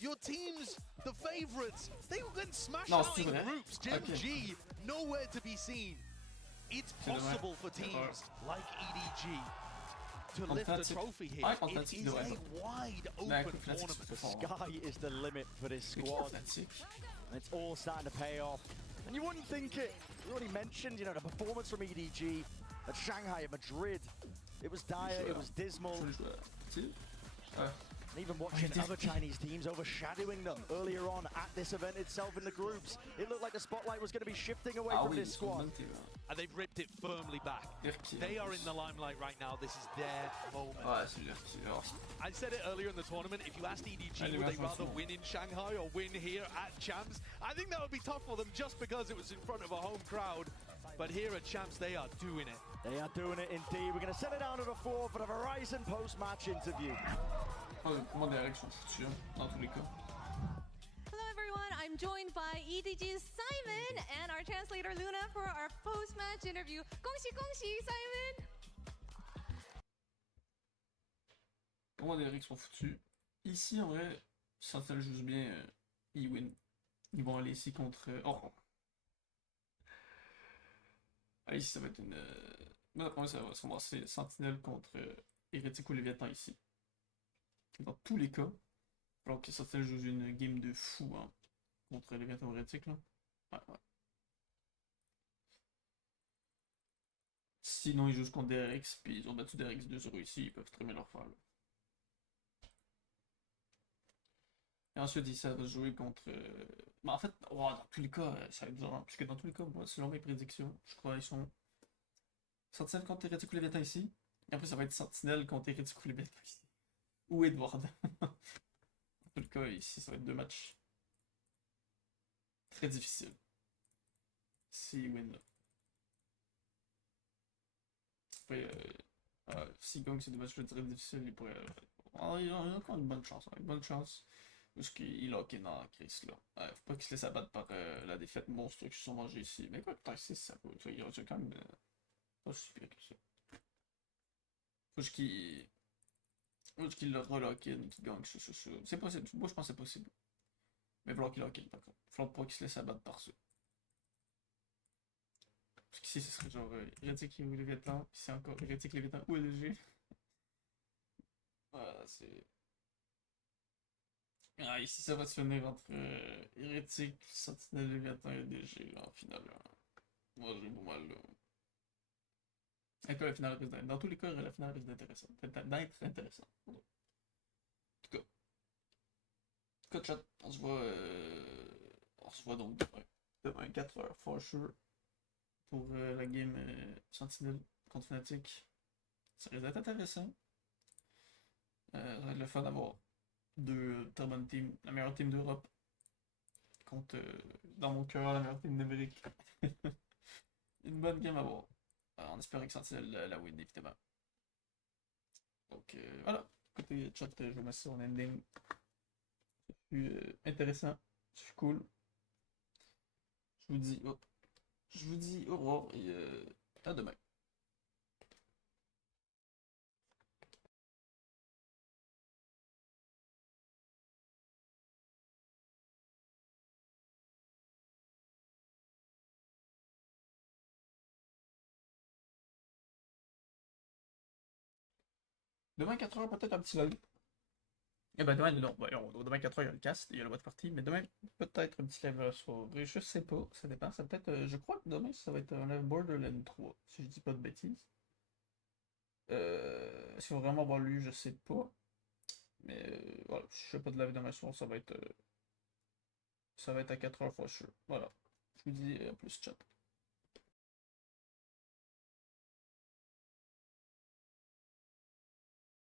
Your teams, the favorites, they can smash Non, out c'est in vrai. groups. Gen Ok. G, nowhere to be seen. It's C'est dommage. possible for teams like EDG to lift the Fantastic. trophy here. Ouais, It Fantastic is devrait a être. wide Mais open écoute, Fnatic, tournament. c'est fort. Sky is the limit for this Mais qui squad. Fnatic? And it's all starting to pay off. And you wouldn't think it. We already mentioned, you know, the performance from EDG at Shanghai, at Madrid. It was dire, it was dismal. Tous les joueurs. Tu sais? Ouais. And even watching other Chinese teams overshadowing them earlier on at this event itself in the groups. It looked like the spotlight was going to be shifting away Ah from oui, this ils sont squad. montés, là. And they've ripped it firmly back. Lerki, They en are plus. in the limelight right now. This is their moment. Ouais, c'est Lerki. Alors, I said it earlier in the tournament, if you asked EDG Allez, would they maintenant, rather c'est bon. win in Shanghai or win here at Champs, I think that would be tough for them just because it was in front of a home crowd. But here at Champs, they are doing it. They are doing it indeed. We're going to set it down to the floor for the Verizon post-match interview. comment des règles sont foutues, hein, dans tous les cas. Hello everyone, I'm joined by EDG's Simon and our translator Luna for our post-match interview. Gongxi gongxi, Simon! Comment des règles sont foutues? Ici, en vrai, ça joue bien, ils win. Ils vont aller ici contre... Oh! Ah, ici, ça va être une... Moi, d'après moi, ça va se commencer Sentinelle contre Hérétique ou Léviathan ici. Dans tous les cas, alors que Sentinelle joue une game de fou, hein, contre Léviathan ou Hérétique, là. Ouais, ouais. Sinon, ils jouent contre DRX, puis ils ont battu DRX 2-0 ici, ils peuvent très bien leur faire, là. Et ensuite, ici, ça va se jouer contre... Mais en fait, oh, dans tous les cas, ça va être dur, hein, puisque dans tous les cas, moi, selon mes prédictions, je crois qu'ils sont Sentinelle contre Hérétique ou Léviathan ici, et après, ça va être Sentinelle contre Hérétique ou Léviathan ici. Ou Edward. Dans tous les cas, ici, ça va être 2 matchs très difficiles. Si win, là. Après, si gagne ces 2 matchs très difficiles, il pourrait... il a encore une bonne chance, hein, une bonne chance. Parce qu'il lock in en crise là. Faut pas qu'il se laisse abattre par la défaite monstre qu'ils se sont mangés ici. Mais quoi, putain, si ça peut. Il y a quand même pas si pire que ça. Faut juste qu'il le relock in, qu'il gagne ça. C'est possible. Moi je pense que c'est possible. Mais il va falloir qu'il lock in par contre. Il va falloir pas qu'il se laisse abattre par ça. Parce qu'ici, ce serait genre Hérétique ou Léviathan, puis c'est encore Hérétique, Léviathan ou EDG. Voilà, c'est. Ah, ici, ça va se finir entre Hérétique, Sentinelle, Léviathan et EDG, là, en finale. Là. Moi, j'ai pas mal, là. Et quoi, la finale risque d'être. Dans tous les cas, la finale risque d'être intéressante. D'être intéressant. En tout cas. Cut shot, on se voit donc demain 4h for sure pour la game Sentinel contre Fnatic. Ça risque d'être intéressant. Ça va être le fun d'avoir deux très bonnes teams. La meilleure team d'Europe contre, dans mon cœur, la meilleure team d'Amérique. Une bonne game à voir. En espérant que Sentinel la win, évidemment. Donc voilà. Côté chat, je vais mettre ça en ending. Intéressant, c'est cool. Je vous dis au revoir et à demain. Demain 4h, peut-être un petit live. Eh ben demain, non, demain 4h, il y a le cast, il y a la watch party, mais demain, peut-être un petit live soirée, je sais pas, ça dépend, ça peut-être, je crois que demain, ça va être un live Borderlands 3, si je dis pas de bêtises. Si on va vraiment avoir lu, je sais pas, mais voilà, si je fais pas de live demain soir, ça va être à 4h for sure, voilà, je vous dis à plus, chat.